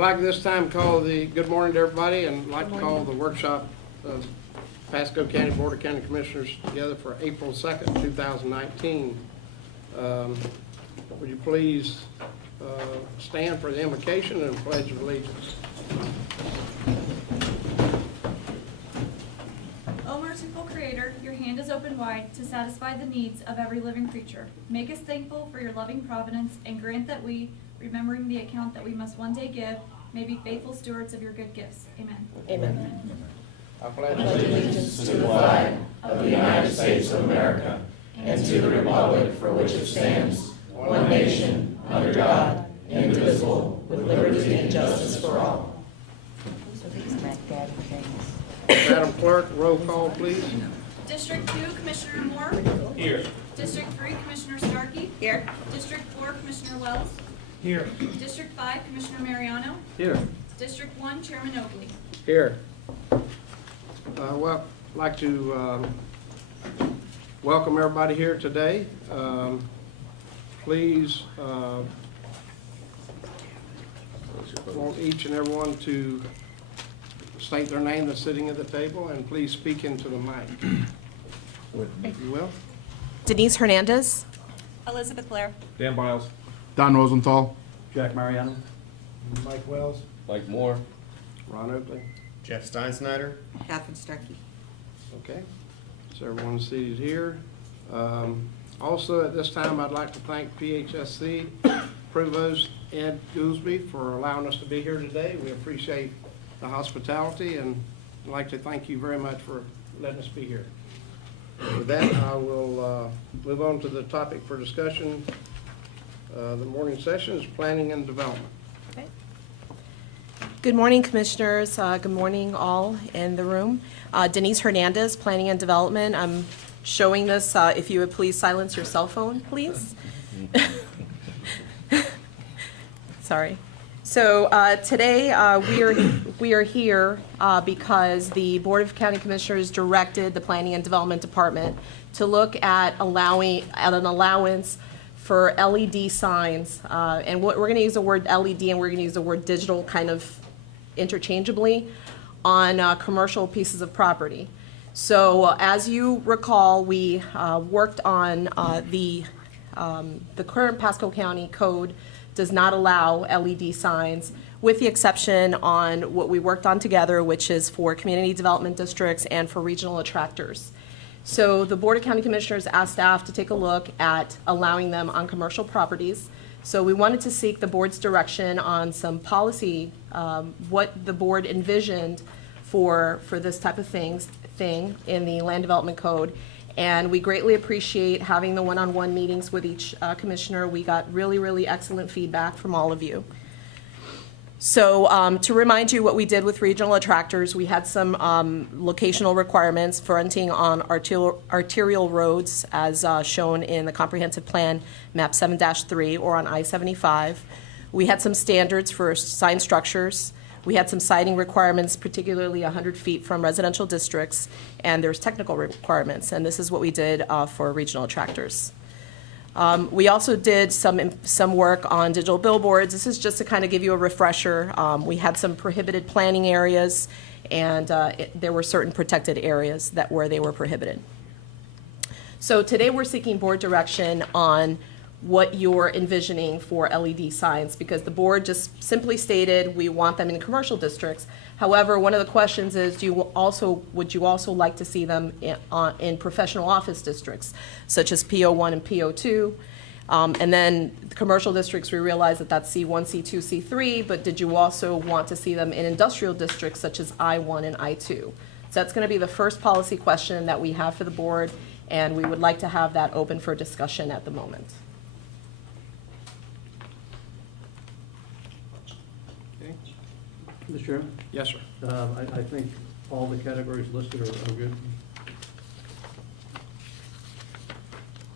I'd like this time to call the, good morning to everybody, and I'd like to call the workshop of Pasco County Board of County Commissioners together for April 2nd, 2019. Would you please stand for the invocation and pledge of allegiance? O merciful Creator, your hand is open wide to satisfy the needs of every living creature. Make us thankful for your loving providence and grant that we, remembering the account that we must one day give, may be faithful stewards of your good gifts. Amen. Amen. I pledge Allegiance to the flag of the United States of America and to the republic for which it stands, one nation, under God, indivisible, with liberty and justice for all. Madam Clerk, roll call, please. District 2, Commissioner Moore. Here. District 3, Commissioner Starkey. Here. District 4, Commissioner Wells. Here. District 5, Commissioner Mariano. Here. District 1, Chairman Oakley. Here. Well, I'd like to welcome everybody here today. Please want each and everyone to state their name that's sitting at the table, and please speak into the mic, if you will. Denise Hernandez. Elizabeth Blair. Dan Biles. Don Rosenthal. Jack Mariano. Mike Wells. Mike Moore. Ron Oakley. Jeff Steinsnyder. Catherine Starkey. Okay, so everyone's seated here. Also, at this time, I'd like to thank PHSC Provost Ed Goolsby for allowing us to be here today. We appreciate the hospitality, and I'd like to thank you very much for letting us be here. With that, I will move on to the topic for discussion. The morning session is planning and development. Okay. Good morning, Commissioners. Good morning, all in the room. Denise Hernandez, Planning and Development. I'm showing this. If you would please silence your cell phone, please. Sorry. So today we are here because the Board of County Commissioners directed the Planning and Development Department to look at an allowance for LED signs, and we're going to use the word LED and we're going to use the word digital kind of interchangeably on commercial pieces of property. So as you recall, we worked on the current Pasco County code does not allow LED signs, with the exception on what we worked on together, which is for community development districts and for regional attractors. So the Board of County Commissioners asked staff to take a look at allowing them on commercial properties. So we wanted to seek the board's direction on some policy, what the board envisioned for this type of thing in the Land Development Code. And we greatly appreciate having the one-on-one meetings with each commissioner. We got really, really excellent feedback from all of you. So to remind you what we did with regional attractors, we had some locational requirements fronting on arterial roads as shown in the comprehensive plan map 7-3 or on I-75. We had some standards for sign structures. We had some siding requirements, particularly 100 feet from residential districts, and there's technical requirements, and this is what we did for regional attractors. We also did some work on digital billboards. This is just to kind of give you a refresher. We had some prohibited planning areas, and there were certain protected areas where they were prohibited. So today we're seeking board direction on what you're envisioning for LED signs, because the board just simply stated we want them in commercial districts. However, one of the questions is, would you also like to see them in professional office districts, such as PO1 and PO2? And then the commercial districts, we realize that that's C1, C2, C3, but did you also want to see them in industrial districts such as I1 and I2? So that's going to be the first policy question that we have for the board, and we would like to have that open for discussion at the moment. Mr. Chairman, Yes, sir. I think all the categories listed are good.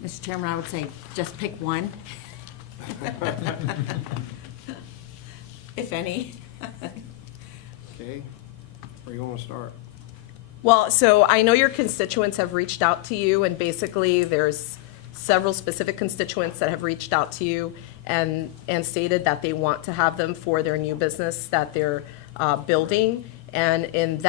Mr. Chairman, I would say just pick one. If any. Okay, where you want to start? Well, so I know your constituents have reached out to you, and basically there's several specific constituents that have reached out to you, and stated that they want to have them for their new business that they're building. And in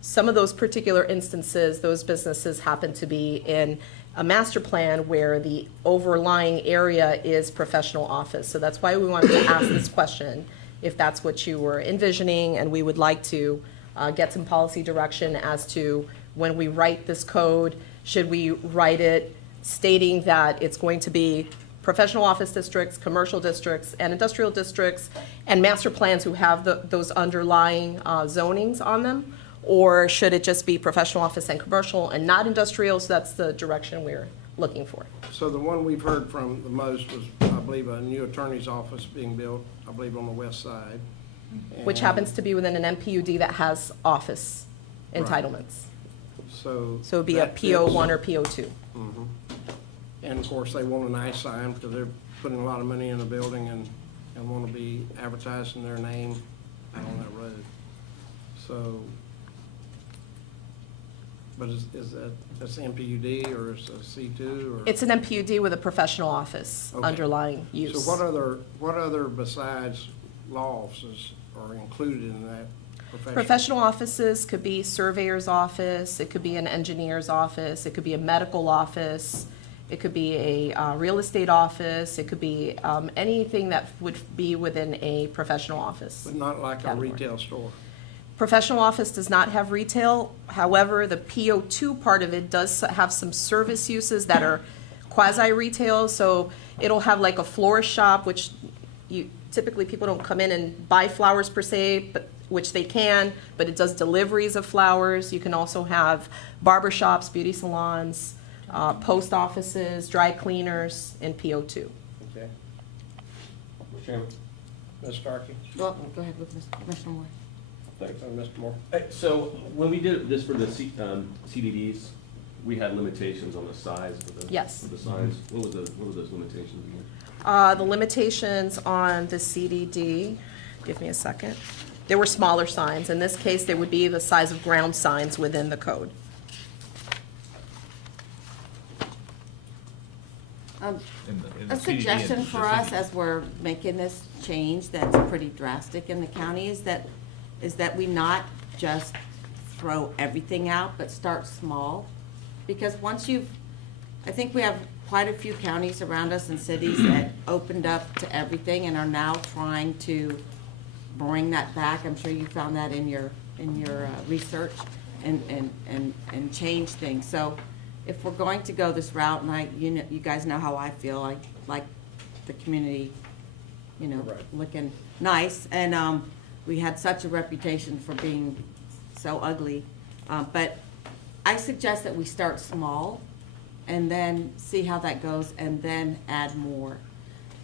some of those particular instances, those businesses happen to be in a master plan where the overlying area is professional office. So that's why we wanted to ask this question, if that's what you were envisioning, and we would like to get some policy direction as to when we write this code, should we write it stating that it's going to be professional office districts, commercial districts, and industrial districts, and master plans who have those underlying zonings on them? Or should it just be professional office and commercial and not industrial? So that's the direction we're looking for. So the one we've heard from the most was, I believe, a new attorney's office being built, I believe, on the west side. Which And happens to be within an MPUD that has office Right. entitlements. So So it'd be a that PO1 fits. or PO2. And of course, they want a nice sign because they're putting a lot of money in the building and want to be advertising their name out on that road. So, but is that's MPUD or is it a C2 or? It's an MPUD with a professional office Okay. underlying use. So what other besides law offices are included in that profession? Professional offices could be surveyor's office, it could be an engineer's office, it could be a medical office, it could be a real estate office, it could be anything that would be within a professional office. But not like a category. retail store? Professional office does not have retail. However, the PO2 part of it does have some service uses that are quasi-retail. So it'll have like a florist shop, which typically people don't come in and buy flowers per se, but which they can, but it does deliveries of flowers. You can also have barber shops, beauty salons, post offices, dry cleaners in PO2. Okay. Mr. Chairman. Ms. Starkey? Well, go ahead with Commissioner Moore. Thanks. Mr. Moore? So when we did this for the CDDs, we had limitations on the size of the. Yes. Of the signs. What were those limitations again? The limitations on the CDD, give me a second. There were smaller signs. In this case, they would be the size of ground signs within the code. In the A CDD suggestion and for the us CDD. as we're making this change that's pretty drastic in the county is that we not just throw everything out, but start small. Because I think we have quite a few counties around us and cities that opened up to everything and are now trying to bring that back. I'm sure you found that in your research and change things. So if we're going to go this route, and you guys know how I feel, I like the community, Right. looking nice, and we had such a reputation for being so ugly. But I suggest that we start small, and then see how that goes, and then add more.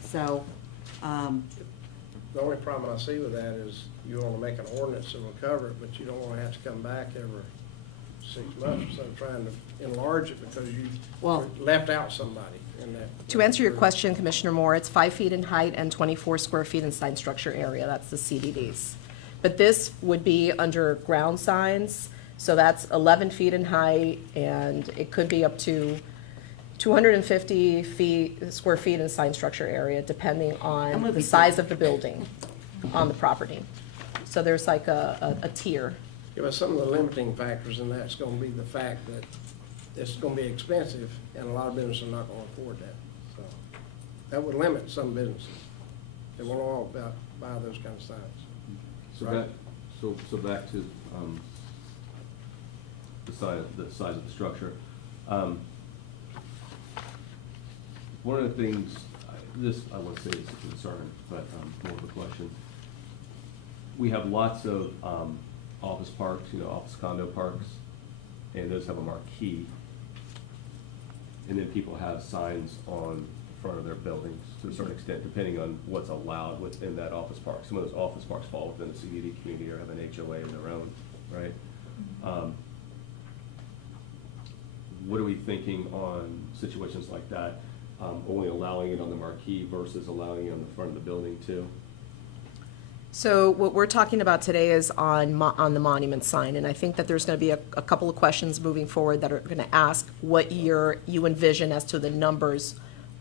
So, The only problem I see with that is you want to make an ordinance that will cover it, but you don't want to have to come back every 6 months instead of trying to enlarge it because you Well- left out somebody in that. To answer your question, Commissioner Moore, it's 5 feet in height and 24 square feet in sign structure area. That's the CDDs. But this would be under ground signs, so that's 11 feet in height, and it could be up to 250 square feet in sign structure area, depending I'm on moving the size of the building on the property. So there's like a tier. Yeah, but some of the limiting factors in that's going to be the fact that it's going to be expensive, and a lot of businesses are not going to afford that. So that would limit some businesses. They won't all buy those kind of signs. So Right. back to the size of the structure. One of the things, I won't say it's a concern, but more of a question. We have lots of office parks, office condo parks, and those have a marquee. And then people have signs on the front of their buildings to a certain extent, depending on what's allowed within that office park. Some of those office parks fall within the CDD community or have an HOA of their own, right? What are we thinking on situations like that? Only allowing it on the marquee versus allowing it on the front of the building too? So what we're talking about today is on the monument sign, and I think that there's going to be a couple of questions moving forward that are going to ask what you envision as to the numbers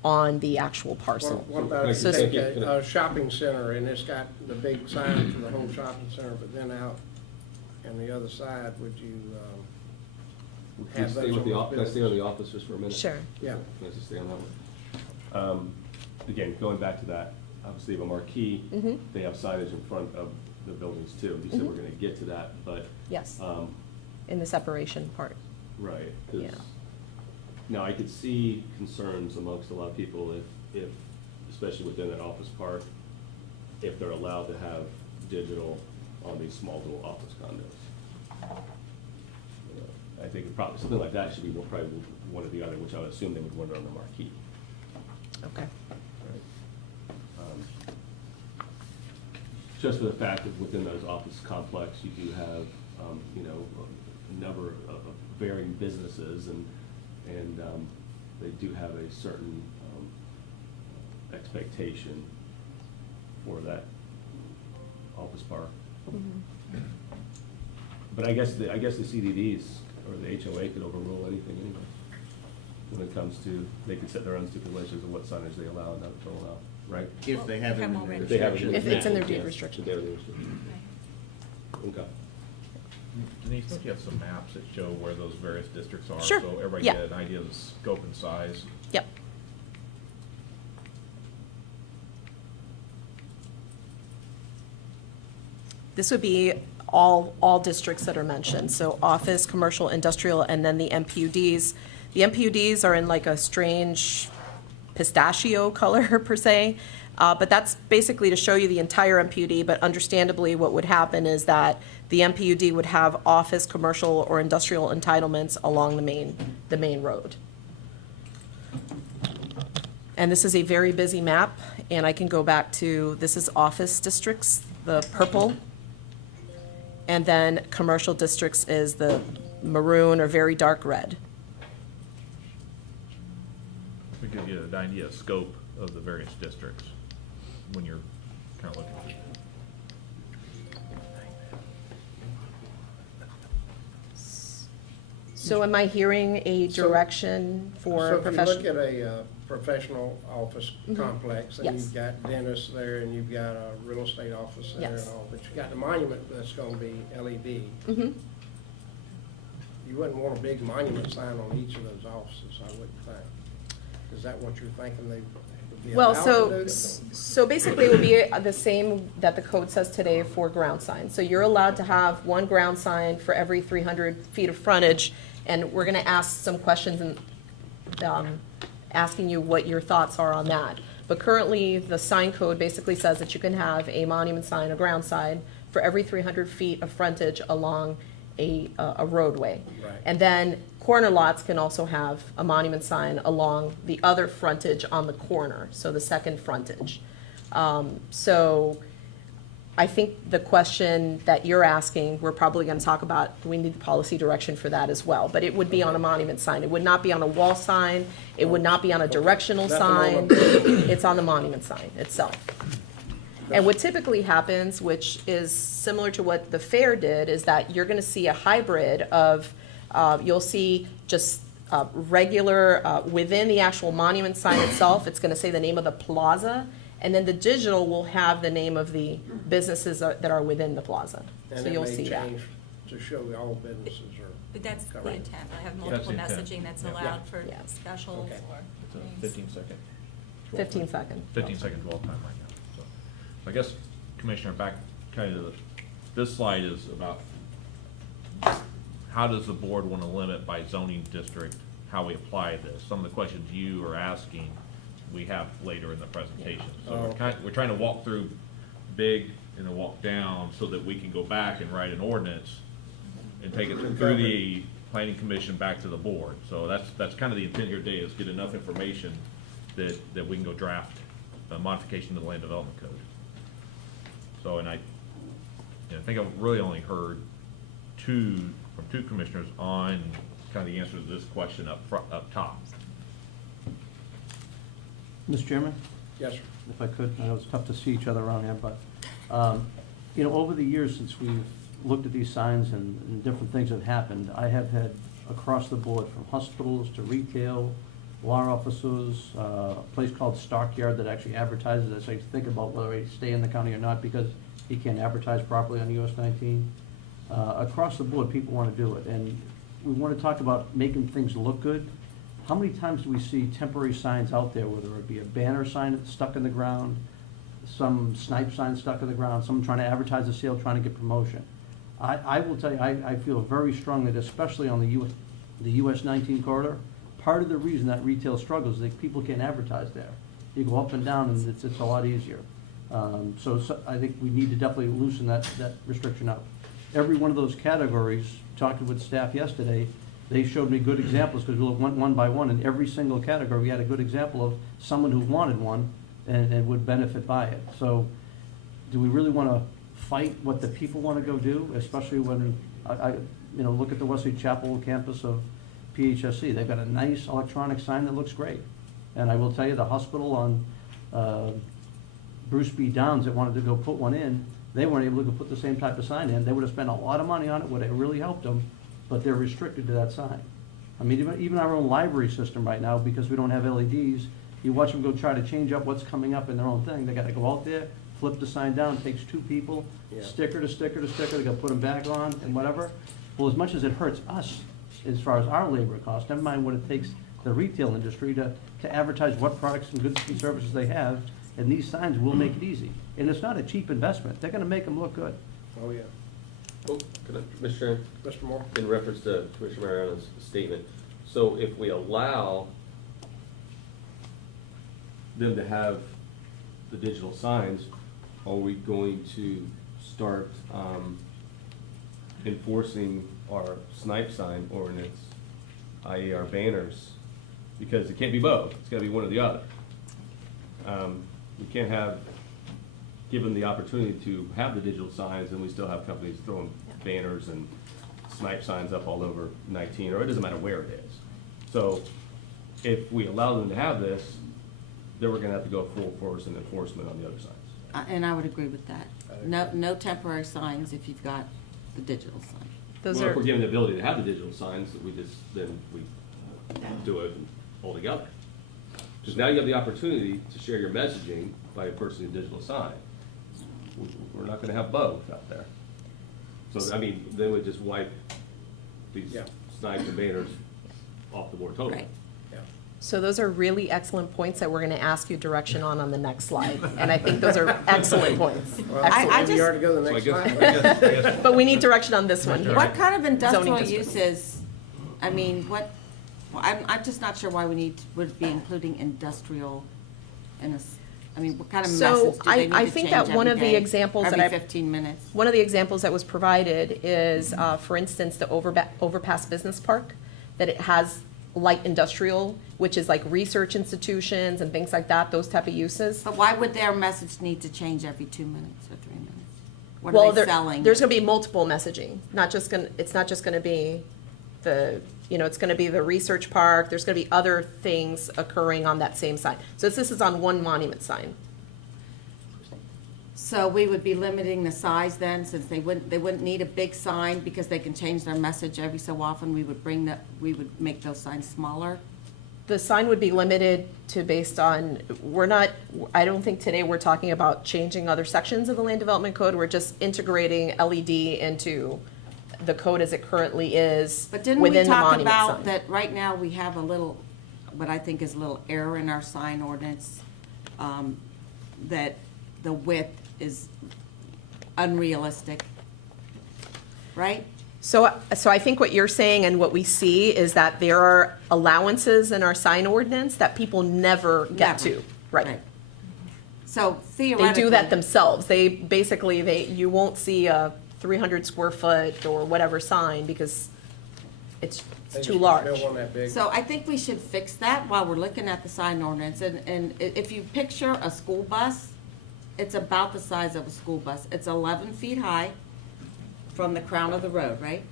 on the actual parcel. What about if So- you take a shopping center and it's got the big sign for the whole shopping center, but then out on the other side, would you, Can I have stay those with the, on can I stay on the office just for a minute? Sure. yeah, Can I just stay on that one? Again, going back to that, obviously the marquee, they have signage in front of the buildings too. You said we're gonna get to that, but, Yes, um, in the separation part. right, 'cause Yeah. now I could see concerns amongst a lot of people if, especially within an office park, if they're allowed to have digital on these small little office condos. You know, I think it probably, something like that should be probably one or the other, which I would assume they would want it on the marquee. Okay. Right. Just for the fact that within those office complex, you do have, you know, a number of varying businesses, and they do have a certain expectation for that office park. But I guess the CDDs or the HOA could overrule anything anyway. When it comes to, they could set their own stipulations of what signage they allow and not allow, right? If they have it in their If they have it in If their it's in their manuals, deed yes. restrictions. If they're the restrictions. Okay. Denise, don't you have some maps that show where those various districts are? Sure, So everybody yeah. get an idea of the scope and size? Yep. This would be all districts that are mentioned, so office, commercial, industrial, and then the MPUDs. The MPUDs are in like a strange pistachio color per se, but that's basically to show you the entire MPUD, but understandably, what would happen is that the MPUD would have office, commercial, or industrial entitlements along the main road. And this is a very busy map, and I can go back to, this is office districts, the purple. And then commercial districts is the maroon or very dark red. To give you an idea of scope of the various districts when you're kind of looking at it. So am I hearing a direction for So professional? if you look at a professional office complex, and Yes. you've got dentists there, and you've got a real estate office there and Yes. all, but you got the monument that's gonna be LED. Mhm. You wouldn't want a big monument sign on each of those offices, I wouldn't think. Is that what you're thinking they would be Well, allowed to do? so basically it would be the same that the code says today for ground signs. So you're allowed to have one ground sign for every 300 feet of frontage, and we're gonna ask some questions and, asking you what your thoughts are on that. But currently, the sign code basically says that you can have a monument sign, a ground sign, for every 300 feet of frontage along a roadway. Right. And then corner lots can also have a monument sign along the other frontage on the corner, so the second frontage. So I think the question that you're asking, we're probably gonna talk about, we need the policy direction for that as well. But it would be on a monument sign. It would not be on a wall sign. It would not be on a directional Nothing on sign. the- It's on the monument sign itself. And what typically happens, which is similar to what the fair did, is that you're gonna see a hybrid of, you'll see just regular, within the actual monument sign itself, it's gonna say the name of the plaza, and then the digital will have the name of the businesses that are within the plaza. And So it you'll may see that. change to show all businesses are. But that's the Correct. intent, I have That's multiple the intent. messaging that's Yeah. allowed for Yeah. specials Okay. or It's a things. 15-second. 15-second. 15-second dwell time right now. So I guess, Commissioner, back kind of, this slide is about how does the board want to limit by zoning district, how we apply this? Some of the questions you are asking, we have later in the presentation. So we're trying to walk through big and then walk down so that we can go back and write an ordinance and take it through the planning commission back to the board. So that's kind of the intent here today, is get enough information that we can go draft a modification to the land development code. So, and I think I've really only heard from two commissioners on kind of the answer to this question up top. Mr. Chairman, Yes, sir. if I could, I know it's tough to see each other around here, but, you know, over the years since we've looked at these signs and different things have happened, I have had across the board, from hospitals to retail, law officers, a place called Stockyard that actually advertises it, so you think about whether I stay in the county or not, because you can't advertise properly on US 19. Across the board, people want to do it, and we want to talk about making things look good. How many times do we see temporary signs out there, whether it be a banner sign that's stuck in the ground, some snipe sign stuck in the ground, someone trying to advertise a sale, trying to get promotion? I will tell you, I feel very strongly that especially on the US 19 corridor, part of the reason that retail struggles is that people can't advertise there. You go up and down and it's a lot easier. So I think we need to definitely loosen that restriction up. Every one of those categories, talking with staff yesterday, they showed me good examples, because we looked one by one, and every single category, we had a good example of someone who wanted one and would benefit by it. So do we really want to fight what the people want to go do, especially when I look at the Wesley Chapel campus of PHSC. They've got a nice electronic sign that looks great. And I will tell you, the hospital on Bruce B. Downs that wanted to go put one in, they weren't able to go put the same type of sign in. They would have spent a lot of money on it, would have really helped them, but they're restricted to that sign. I mean, even our own library system right now, because we don't have LEDs, you watch them go try to change up what's coming up in their own thing. They got to go out there, flip the sign down, takes 2 people, sticker to sticker to sticker, they got to put them back on and whatever. Well, as much as it hurts us as far as our labor costs, never mind what it takes the retail industry to advertise what products and goods and services they have, and these signs will make it easy. And it's not a cheap investment. They're going to make them look good. Oh, yeah. Oh, Mr. Chairman, Mr. Moore? in reference to Commissioner Mariano's statement, so if we allow Them to have the digital signs, are we going to start enforcing our snipe sign ordinance, i.e. our banners? Because it can't be both, it's gotta be one or the other. We can't have given the opportunity to have the digital signs and we still have companies throwing banners and snipe signs up all over 19, or it doesn't matter where it is. So if we allow them to have this, then we're gonna have to go full force and enforcement on the other signs. And I would agree with that. No temporary signs if you've got the digital sign. Those Well, if are, we're given the ability to have the digital signs, then we do it all together. Because now you have the opportunity to share your messaging by purchasing a digital sign. We're not gonna have both out there. So, I mean, then we just wipe these Yeah. snipes and banners off the board totally. Right. Yeah. so those are really excellent points that we're going to ask you direction on the next slide. And I think those are excellent points. Well, Excellent. I maybe you just- already go to the So I next guess, slide. But we need direction on this one here. What kind of industrial Zoning district. uses, I mean, well, I'm just not sure why would be including industrial in a, I mean, what kind of So, message do they need to I change think that one every of the day? examples that Every I- 15 minutes? One of the examples that was provided is, for instance, the Overpass Business Park, that it has light industrial, which is like research institutions and things like that, those type of uses. But why would their message need to change every 2 minutes or 3 minutes? What Well, are they selling? there's gonna be multiple messaging, it's not just gonna be it's gonna be the research park, there's gonna be other things occurring on that same sign. So this is on one monument sign. So we would be limiting the size then, since they wouldn't need a big sign because they can change their message every so often, we would make those signs smaller? The sign would be limited to based on, I don't think today we're talking about changing other sections of the land development code, we're just integrating LED into the code as it currly is But didn't we within the talk monument about sign. that right now we have a little, what I think is a little error in our sign ordinance, that the width is unrealistic, right? So I think what you're saying and what we see is that there are allowances in our sign ordinance that people never get Never. to. Right. So They theoretically. do that themselves. You won't see a 300 square foot or whatever sign because it's They too just large. Build one that big. So I think we should fix that while we're looking at the sign ordinance. And if you picture a school bus, it's about the size of a school bus. It's 11 feet high from the crown of the road, right?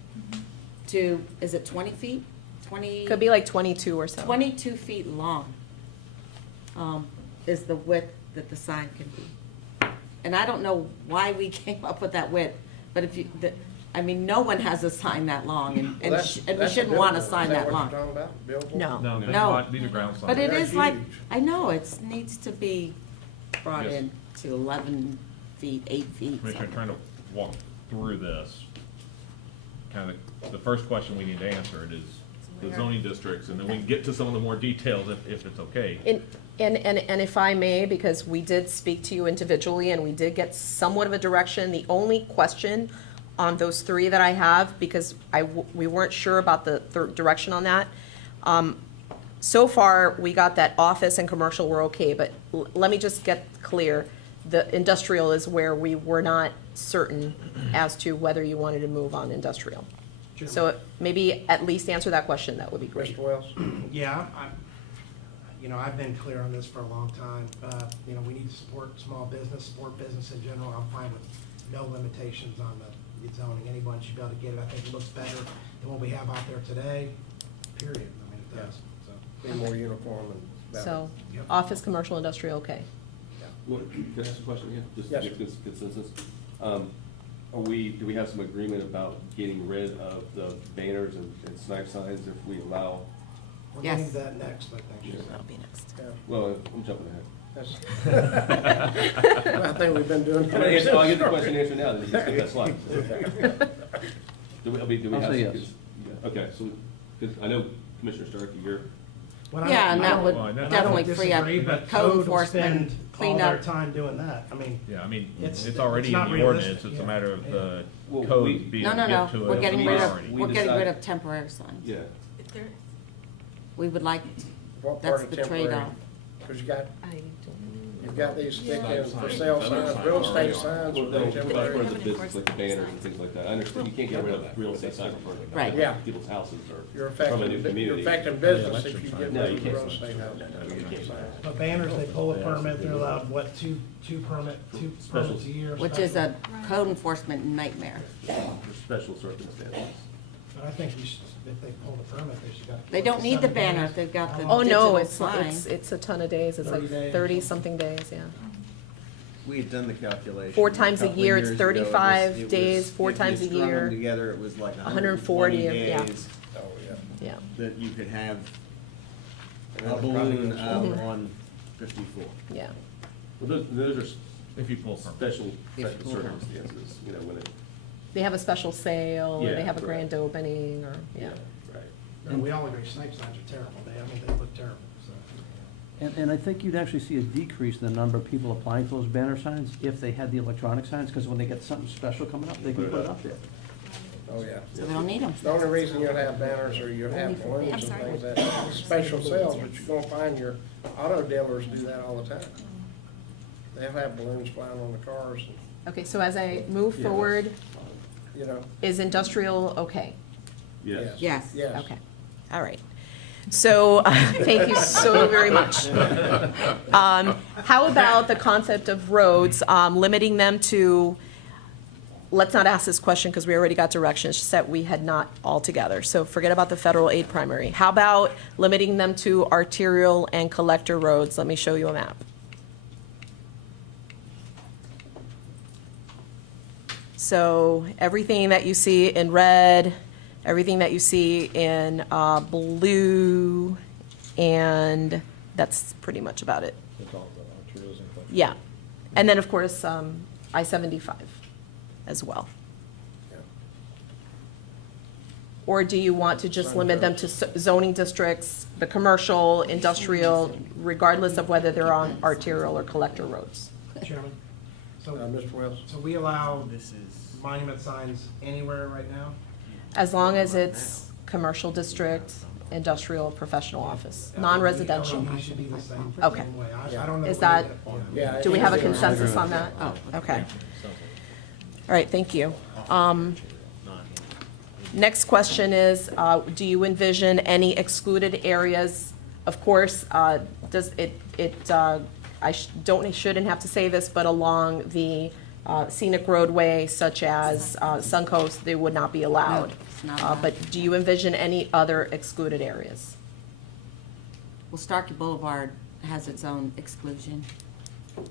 To, is it 20 feet? 20? Could be like 22 or so. 22 feet long is the width that the sign can be. And I don't know why we came up with that width, but I mean, no one has a sign that long, and we That's a shouldn't want a billboard. sign Is that what long. you're talking about? Billboard? No. No, they're No. not, these are ground signs. But it They're is like, huge. I know, it needs to be brought Yes. in to 11 feet, 8 feet. Commissioner, something. trying to walk through this, kind of, the first question we need to answer it is the zoning districts, and then we can get to some of the more details if it's okay. And if I may, because we did speak to you individually and we did get somewhat of a direction, the only question on those three that I have, because we weren't sure about the direction on that. So far, we got that office and commercial were okay, but let me just get clear. The industrial is where we were not certain as to whether you wanted to move on industrial. So maybe at least answer that question, that would be great. Mr. Wells? Yeah, I've been clear on this for a long time. We need to support small business, support business in general. I'm fine with no limitations on the zoning. Anyone should be able to get it. I think it looks better than what we have out there today, period. I mean, it does, so. Be more uniform and better. So, Yep. office, commercial, industrial, okay. Well, can I ask a question here, just Yes, to get this consensus? Do we have some agreement about getting rid of the banners and snipe signs if we allow? We're Yes. getting to that next, I think. That'll be next. Yeah, Well, I'm jumping ahead. that's- I think we've been doing. I'll get the question answered now, then you just get that slide. Do we I'll have? say some- yes. Yeah, okay, so, because I know Commissioner Starkey, you're, Yeah, and that would Well, and that's- definitely I don't free up disagree, but code code will enforcement, spend clean all their up. time doing that. I mean, Yeah, I mean, It's- it's already it's in not the realistic, ordinance, it's a yeah. matter of the Well, code we- being No, no, get to no, it. we're getting rid priority. of, we're getting rid decide- of temporary signs. yeah. We would like, What that's part of the temporary? trade-off. Because you've got these stick Yeah. in for sale signs, real estate signs Well, are no, but temporary. for the business, like the banners and things like that, I understand, you can't get rid of real estate signs for Right. Yeah. people's houses You're or from a affecting, new you're community. affecting business if you get No, rid you of can't. real estate houses. but banners, they pull a permit, they're allowed, what, two permits a year? Which is a code enforcement nightmare. For special circumstances. But I think we should, if they pull the permit, they should got. They don't need the banner if they've got the Oh, no, digital it's sign. it's a ton of days, it's like 30 days. 30-something days, yeah. We had done the calculation. 4 times a couple of year, it's years ago. It was- 35 it was- days, 4 if you times a strung them year. together, it was like 140, 140 yeah. days Oh, yeah. Yeah, that you could have And a that's balloon probably- out on 54. yeah. Well, those are If you pull permit. special If you pull circumstances, when it, They have a special sale, or they Yeah, have a right. grand opening, or, yeah. right. And we all agree snipe signs are terrible, they look terrible, so. And I think you'd actually see a decrease in the number of people applying for those banner signs if they had the electronic signs, because when they get something special coming up, they can put it up there. Oh, yeah. So they don't need them. The only reason you'd have banners or you'd have balloons and things that, special sales, but you're gonna find your auto dealers do that all the time. They'll have balloons flying on the cars, Okay, so as I move Yeah, forward, you know. is industrial okay? Yes. Yes. Yes. Okay, all right. So, thank you so very much. How about the concept of roads, limiting them to, let's not ask this question because we already got directions, just that we had not altogether. So forget about the federal aid primary. How about limiting them to arterial and collector roads? Let me show you a map. So everything that you see in red, everything that you see in blue, and that's pretty much about it. Yeah. And then, of course, I-75 as well. Yeah. Or do you want to just limit them to zoning districts, the commercial, industrial, regardless of whether they're on arterial or collector roads? Chairman, so, Mr. Wells? so we allow monument signs anywhere right now? As long as it's commercial district, industrial, professional office, non-residential. It should be the same Okay. way. I don't know. Is where that- Yeah. Do we have a consensus on that? Oh, Okay. All right, thank you. Next question is, do you envision any excluded areas? Of course, does I shouldn't have to say this, but along the scenic roadway such as Suncoast, they would not be allowed. No, it's not allowed. But do you envision any other excluded areas? Well, Starkey Boulevard has its own exclusion.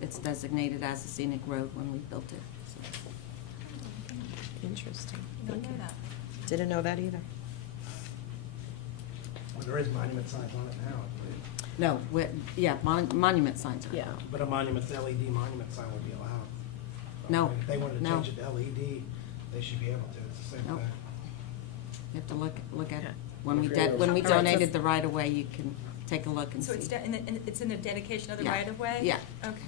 It's designated as a scenic road when we built it. So Interesting. Don't Thank know you. that. Didn't know that either. Well, there is monument signs on it now, I believe. No, yeah, monument signs are. Yeah. But a monument, LED monument sign would be allowed. So, No, I mean, if they wanted to no. change it to LED, they should be able to. It's the same Nope. thing. You have to look at, Okay. when we Okay. when we All right, so- donated the right of way, you can take a look and see. So it's in the dedication of the Yeah. right of way? Yeah. Okay.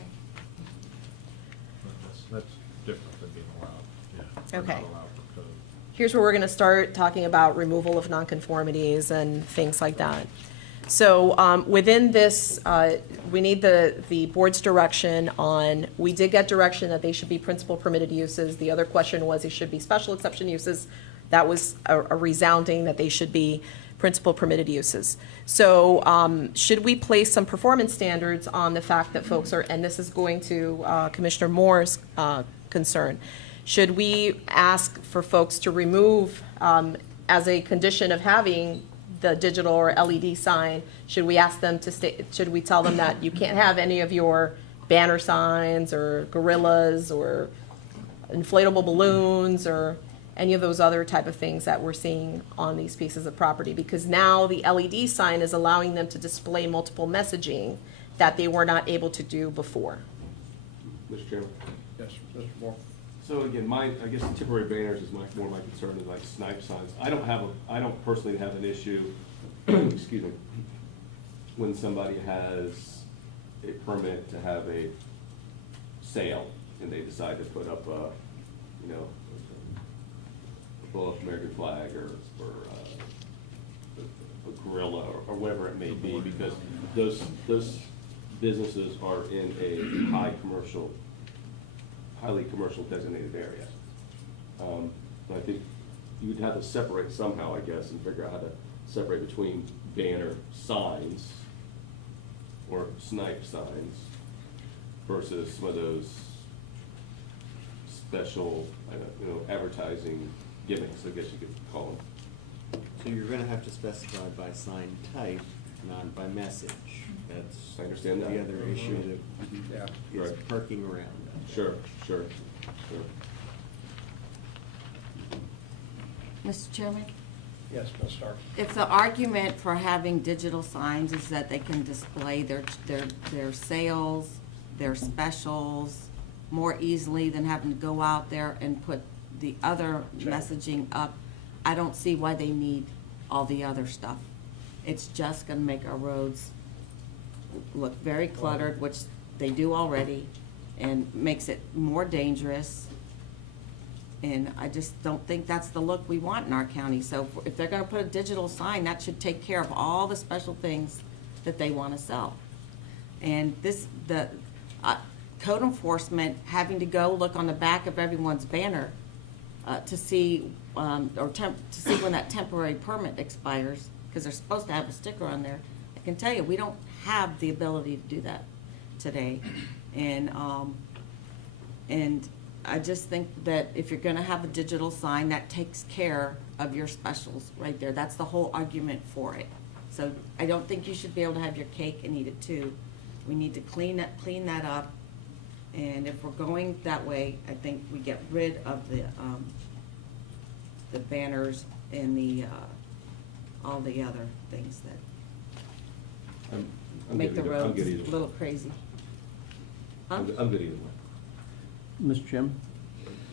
That's different than being allowed, yeah. We're Okay. not allowed for code. Here's where we're going to start talking about removal of nonconformities and things like that. So within this, we need the board's direction on, we did get direction that they should be principal permitted uses. The other question was they should be special exception uses. That was a resounding that they should be principal permitted uses. So should we place some performance standards on the fact that folks are, and this is going to Commissioner Moore's concern, should we ask for folks to remove, as a condition of having the digital or LED sign, should we ask them to should we tell them that you can't have any of your banner signs or gorillas or inflatable balloons or any of those other type of things that we're seeing on these pieces of property? Because now the LED sign is allowing them to display multiple messaging that they were not able to do before. Mr. Chairman? Yes, Mr. Moore. So again, I guess temporary banners is more my concern than like snipe signs. I don't personally have an issue, excuse me, when somebody has a permit to have a sale and they decide to put up a, you know, a blow up American flag or a gorilla or whatever it may be, because those businesses are in a highly commercial designated area. I think you'd have to separate somehow, I guess, and figure out how to separate between banner signs or snipe signs versus some of those special, advertising gimmicks, I guess you could call them. So you're gonna have to specify by sign type, not by message. That's I understand that. the other issue Yeah. that is Right. perking around. Sure. Mr. Chairman? Yes, Ms. Stark. If the argument for having digital signs is that they can display their sales, their specials more easily than having to go out there and put the other messaging up, I don't see why they need all the other stuff. It's just gonna make our roads look very cluttered, which they do already, and makes it more dangerous. And I just don't think that's the look we want in our county. So if they're gonna put a digital sign, that should take care of all the special things that they wanna sell. And the code enforcement having to go look on the back of everyone's banner to see, to see when that temporary permit expires, because they're supposed to have a sticker on there. I can tell you, we don't have the ability to do that today. And I just think that if you're gonna have a digital sign, that takes care of your specials right there. That's the whole argument for it. So I don't think you should be able to have your cake and eat it too. We need to clean that up. And if we're going that way, I think we get rid of the banners and all the other things that I'm make the good either- I'm roads good a either way. little crazy. Huh? I'm good either way. Mr. Chairman?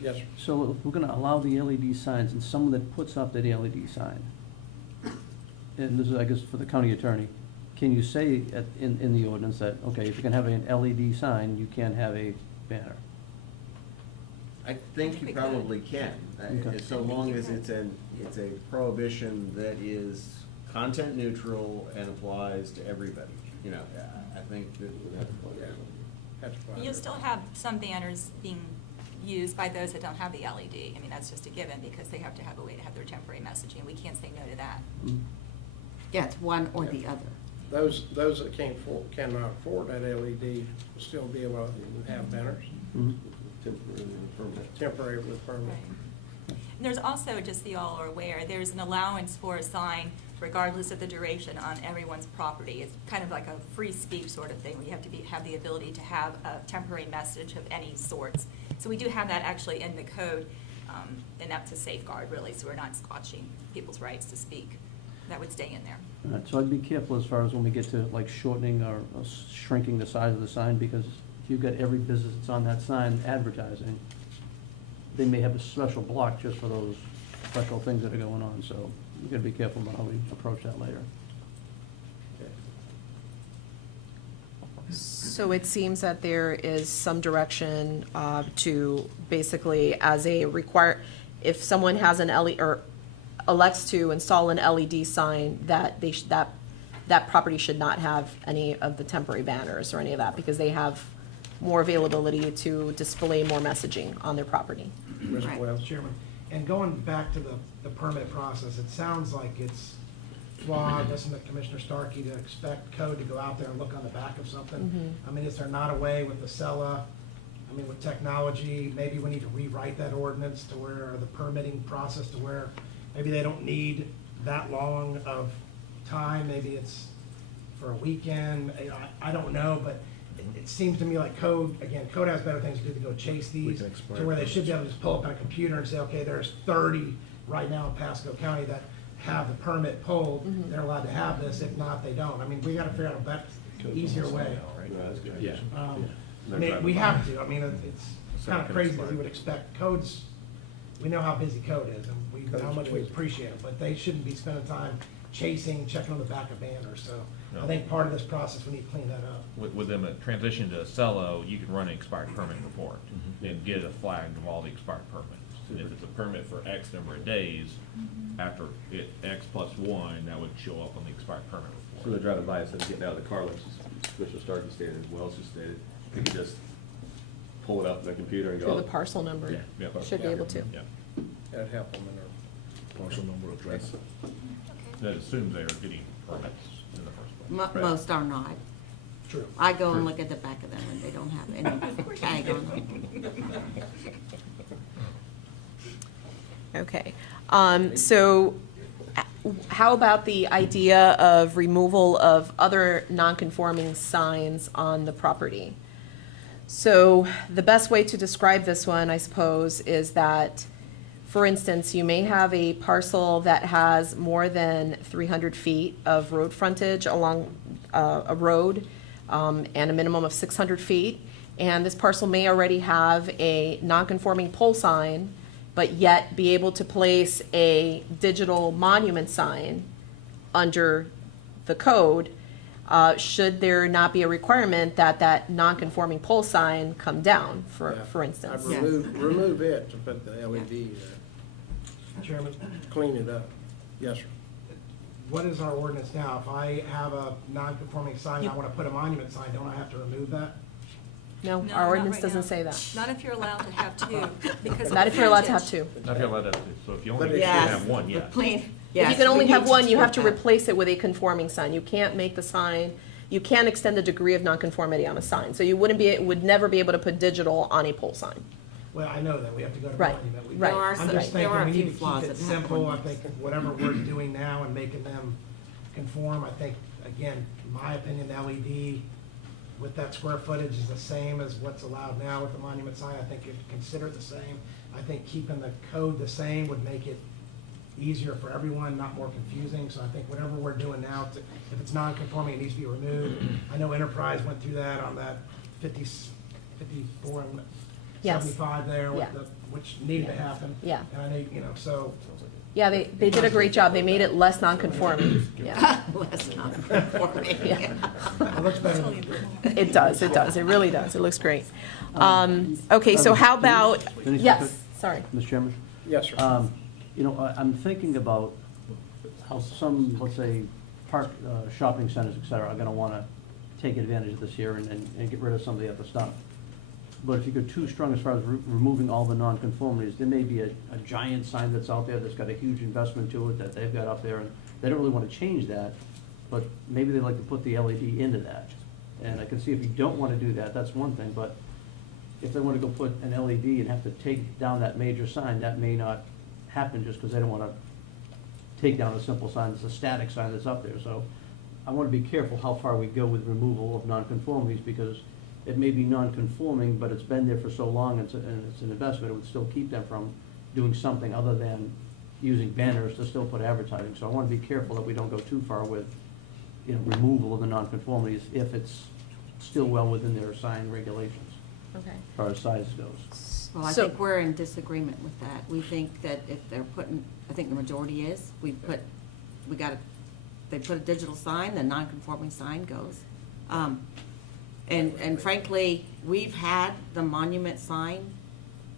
Yes, sir. So if we're gonna allow the LED signs and someone that puts up that LED sign, and this is, I guess, for the county attorney, can you say in the ordinance that, okay, if you're gonna have an LED sign, you can't have a banner? I think you probably can, Okay. so long as it's a prohibition that is content neutral and applies to everybody. You know, I think that. That's fine. You'll still have some banners being used by those that don't have the LED. I mean, that's just a given, because they have to have a way to have their temporary messaging. We can't say no to that. Yeah, it's one or the other. Those that cannot afford that LED will still be able to have banners, Mhm. temporary with permit. And there's also, just so you all are aware, there's an allowance for a sign regardless of the duration on everyone's property. It's kind of like a free speech sort of thing, where you have to have the ability to have a temporary message of any sorts. So we do have that actually in the code. And that's a safeguard, really, so we're not squashing people's rights to speak. That would stay in there. So I'd be careful as far as when we get to like shortening or shrinking the size of the sign, because if you've got every business that's on that sign advertising, they may have a special block just for those special things that are going on, so we gotta be careful about how we approach that later. So it seems that there is some direction to basically as a if someone has an LED or elects to install an LED sign, that that property should not have any of the temporary banners or any of that, because they have more availability to display more messaging on their property. Mr. Right, Wells? Chairman, and going back to the permit process, it sounds like it's flawed, listening to Commissioner Starkey, to expect code to go out there and look on the back of something. I mean, is there not a way with the CELA, I mean, with technology, maybe we need to rewrite that ordinance to where, or the permitting process to where maybe they don't need that long of time, maybe it's for a weekend, I don't know, but it seems to me like code has better things to do to go chase these, to where they should be able to just pull up on a computer and say, okay, there's 30 right now in Pasco County that have the permit pulled, they're allowed to have this, if not, they don't. I mean, we gotta figure out a better, easier way. Yeah. I mean, we have to, I mean, it's kind of crazy that we would expect codes, we know how busy code is, and we, how much we appreciate it, but they shouldn't be spending time checking on the back of banners, so I think part of this process, we need to clean that up. With them transition to a cello, you can run an expired permit report and get a flag of all the expired permits. And if it's a permit for X number of days, after X plus one, that would show up on the expired permit So they're report. driving by, instead of getting out of the car, like Commissioner Starkey stated, as Wells just stated, they could just pull it up on the computer and go. Through the parcel number, Yeah. should be able to. Yeah. That'd help them in their parcel number address. That assumes they are getting permits in the first place. Most are not. True. I go and look at the back of them and they don't have any tag on them. Okay, so how about the idea of removal of other non-conforming signs on the property? So the best way to describe this one, I suppose, is that, for instance, you may have a parcel that has more than 300 feet of road frontage along a road, and a minimum of 600 feet, and this parcel may already have a non-conforming pole sign, but yet be able to place a digital monument sign under the code, should there not be a requirement that that non-conforming pole sign come down, for instance? I'd remove it to put the LED there, Chairman, clean it up. Yes, sir. what is our ordinance now? If I have a non-conforming sign and I wanna put a monument sign, don't I have to remove that? No, No, our not ordinance right doesn't now. say that. Not if you're allowed to have two, because. Not of if you're allowed to have frontage. two. Not if you're allowed to, so if you only But can Yes. have one, yes. Plain, If yes. you can only we have need one, you have to do that. replace it with a conforming sign. You can't make the sign, you can't extend the degree of nonconformity on a sign. So you would never be able to put digital on a pole sign. Well, I know that, we have to go to Right, monument. We- right. There are I'm some- just there are thinking, a we few need to flaws keep it that have simple, I ordinance. think whatever we're doing now and making them conform, I think, again, in my opinion, the LED with that square footage is the same as what's allowed now with the monument sign, I think if you consider it the same, I think keeping the code the same would make it easier for everyone, not more confusing, so I think whatever we're doing now, if it's non-conforming, it needs to be removed. I know Enterprise went through that on that 54 and Yes. 75 there, with Yeah. which needed to happen. Yeah. And I know, so, Yeah, they did a great job. They made it less nonconforming. Yeah, Less non-conforming. yeah. it looks better. It does, it really does. It looks great. Okay, so how about, Denise, yes, sorry. Mr. Chairman? Yes, sir. I'm thinking about how some, let's say, park, shopping centers, et cetera, are gonna wanna take advantage of this here and get rid of some of the other stuff. But if you go too strong as far as removing all the nonconformities, there may be a giant sign that's out there that's got a huge investment to it that they've got up there, and they don't really wanna change that, but maybe they like to put the LED into that. And I can see if you don't wanna do that, that's one thing, but if they wanna go put an LED and have to take down that major sign, that may not happen just because they don't wanna take down a simple sign, it's a static sign that's up there, so I wanna be careful how far we go with removal of nonconformities, because it may be non-conforming, but it's been there for so long, and it's an investment, it would still keep them from doing something other than using banners to still put advertising. So I want to be careful that we don't go too far with, removal of the nonconformities if it's still well within their sign regulations, Okay. as far as size goes. Well, I So- think we're in disagreement with that. We think that if they're putting, I think the majority is, they put a digital sign, the non-conforming sign goes. And frankly, we've had the monument sign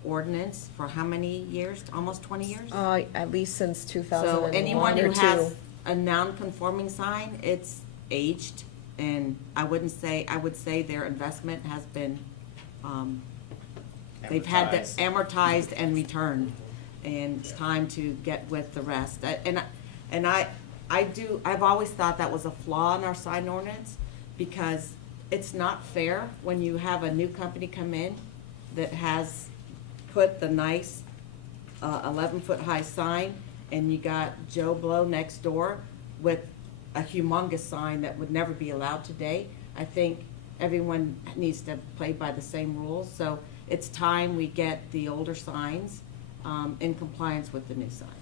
ordinance for how many years? Almost 20 years? At least since So 2001 anyone or who two. has a non-conforming sign, it's aged, and I would say their investment has been, they've had that amortized and returned, and it's time to get with the rest. I've always thought that was a flaw in our sign ordinance, because it's not fair when you have a new company come in that has put the nice 11-foot high sign, and you got Joe Blow next door with a humongous sign that would never be allowed today. I think everyone needs to play by the same rules, so it's time we get the older signs in compliance with the new signs.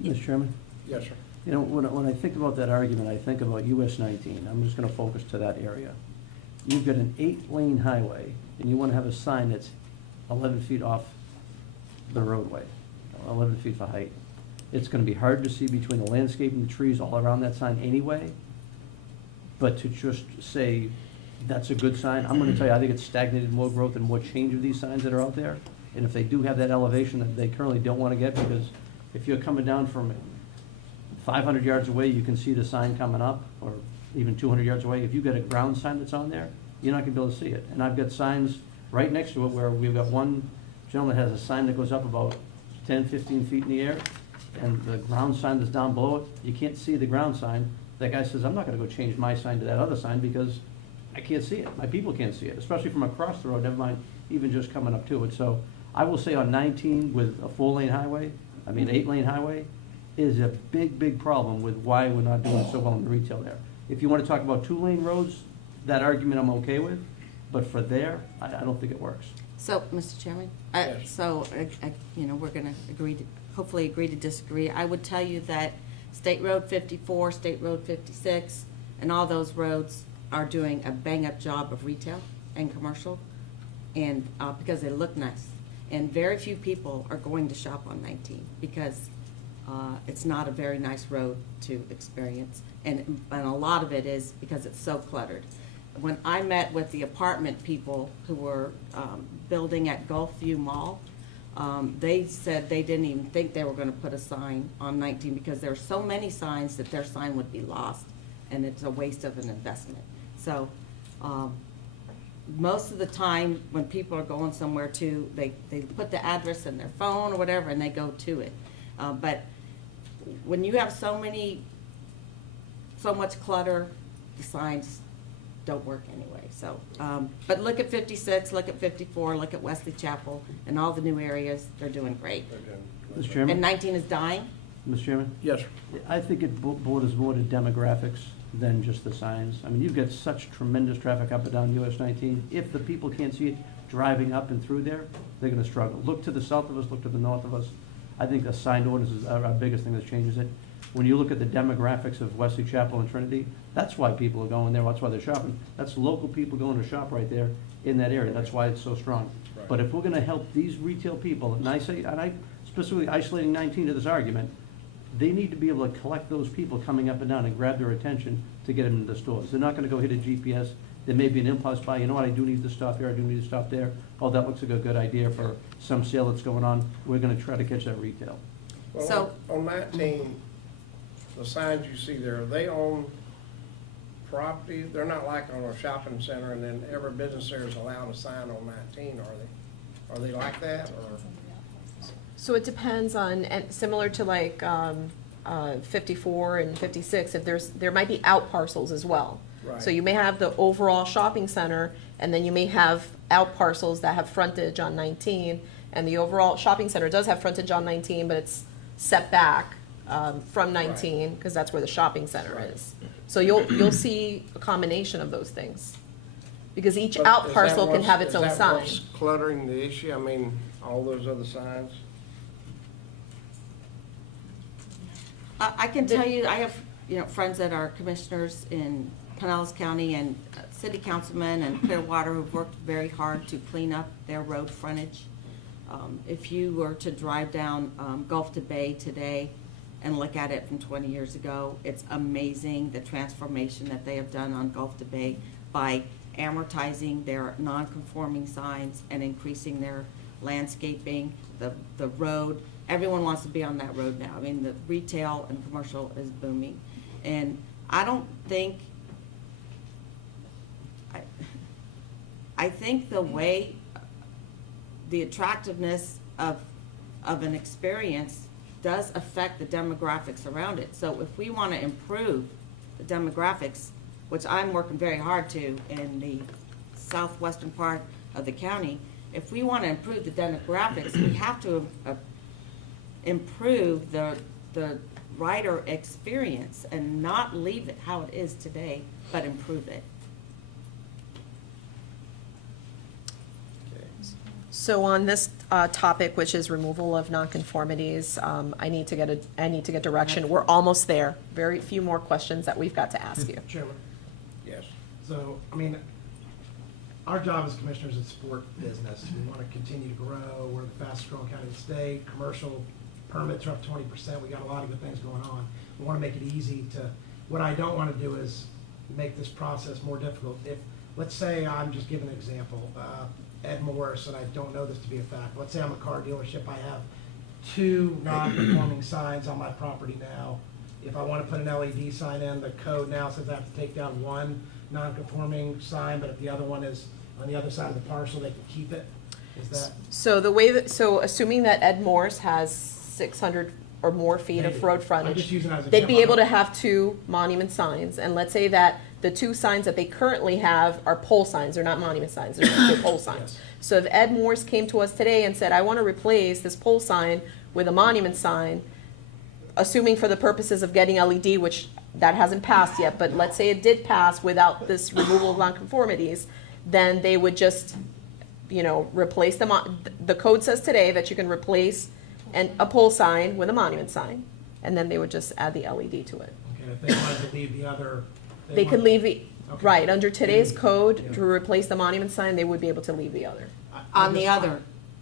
Mr. Chairman? Yes, sir. When I think about that argument, I think about US 19. I'm just gonna focus to that area. You've got an 8-lane highway, and you wanna have a sign that's 11 feet off the roadway, 11 feet for height. It's gonna be hard to see between the landscape and the trees all around that sign anyway. But to just say that's a good sign, I'm gonna tell you, I think it's stagnated more growth and more change of these signs that are out there. And if they do have that elevation that they currently don't wanna get, because if you're coming down from 500 yards away, you can see the sign coming up, or even 200 yards away. If you've got a ground sign that's on there, you're not gonna be able to see it. And I've got signs right next to it where we've got one gentleman has a sign that goes up about 10, 15 feet in the air, and the ground sign that's down below it, you can't see the ground sign. That guy says, I'm not gonna go change my sign to that other sign because I can't see it. My people can't see it, especially from across the road, never mind even just coming up to it. So I will say on 19 with a 4-lane highway, 8-lane highway, is a big, big problem with why we're not doing so well in the retail there. If you want to talk about 2-lane roads, that argument I'm okay with, but for there, I don't think it works. So, Mr. Chairman, Yes. we're gonna hopefully agree to disagree. I would tell you that State Road 54, State Road 56, and all those roads are doing a bang-up job of retail and commercial, and, because they look nice. And very few people are going to shop on 19, because it's not a very nice road to experience, and a lot of it is because it's so cluttered. When I met with the apartment people who were building at Gulfview Mall, they said they didn't even think they were gonna put a sign on 19 because there are so many signs that their sign would be lost, and it's a waste of an investment. So, most of the time, when people are going somewhere to, they put the address in their phone or whatever, and they go to it. But when you have so much clutter, the signs don't work anyway, so. But look at 56, look at 54, look at Wesley Chapel, and all the new areas, they're doing great. Mr. And Chairman? 19 is dying? Mr. Chairman? Yes, sir. I think it borders more to demographics than just the signs. You've got such tremendous traffic up and down US 19. If the people can't see it driving up and through there, they're gonna struggle. Look to the south of us, look to the north of us. I think the signed ordinance is our biggest thing that changes it. When you look at the demographics of Wesley Chapel and Trinity, that's why people are going there, that's why they're shopping. That's local people going to shop right there in that area, that's why it's so strong. Right. But if we're gonna help these retail people, and I specifically isolating 19 to this argument, they need to be able to collect those people coming up and down and grab their attention to get them into the stores. They're not gonna go hit a GPS. There may be an impulse buy, you know what, I do need to stop here, I do need to stop there. Oh, that looks like a good idea for some sale that's going on. We're gonna try to catch that retail. Well, So- on 19, the signs you see there, are they on property? They're not like on a shopping center and then every business there is allowed a sign on 19, are they? Are they like that, or? So it depends on, and similar to like 54 and 56, if there might be out parcels as well. Right. So you may have the overall shopping center, and then you may have out parcels that have frontage on 19, and the overall shopping center does have frontage on 19, but it's set back from 19, because that's where the shopping center Right. is. So you'll see a combination of those things, because each But out is parcel that can what's- have its own Is that sign. what's cluttering the issue? All those other signs? I can tell you, I have, friends that are commissioners in Pinellas County and city councilmen and Clearwater who've worked very hard to clean up their road frontage. If you were to drive down Gulf to Bay today and look at it from 20 years ago, it's amazing the transformation that they have done on Gulf to Bay by amortizing their non-conforming signs and increasing their landscaping, the road. Everyone wants to be on that road now. I mean, the retail and commercial is booming. And I don't think, I think the way, the attractiveness of an experience does affect the demographics around it. So if we want to improve the demographics, which I'm working very hard to in the southwestern part of the county, if we want to improve the demographics, we have to improve the rider experience and not leave it how it is today, but improve it. So on this topic, which is removal of nonconformities, I need to get direction. We're almost there. Very few more questions that we've got to ask you. Chairman, Yes. so, I mean, our job as commissioners is to support business. We want to continue to grow. We're the fastest growing county in the state. Commercial permits are up 20%. We got a lot of good things going on. We want to make it easy to, what I don't want to do is make this process more difficult. If, let's say, I'm just giving an example, Ed Morris, and I don't know this to be a fact. Let's say I'm a car dealership. I have 2 non-conforming signs on my property now. If I want to put an LED sign in, the code now says I have to take down 1 non-conforming sign, but if the other one is on the other side of the parcel, they can keep it. Is that? So the way that, so assuming that Ed Morse has 600 or more feet of road I'm frontage, just using that as an they'd be example. able to have 2 monument signs. And let's say that the 2 signs that they currently have are pole signs, they're not monument signs, they're pole signs. Yes. So if Ed Morse came to us today and said, I want to replace this pole sign with a monument sign, assuming for the purposes of getting LED, which that hasn't passed yet, but let's say it did pass without this removal of nonconformities, then they would just, replace the code says today that you can replace a pole sign with a monument sign, and then they would just add the LED to it. Okay, if they wanted to leave the other. They could leave the, Okay. right, under today's code, Yeah. to replace the monument sign, they would be able to leave the other. On the other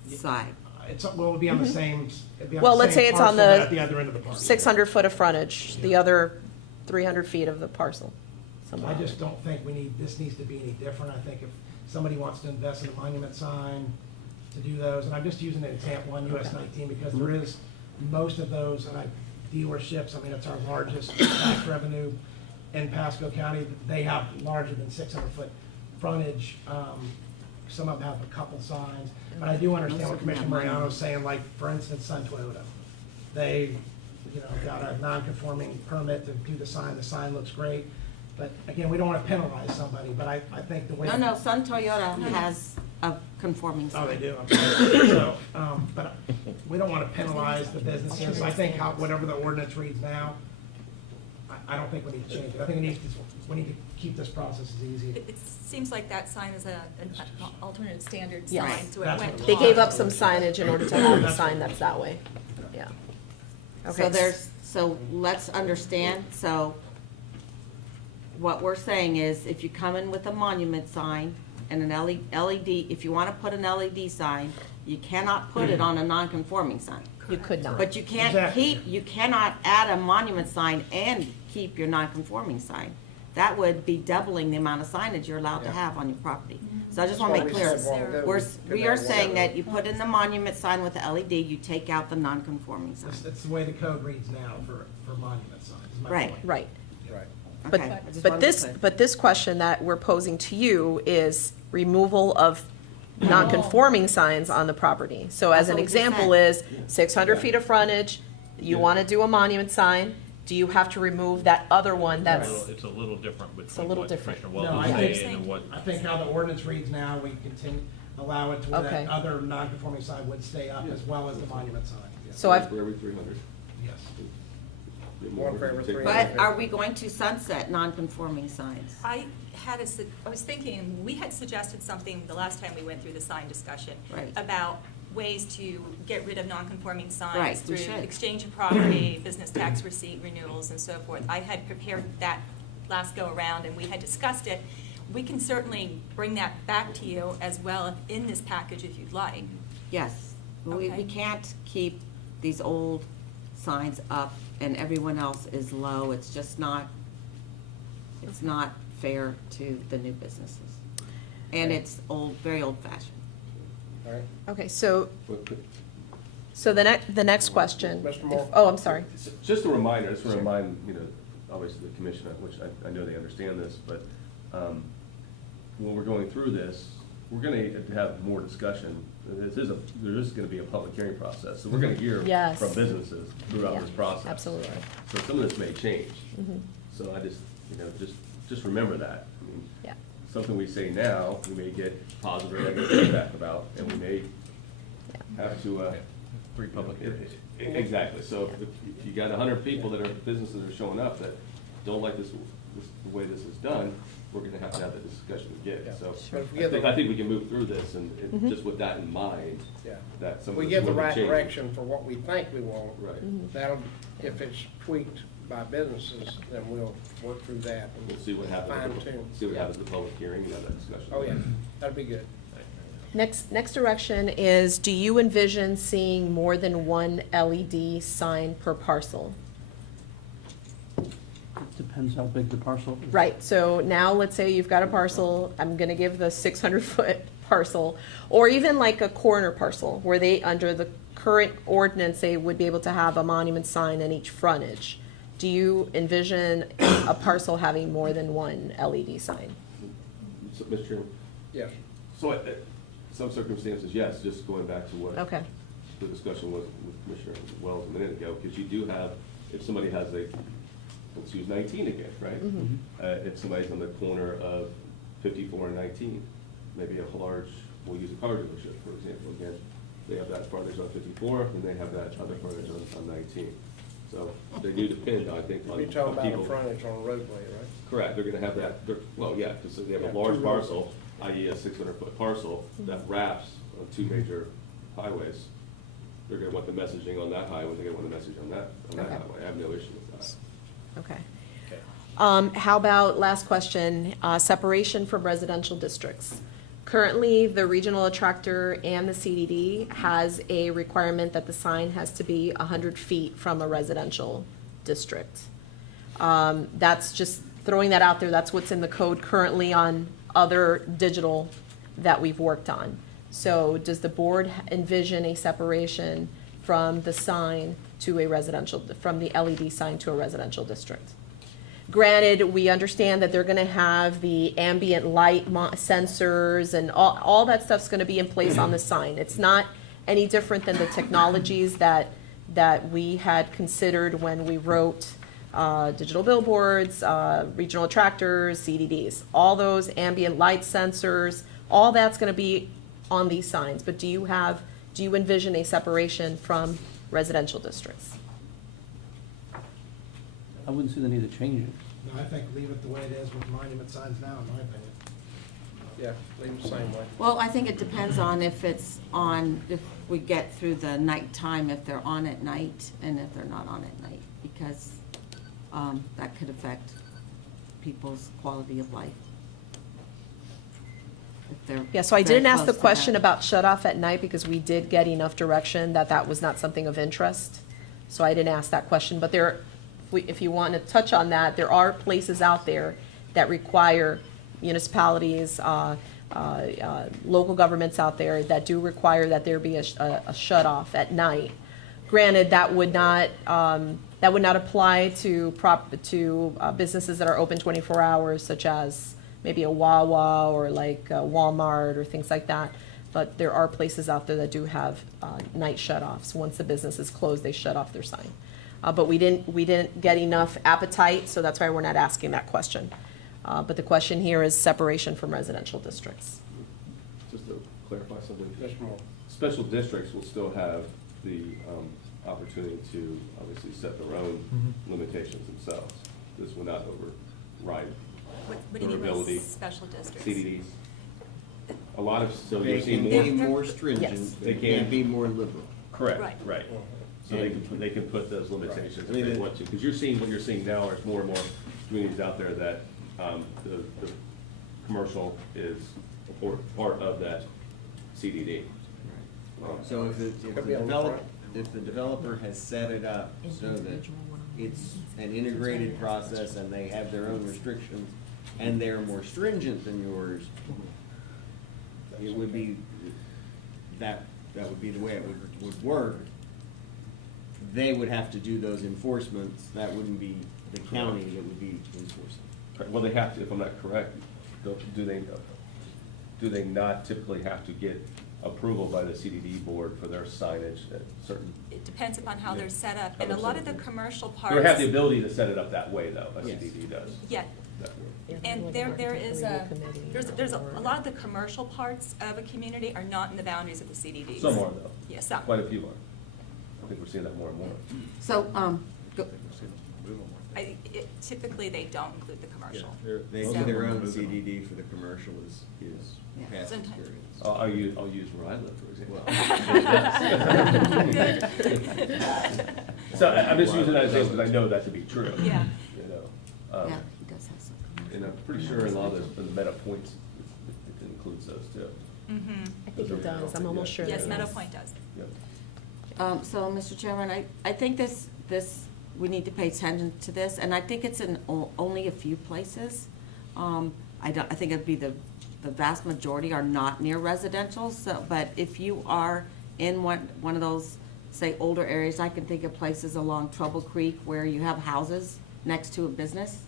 side. Well, it'll be on the same. It'll be on Well, the let's same say it's on parcel, but the at the other end of the parcel. 600 foot of frontage, the other 300 feet of the parcel. somewhere. I just don't think this needs to be any different. I think if somebody wants to invest in a monument sign, to do those, and I'm just using an example on US 19 because there is most of those, and dealerships, I mean, it's our largest tax revenue in Pasco County. They have larger than 600-foot frontage. Some of them have a couple signs, but I do understand what Commissioner Mariano's saying, like, for instance, Sun Toyota. They, got a non-conforming permit to do the sign looks great, but again, we don't want to penalize somebody, but I think the way. No, Sun Toyota has a conforming sign. Oh, they do, I'm sorry. So, but we don't want to penalize the businesses. I think whatever the ordinance reads now, I don't think we need to change it. I think we need to keep this process as easy. It seems like that sign is an alternate standard Yes. sign, so it That's went what it They off. gave up some signage in order to have a sign that's that way, yeah. Okay. So let's understand, so what we're saying is if you come in with a monument sign and an LED, if you want to put an LED sign, you cannot put it on a non-conforming sign. You could not. But you can't Exactly. you cannot add a monument sign and keep your non-conforming sign. That would be doubling the amount of signage you're allowed to have on your property. So I just want to make clear, we are saying that you put in the monument sign with the LED, you take out the non-conforming sign. That's the way the code reads now for monument signs, is my Right. point. Right. Right. Okay, I just wanted to say. But this question that we're posing to you is removal of non-conforming signs on the property. So as That's an what we just example said. is 600 feet of frontage, you want to do a monument sign, do you have to remove that other one that's, It's a little different a between little what different. Commissioner No, Wells I is think- saying and what. I think how the ordinance reads now, we continue, allow it to where Okay. that other non-conforming sign would stay up as well as the monument sign. Yes. so I've, For every 300. Yes. More in favor of 300. But are we going to sunset non-conforming signs? I was thinking, we had suggested something the last time we went through the sign discussion Right. about ways to get rid of non-conforming signs Right, we through should. exchange of property, business tax receipt renewals, and so forth. I had prepared that last go-around, and we had discussed it. We can certainly bring that back to you as well in this package if you'd like. Yes, we Okay. can't keep these old signs up and everyone else is low. It's just not, it's not fair to the new businesses. And it's very old-fashioned. All right, Okay, so, But- but the next question. Mr. Moore? if- Oh, I'm sorry. Just a reminder, just to remind, obviously the commission, which I know they understand this, but when we're going through this, we're gonna have more discussion. There is gonna be a public hearing process, so we're gonna hear Yes. from businesses throughout Yeah, this process. absolutely. So some of this may change. Mhm. So I just, just remember that. I mean, Yeah. something we say now, we may get positive or negative feedback about, and we may have to, 3 public hearings. Exactly, so if you got 100 people that are, businesses that are showing up that don't like the way this is done, we're gonna have to have that discussion again, Yeah. so. But if we I get think, the- I think we can move through this and Mhm. just with that in mind, Yeah. that some of We this give the will be right changed. direction for what we think we want. Right. That'll, if it's tweaked by businesses, then we'll work through that. and We'll see what happens, Fine tune. see what happens at the public hearing and have that discussion. Oh, yeah, that'd be good. Next direction is, do you envision seeing more than one LED sign per parcel? It depends how big the parcel is. Right, so now let's say you've got a parcel, I'm gonna give the 600-foot parcel, or even like a corner parcel, where they, under the current ordinance, they would be able to have a monument sign in each frontage. Do you envision a parcel having more than one LED sign? So, Mr. Chairman, Yes. so some circumstances, yes, just going back to what Okay, the discussion was with Commissioner Wells a minute ago, because you do have, if somebody has let's use 19 again, right? Mhm. If somebody's on the corner of 54 and 19, maybe a large, we'll use a car dealership, for example, again, they have that frontage on 54, and they have that other frontage on 19. So they do depend, I think, on You're talking about people. a frontage on a roadway, right? Correct, they're gonna have that, well, yeah, because they have Yeah, a large 2 parcel, i.e. a 600-foot parcel that wraps on 2 major highways. They're gonna want the messaging on that highway, they're gonna want the message on that Okay. highway. I have no issue with that. okay. Okay. How about, last question, separation from residential districts? Currently, the regional attractor and the CDD has a requirement that the sign has to be 100 feet from a residential district. That's just throwing that out there, that's what's in the code currently on other digital that we've worked on. So does the board envision a separation from the sign to a residential, from the LED sign to a residential district? Granted, we understand that they're gonna have the ambient light sensors and all that stuff's gonna be in place on the sign. It's not any different than the technologies that we had considered when we wrote digital billboards, regional attractors, CDDs. All those ambient light sensors, all that's gonna be on these signs. But do you envision a separation from residential districts? I wouldn't see the need to change it. No, I think leave it the way it is with monument signs now, in my opinion. Yeah, leave it the same way. Well, I think it depends on if it's on, if we get through the nighttime, if they're on at night and if they're not on at night, because that could affect people's quality of life. If they're Yeah, so I very didn't ask the close to question that. about shut off at night because we did get enough direction that that was not something of interest. So I didn't ask that question, but if you want to touch on that, there are places out there that require municipalities, local governments out there that do require that there be a shut off at night. Granted, that would not apply to businesses that are open 24 hours, such as maybe a Wawa or like Walmart or things like that. But there are places out there that do have night shut-offs. Once the business is closed, they shut off their sign. But we didn't get enough appetite, so that's why we're not asking that question. But the question here is separation from residential districts. Just to clarify something, Mr. Moore. special districts will still have the opportunity to obviously set their own limitations themselves. This will not override What do you mean by Durability. special districts? CDDs. A lot of, so They you're seeing can be more, more stringent, Yes. they can't be more liberal. correct, Right. right. So they can put those limitations if I mean, they want to, because you're seeing, what you're seeing now is more and more communities out there that, the commercial is part of that CDD. So if the developer has set it up so that it's an integrated process and they have their own restrictions and they're more stringent than yours, it would be, that would be the way it would work. They would have to do those enforcements, that wouldn't be the county that would be enforcing. Well, they have to, if I'm not correct, do they not typically have to get approval by the CDD board for their signage at certain? It depends upon how Yeah. they're set up, How and a they're lot set of the up. commercial parts. They have the ability to set it up that way, though, a Yes. CDD does. Yeah, and there is there's a lot of the commercial parts of a community are not in the boundaries of the CDDs. Some are, though. Yeah, some. Quite a few are. I think we're seeing that more and more. So, Typically, they don't include the commercial. They do their own CDD for the commercial is past Sometimes. experience. I'll use where I live, for example. So I'm just using that example because I know that to be true. Yeah. You know, yeah, he does have some. and I'm pretty sure in a lot of the meta points, it includes those too. Mm-hmm. I think it does, I'm almost sure. Yes, it Meadow does. Point does. Yep. So, Mr. Chairman, I think this, we need to pay attention to this, and I think it's in only a few places. I think it'd be the vast majority are not near residential, so, but if you are in one of those, say, older areas, I can think of places along Trouble Creek where you have houses next to a business.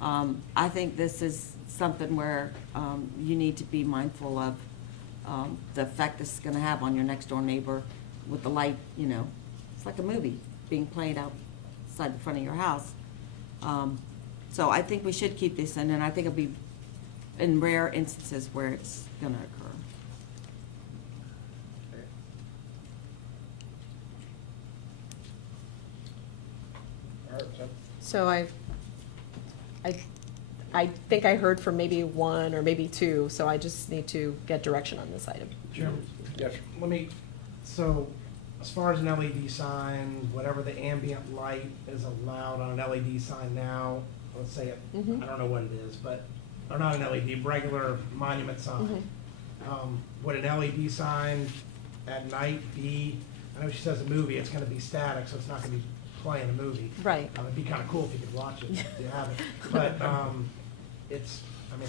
I think this is something where, you need to be mindful of, the effect this is gonna have on your next door neighbor with the light, it's like a movie being played outside the front of your house. So I think we should keep this in, and I think it'll be in rare instances where it's gonna occur. All right, So I think I heard from maybe one or maybe two, so I just need to get direction on this item. Chairman, yes, so as far as an LED sign, whatever the ambient light is allowed on an LED sign now, let's say it, Mhm. I don't know what it is, but, or not an LED, regular monument sign. Would an LED sign at night be, I know she says a movie, it's gonna be static, so it's not gonna be playing a movie. Right. It'd be kinda cool if you could watch it, if you have it. But,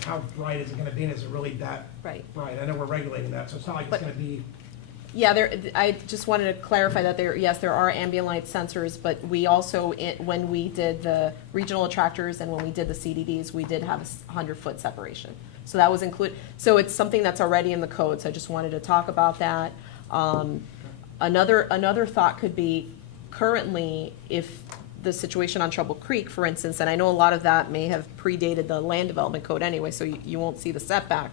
how bright is it gonna be, and is it really that Right. bright? I know we're regulating that, so it's not like it's But- gonna be, Yeah, I just wanted to clarify that yes, there are ambient light sensors, but we also, when we did the regional attractors and when we did the CDDs, we did have a 100-foot separation. So that was included, so it's something that's already in the code, so I just wanted to talk about that. Another thought could be, currently, if the situation on Trouble Creek, for instance, and I know a lot of that may have predated the land development code anyway, so you won't see the setback,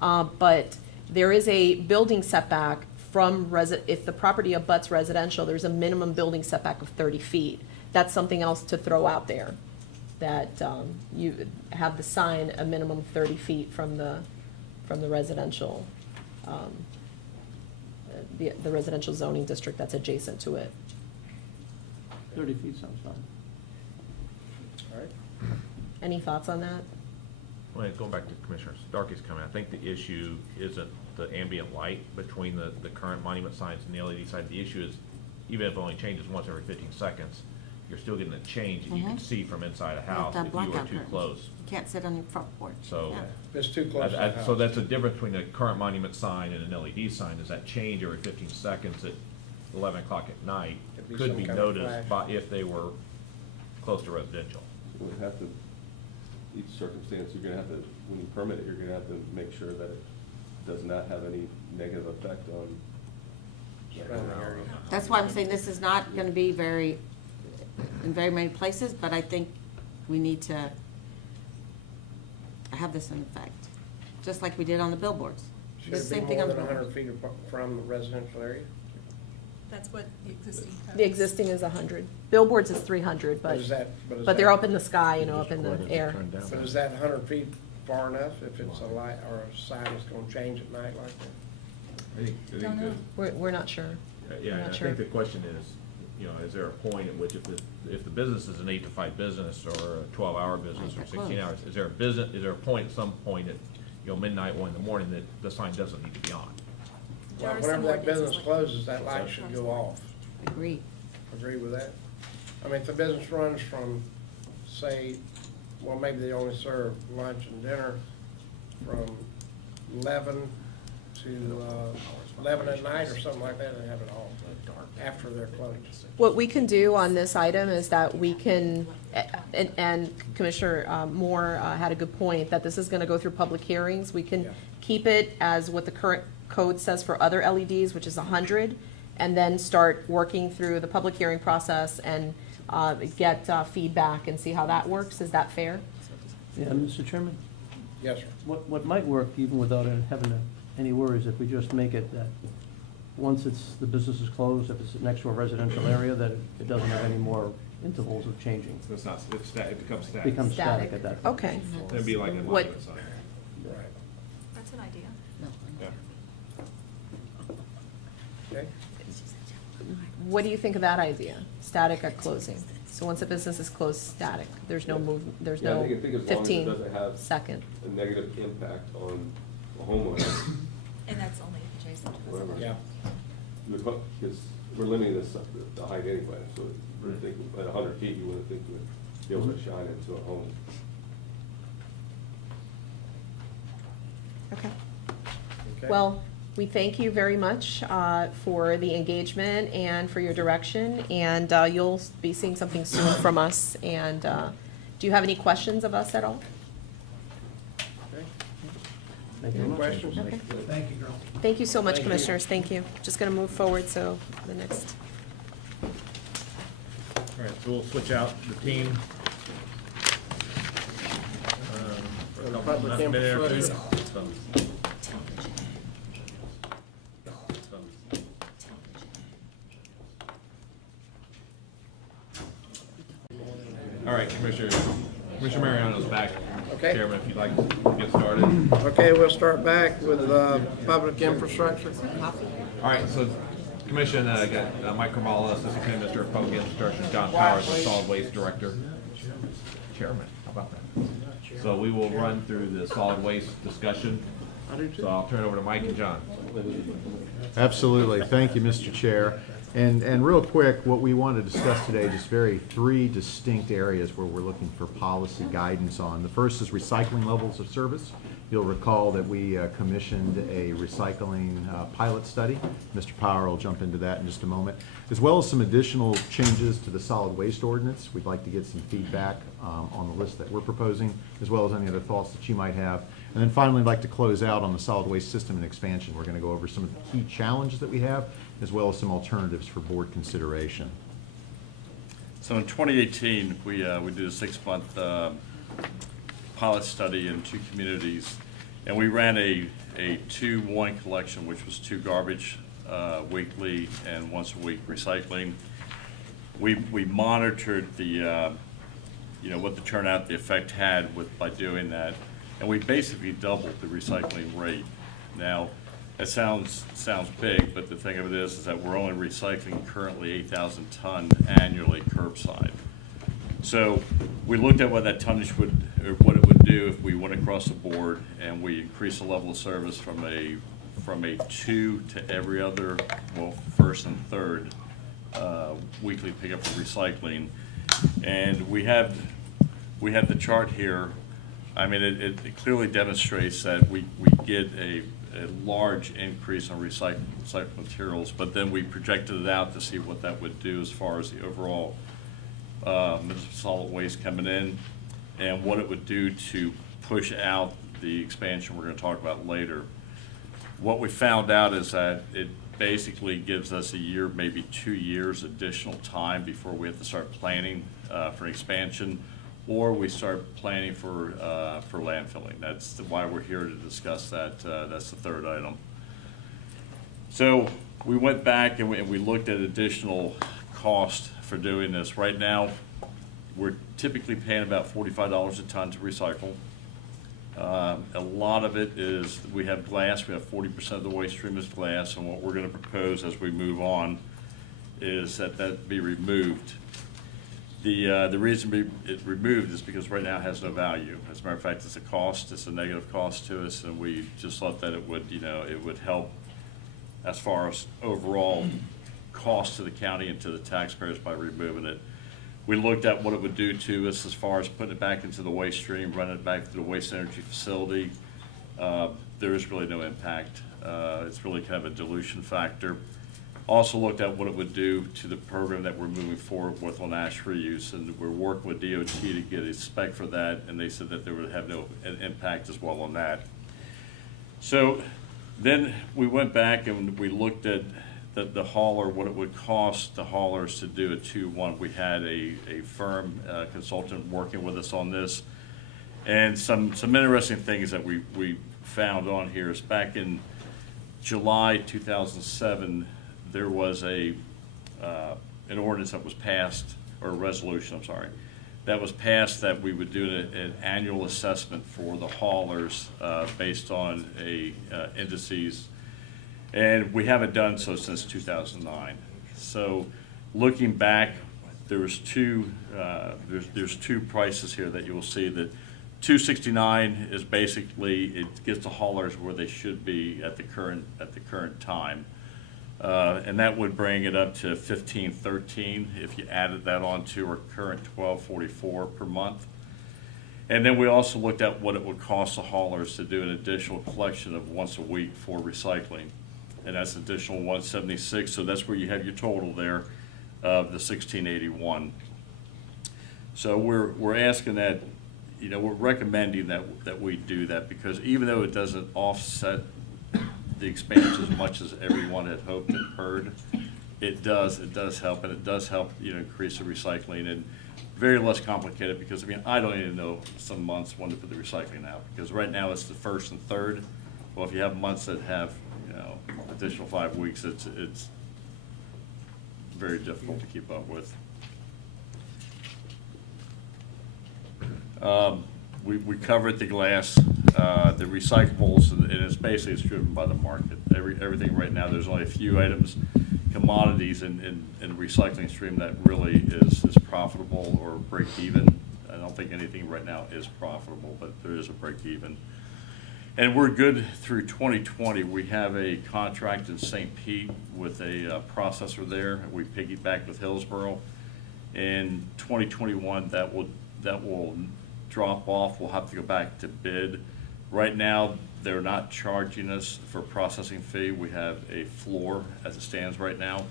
but there is a building setback from if the property abuts residential, there's a minimum building setback of 30 feet. That's something else to throw out there, that you have the sign a minimum 30 feet from the residential, the residential zoning district that's adjacent to it. 30 feet sounds fine. all right. Any thoughts on that? Well, going back to Commissioner Starkey's comment, I think the issue isn't the ambient light between the current monument signs and the LED sign. The issue is, even if it only changes once every 15 seconds, you're still getting a change that you can see from inside a You have house to have if you were blackout too curtains. close. You can't sit on your front porch. So, Yeah. If it's too close to the house. so that's the difference between a current monument sign and an LED sign, is that change every 15 seconds at 11 o'clock at night Could be could some be kind of noticed flash. if they were close to residential. So we have to, each circumstance, you're gonna have to, when you permit it, you're gonna have to make sure that it does not have any negative effect on. Surrounding area. That's why I'm saying this is not gonna be in very many places, but I think we need to have this in effect, just like we did on the billboards. Should The it be same thing more on the than billboards. 100 feet from the residential area? That's what the existing code The is. existing is 100. Billboards is 300, But is that- but they're up in the sky, up in the According to air. turn down. But is that 100 feet far enough if it's a light or a sign that's gonna change at night like that? I think Don't know. We're not sure. Yeah, We're and not I sure. think the question is, you know, is there a point at which if the business is an 8 to 5 business or a 12-hour business or 16 hours, is there a point at some point at, you know, midnight, 1 in the morning that the sign doesn't need to be on? There Well, are whenever some that ordinances business like- closes, that light should go off. Agreed. Agree with that? I mean, if the business runs from, say, well, maybe they only serve lunch and dinner from 11 to 11 at night or something like that, and have it off after they're closed. What we can do on this item is that we can, and Commissioner Moore had a good point, that this is going to go through public hearings. We can Yeah. keep it as what the current code says for other LEDs, which is 100, and then start working through the public hearing process and get feedback and see how that works. Is that fair? Yeah, Mr. Chairman, Yes, sir. what might work even without having any worries, if we just make it that once the business is closed, if it's next to a residential area, that it doesn't have any more intervals of changing. It's not, it becomes static. Becomes static at that point. Okay. It'd be like a What- monument sign. Right. That's an idea. Yeah. Okay. What do you think of that idea? Static at closing. So once a business is closed, static. There's no move, there's Yeah, I no think as long as it 15 doesn't have second. a negative impact on the homeowner, And that's only adjacent to the whatever. Yeah. Because we're limiting this, the height anyway, so we're thinking at 100 feet, you wouldn't think you would be able to shine into a home. Okay. Okay. Well, we thank you very much for the engagement and for your direction, and you'll be seeing something soon from us. And do you have any questions of us at all? Okay. Thank you Any very much. questions? Okay. Thank you, girl. Thank you so much, Thank you. Commissioners. Thank you. Just going to move forward, so the next. All right, so we'll switch out the team. For a For the couple public minute or two. infrastructure. All right, Commissioner Mariano's back. Okay. Chairman, if you'd like to get started. Okay, we'll start back with public infrastructure. All right, so Commission, got Mike Kamala, Assistant County Minister of Public Infrastructure, and John Powers, the Solid Waste Director. Chairman, how about that? So we will run through the solid waste discussion. I do too. So I'll turn it over to Mike and John. Absolutely. Thank you, Mr. Chair. And real quick, what we want to discuss today, just three distinct areas where we're looking for policy guidance on. The first is recycling levels of service. You'll recall that we commissioned a recycling pilot study. Mr. Power will jump into that in just a moment, as well as some additional changes to the solid waste ordinance. We'd like to get some feedback on the list that we're proposing, as well as any other thoughts that you might have. And then finally, I'd like to close out on the solid waste system and expansion. We're going to go over some of the key challenges that we have, as well as some alternatives for board consideration. So in 2018, we did a 6-month pilot study in 2 communities, and we ran a 2-1 collection, which was 2 garbage weekly and once a week recycling. We monitored the what the turnout, the effect had by doing that, and we basically doubled the recycling rate. Now, that sounds big, but the thing of it is that we're only recycling currently 8,000 ton annually curbside. So we looked at what that tonnage what it would do if we went across the board and we increased the level of service from a 2 to every other, well, first and third weekly pickup for recycling. And we have the chart here. I mean, it clearly demonstrates that we get a large increase on recycled materials, but then we projected it out to see what that would do as far as the overall solid waste coming in and what it would do to push out the expansion we're going to talk about later. What we found out is that it basically gives us a year, maybe 2 years additional time before we have to start planning for an expansion, or we start planning for landfilling. That's why we're here to discuss that. That's the third item. So we went back and we looked at additional cost for doing this. Right now, we're typically paying about $45 a ton to recycle. A lot of it is, we have glass, we have 40% of the waste stream is glass, and what we're gonna propose as we move on is that be removed. The reason it's removed is because right now it has no value. As a matter of fact, it's a cost, it's a negative cost to us, and we just thought that it would, it would help as far as overall cost to the county and to the taxpayers by removing it. We looked at what it would do to us as far as putting it back into the waste stream, running it back to the waste energy facility. There is really no impact. It's really kind of a dilution factor. Also looked at what it would do to the program that we're moving forward with on ash reuse, and we're working with DOT to get a spec for that, and they said that there would have no impact as well on that. So then we went back and we looked at the hauler, what it would cost the haulers to do a 2-1. We had a firm consultant working with us on this, and some interesting things that we found on here is back in July 2007, there was an ordinance that was passed, or a resolution, I'm sorry, that was passed that we would do an annual assessment for the haulers based on indices, and we haven't done so since 2009. So looking back, there's two prices here that you will see. That $269 is basically, it gets the haulers where they should be at the current time. And that would bring it up to $15.13 if you added that on to our current $12.44 per month. And then we also looked at what it would cost the haulers to do an additional collection of once a week for recycling. And that's additional $176, so that's where you have your total there of the $16.81. So we're asking that, we're recommending that we do that, because even though it doesn't offset the expense as much as everyone had hoped and heard, it does help, and it does help, increase the recycling, and very less complicated, because I don't even know some months when to put the recycling out, because right now it's the 1st and 3rd. Well, if you have months that have, additional 5 weeks, it's very difficult to keep up with. We covered the glass, the recyclables, and it's basically driven by the market. Everything right now, there's only a few items, commodities in the recycling stream that really is profitable or break even. I don't think anything right now is profitable, but there is a break even. And we're good through 2020. We have a contract in St. Pete with a processor there. We piggyback with Hillsborough. In 2021, that will drop off. We'll have to go back to bid. Right now, they're not charging us for processing fee. We have a floor as it stands right now.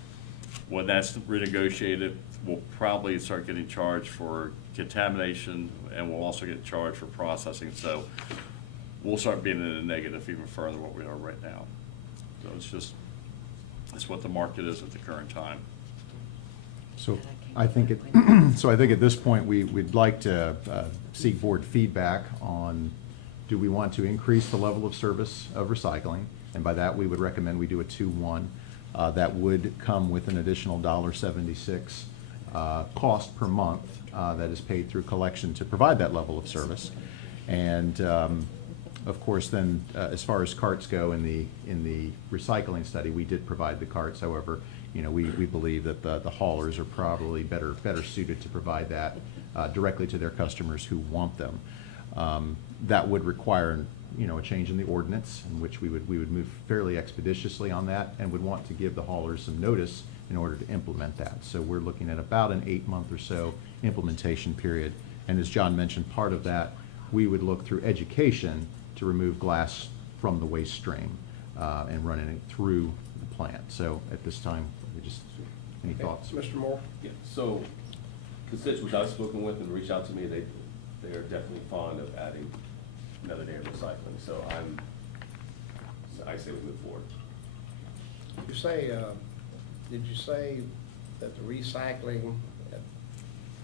When that's renegotiated, we'll probably start getting charged for contamination, and we'll also get charged for processing. So we'll start being in a negative even further than what we are right now. So it's what the market is at the current time. So I think at this point, we'd like to seek board feedback on, do we want to increase the level of service of recycling? And by that, we would recommend we do a 2-1. That would come with an additional $1.76 cost per month that is paid through collection to provide that level of service. And of course, then, as far as carts go, in the recycling study, we did provide the carts. However, we believe that the haulers are probably better suited to provide that directly to their customers who want them. That would require, a change in the ordinance, in which we would move fairly expeditiously on that, and would want to give the haulers some notice in order to implement that. So we're looking at about an 8-month or so implementation period. And as John mentioned, part of that, we would look through education to remove glass from the waste stream and running it through the plant. So at this time, any thoughts? Mr. Moore? Yeah, so constituents I've spoken with and reached out to me, they are definitely fond of adding another day of recycling. So I say we move forward. You say, did you say that the recycling,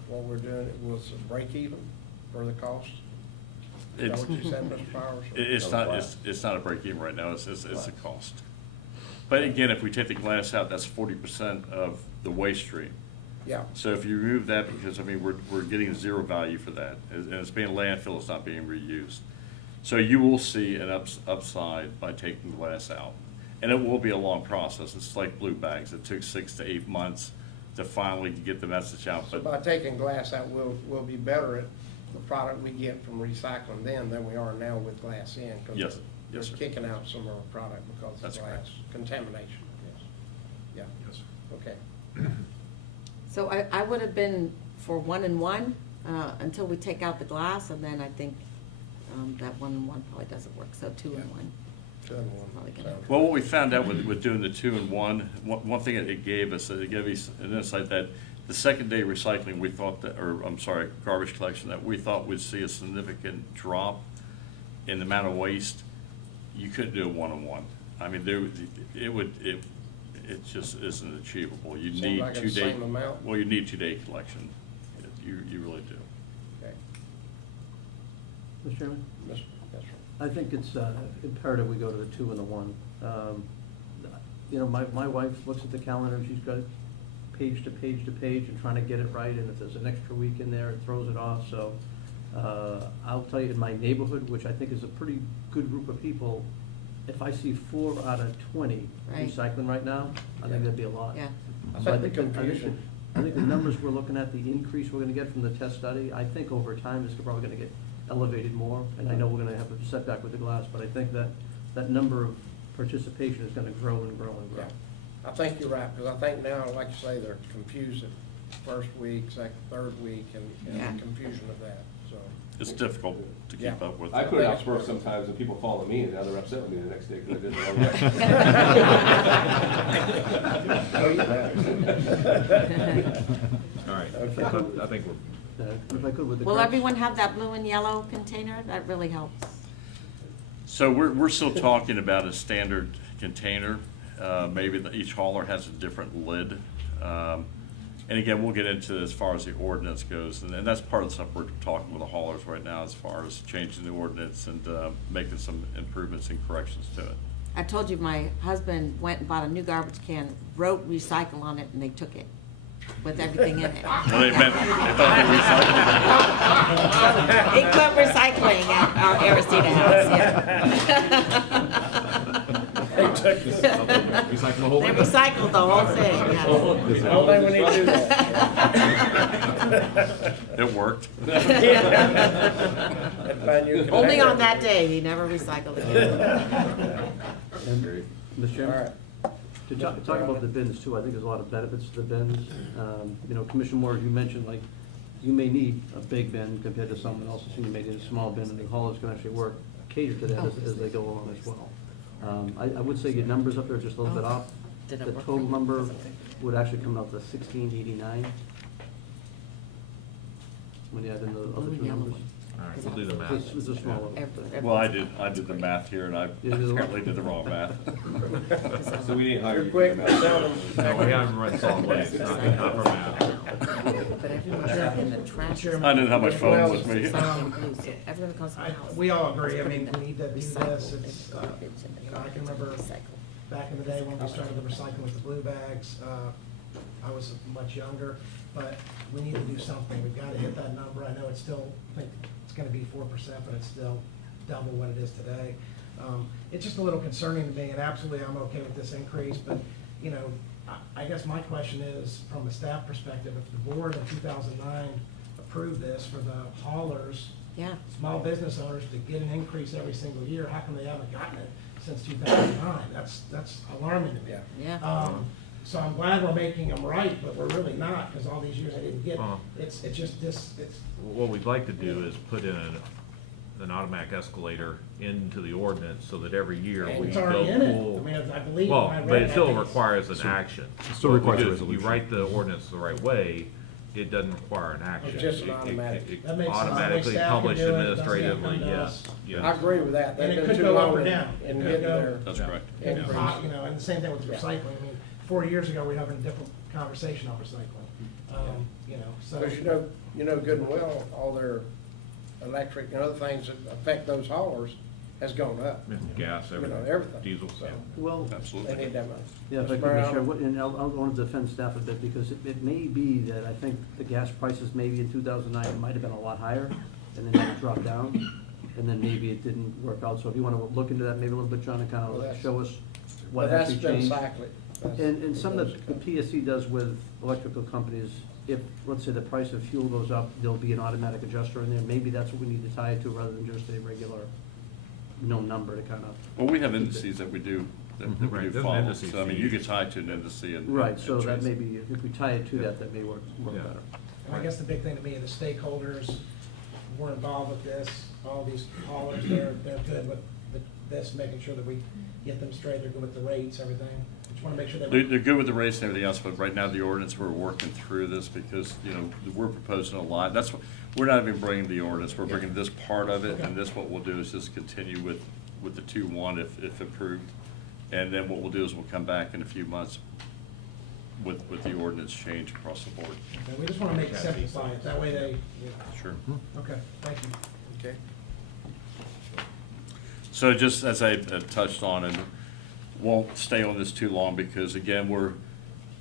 what we're doing, it was a break even for the cost? Is that what you said, Mr. Powers? It's not a break even right now. It's a cost. But again, if we take the glass out, that's 40% of the waste stream. Yeah. So if you remove that, because we're getting zero value for that, and it's being landfill, it's not being reused. So you will see an upside by taking glass out. And it will be a long process. It's like blue bags. It took 6 to 8 months to finally get the message out. So by taking glass out, we'll be better at the product we get from recycling then than we are now with glass in. 'Cause Yes, they're yes, sir. kicking out some of our product because That's of glass correct. contamination, yes. Yeah. Yes, sir. Okay. So I would have been for 1 and 1 until we take out the glass, and then I think that 1 and 1 probably doesn't work, so 2 and 1. 2 and 1. Probably gonna- Sounds Well, what we found out with doing the 2 and 1, one thing it gave us an insight that the second day recycling, we thought that, or I'm sorry, garbage collection, that we thought we'd see a significant drop in the amount of waste. You couldn't do a 1 and 1. I mean, it just isn't achievable. You Seems need like it's 2 the day. same amount? Well, you need 2-day collection. You really do. Okay. Mr. Chairman? Yes, sir. I think it's imperative we go to the 2 and the 1. You know, my wife looks at the calendar, and she's got it page to page to page and trying to get it right, and if there's an extra week in there, it throws it off, so I'll tell you, in my neighborhood, which I think is a pretty good group of people, if I see 4 out of 20 Right. recycling right now, I think that'd be a lot. Yeah. So I think the confusion. I think the numbers we're looking at, the increase we're gonna get from the test study, I think over time, it's probably gonna get elevated more, and I know we're gonna have a setback with the glass, but I think that number of participation is gonna grow and grow and grow. Yeah, I think you're right, because I think now, like you say, they're confused at first week, second, third week, and Yeah. the confusion of that, so. It's difficult to keep Yeah. up with. I put it out first sometimes, and people follow me, and now they're upset with me the next day because I did it the wrong way. All right, Okay. I think we're, If I could with the. Will garbage- everyone have that blue and yellow container? That really helps. So we're still talking about a standard container. Maybe each hauler has a different lid. And again, we'll get into as far as the ordinance goes, and that's part of the stuff we're talking with the haulers right now as far as changing the ordinance and making some improvements and corrections to it. I told you my husband went and bought a new garbage can, wrote recycle on it, and they took it with everything in it. Well, they thought He quit recycling at our Aristida house, They took this. recycle the whole They thing. recycled the whole thing, yes. I don't think we need to do that. It worked. Find you a Only container. on that day, he never recycled again. And, Mr. All Chairman? right. To talk about the bins too, I think there's a lot of benefits to the bins. You know, Commissioner Moore, you mentioned, like, you may need a big bin compared to someone else's, and you may need a small bin, and the haulers can actually cater to that as they go along as well. I would say your numbers up there are just a little bit off. The Did it work? total number would actually come out to 1689. When you add in the other Blue two yellow numbers. one. All right, we'll do the math. It's a small one. Well, I did the math here, and I You did the what? apparently did the wrong math. So we didn't hire You're you. quick, but seldom. No, we haven't run solid waste, not for math. But everyone's in the trash. I didn't have my phone with me. Everyone comes to my house. We all agree, I mean, we need to do Recycle this, it's, and put bins in the you know, I can garbage, remember recycle. back in the day when we started the recycling with the blue bags, I was much younger, but we need to do something, we've gotta hit that number, I know it's still, I think it's gonna be 4%, but it's still double what it is today. It's just a little concerning to me, and absolutely I'm okay with this increase, but, you know, I guess my question is, from a staff perspective, if the board in 2009 approved this for the haulers, Yeah. small business owners to get an increase every single year, how come they haven't gotten it since 2009? That's alarming to me. Yeah. So I'm glad we're making them right, but we're really not, because all these years I didn't get it. Uh-huh. It's just this, it's, What we'd like to do is put in an automatic escalator into the ordinance so that every year and we it's go already in it. full. I mean, I believe when Well, I read but it I still think it's- requires an action. still What we requires a do is resolution. You write the ordinance the right way, it doesn't require an action. just an It- automatic. it That makes sense. Automatically Staff can published do it, doesn't have to administratively, come to yes, us. yes. I agree with that. And They've it been could too go long up or in down. in It could getting go- their That's correct. And, increase. you know, and the same thing with Yeah. recycling. I mean, 4 years ago, we were having a different conversation on recycling. You know, so. Because you know good and well, all their electric and other things that affect those haulers has gone up. Gas, You know, everything. everything. Diesel, So, Well, they Absolutely. need that money. yeah, if I Mr. could, Brown? Mr. Chair, and I'll want to defend staff a bit, because it may be that I think the gas prices maybe in 2009 might have been a lot higher, and then it dropped down. and then maybe it didn't work out. So if you want to look into that maybe a little bit, John, and kind Well, of that's- show us Well, what that's actually been changed. cyclic. And some that the PSC does with electrical companies, if, let's say, the price of fuel goes up, there'll be an automatic adjuster in there. Maybe that's what we need to tie it to rather than just a regular known number to kind of. Well, we have indices that we do, that we Right, do there's an follow. indices So, I mean, fee. you could tie it to an indice and. Right, so and that trace may it. be, if we tie it to that, that may work Yeah. better. And I guess the big thing to me, the stakeholders were involved with this, all these haulers, they're good with this, making sure that we get them straight, they're good with the rates, everything. Just wanna make sure that. They're good with the race and everything else, but right now, the ordinance, we're working through this because, you know, we're proposing a lot. That's what, we're not even bringing the ordinance, we're bringing this part of it, and this, what we'll do is just continue with the 2-1 if approved. And then what we'll do is we'll come back in a few months with the ordinance change across the board. And we just wanna make it simplified, that way they, Sure. okay, thank you. Okay. So just as I touched on, and won't stay on this too long, because again, we're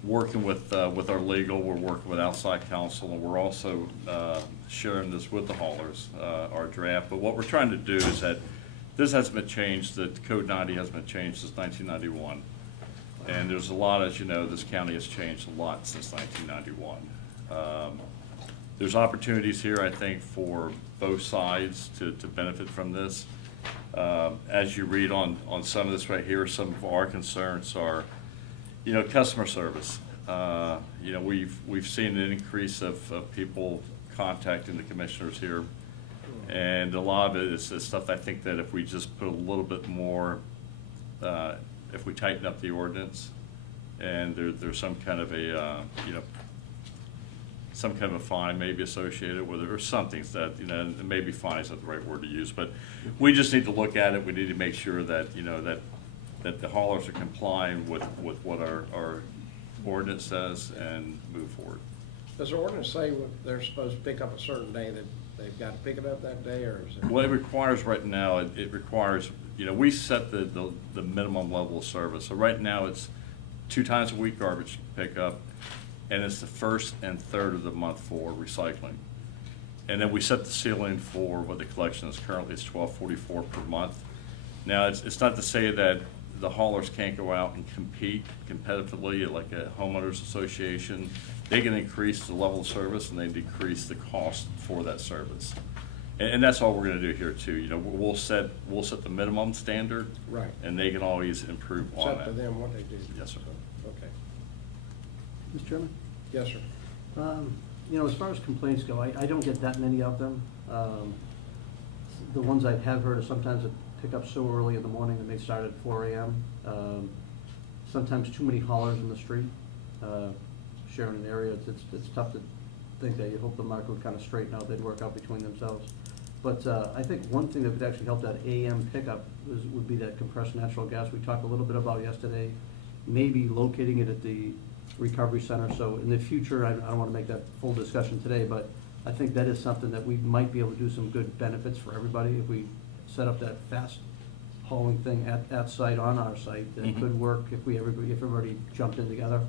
working with our legal, we're working with outside counsel, and we're also sharing this with the haulers, our draft. But what we're trying to do is that this hasn't been changed, the Code 90 hasn't been changed since 1991. And there's a lot, as you know, this county has changed a lot since 1991. There's opportunities here, I think, for both sides to benefit from this. As you read on some of this right here, some of our concerns are, you know, customer service. You know, we've seen an increase of people contacting the commissioners here. And a lot of it is stuff I think that if we just put a little bit more, if we tighten up the ordinance, and there's some kind of a, you know, some kind of a fine maybe associated with it, or something that, you know, maybe fine is not the right word to use, but we just need to look at it. We need to make sure that, you know, that the haulers are complying with what our ordinance says and move forward. Does the ordinance say they're supposed to pick up a certain day, that they've got to pick it up that day, or is it? What it requires right now, it requires, you know, we set the minimum level of service. So right now, it's 2 times a week garbage pickup, and it's the first and third of the month for recycling. And then we set the ceiling for what the collection is currently. It's $12.44 per month. Now, it's not to say that the haulers can't go out and compete competitively like a homeowners association. They can increase the level of service and they decrease the cost for that service. And that's all we're gonna do here too. You know, we'll set the minimum standard. Right. And they can always improve It's on up to that. them what they do. Yes, sir. Okay. Mr. Chairman? Yes, sir. You know, as far as complaints go, I don't get that many of them. The ones I have heard are sometimes that pick up so early in the morning that they start at 4 AM. Sometimes too many haulers in the street, sharing an area. It's tough to think that. You hope the market would kind of straighten out, they'd work out between themselves. But I think one thing that would actually help that AM pickup would be that compressed natural gas we talked a little bit about yesterday. Maybe locating it at the recovery center. So in the future, I don't want to make that full discussion today, but I think that is something that we might be able to do some good benefits for everybody if we set up that fast hauling thing at site, on our site. That could work if everybody jumped in together.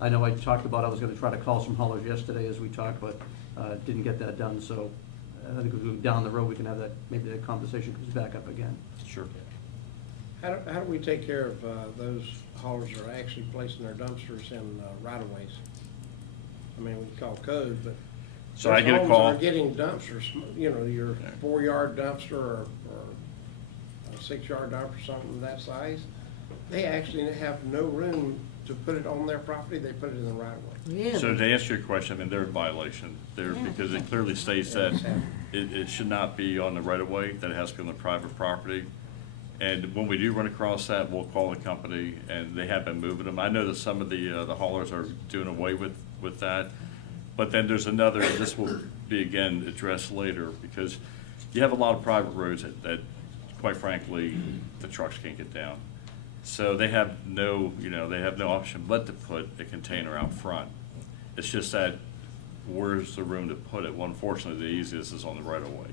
I know I talked about, I was gonna try to call some haulers yesterday as we talked, but didn't get that done. So I think down the road, we can have that, maybe that conversation comes back up again. Sure. How do we take care of those haulers that are actually placing their dumpsters in right-of-ways? I mean, we call code, but So I get a there's call. homes that are getting dumpsters, you know, your 4-yard dumpster or a 6-yard dumpster, something that size. They actually have no room to put it on their property. They put it in the right-of-way. So to answer your question, I mean, they're in violation there because it clearly states that it should not be on the right of way, that it has to be on the private property. And when we do run across that, we'll call the company and they have been moving them. I know that some of the haulers are doing away with that. But then there's another, this will be again addressed later, because you have a lot of private roads that quite frankly, the trucks can't get down. So they have no option but to put a container out front. It's just that, where's the room to put it? Well, unfortunately, the easiest is on the right of way.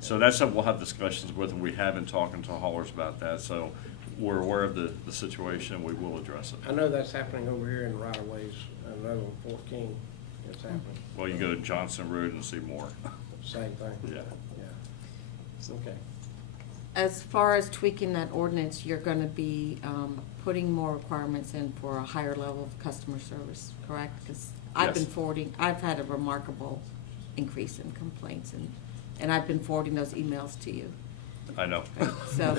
So that's something we'll have discussions with, and we have been talking to haulers about that. So we're aware of the situation, and we will address it. I know that's happening over here in right-of-ways. I know on Fort King, it's happening. Well, you go to Johnson Road and see more. Same thing. Yeah. Yeah. Okay. As far as tweaking that ordinance, you're gonna be putting more requirements in for a higher level of customer service, correct? Because I've been Yes. forwarding, I've had a remarkable increase in complaints, and I've been forwarding those emails to you. I know. So,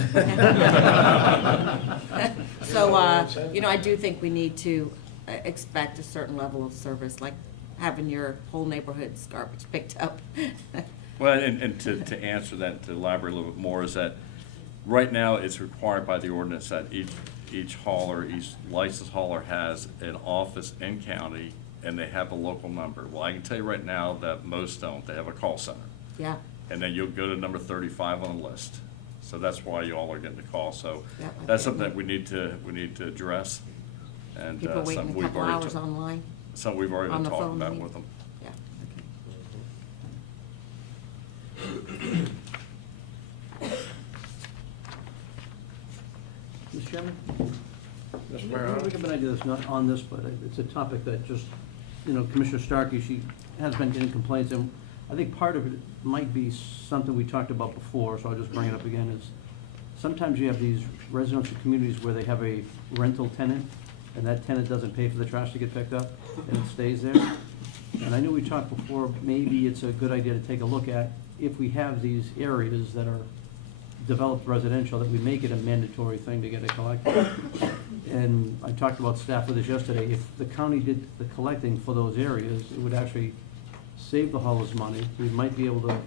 you know, I do think we need to expect a certain level of service, like having your whole neighborhood's garbage picked up. Well, and to answer that, to elaborate a little bit more, is that right now it's required by the ordinance that each hauler, each licensed hauler has an office in county and they have a local number. Well, I can tell you right now that most don't. They have a call center. Yeah, And then you'll go to number 35 on the list. So that's why you all are getting the call. So Yeah. that's something that we need to address. And people waiting something a we've couple already hours online. something we've already on been the talking phone, about you mean? with them. Yeah, Mr. Chairman? Mr. I Mayor, think I've an idea that's not on this, but it's a topic that just, you know, Commissioner Starkey, she has been getting complaints, and I think part of it might be something we talked about before, so I'll just bring it up again, is sometimes you have these residential communities where they have a rental tenant, and that tenant doesn't pay for the trash to get picked up, and it stays there. And I know we talked before, maybe it's a good idea to take a look at, if we have these areas that are developed residential, that we make it a mandatory thing to get it collected. And I talked about staff with us yesterday, if the county did the collecting for those areas, it would actually save the haulers money. We might be able to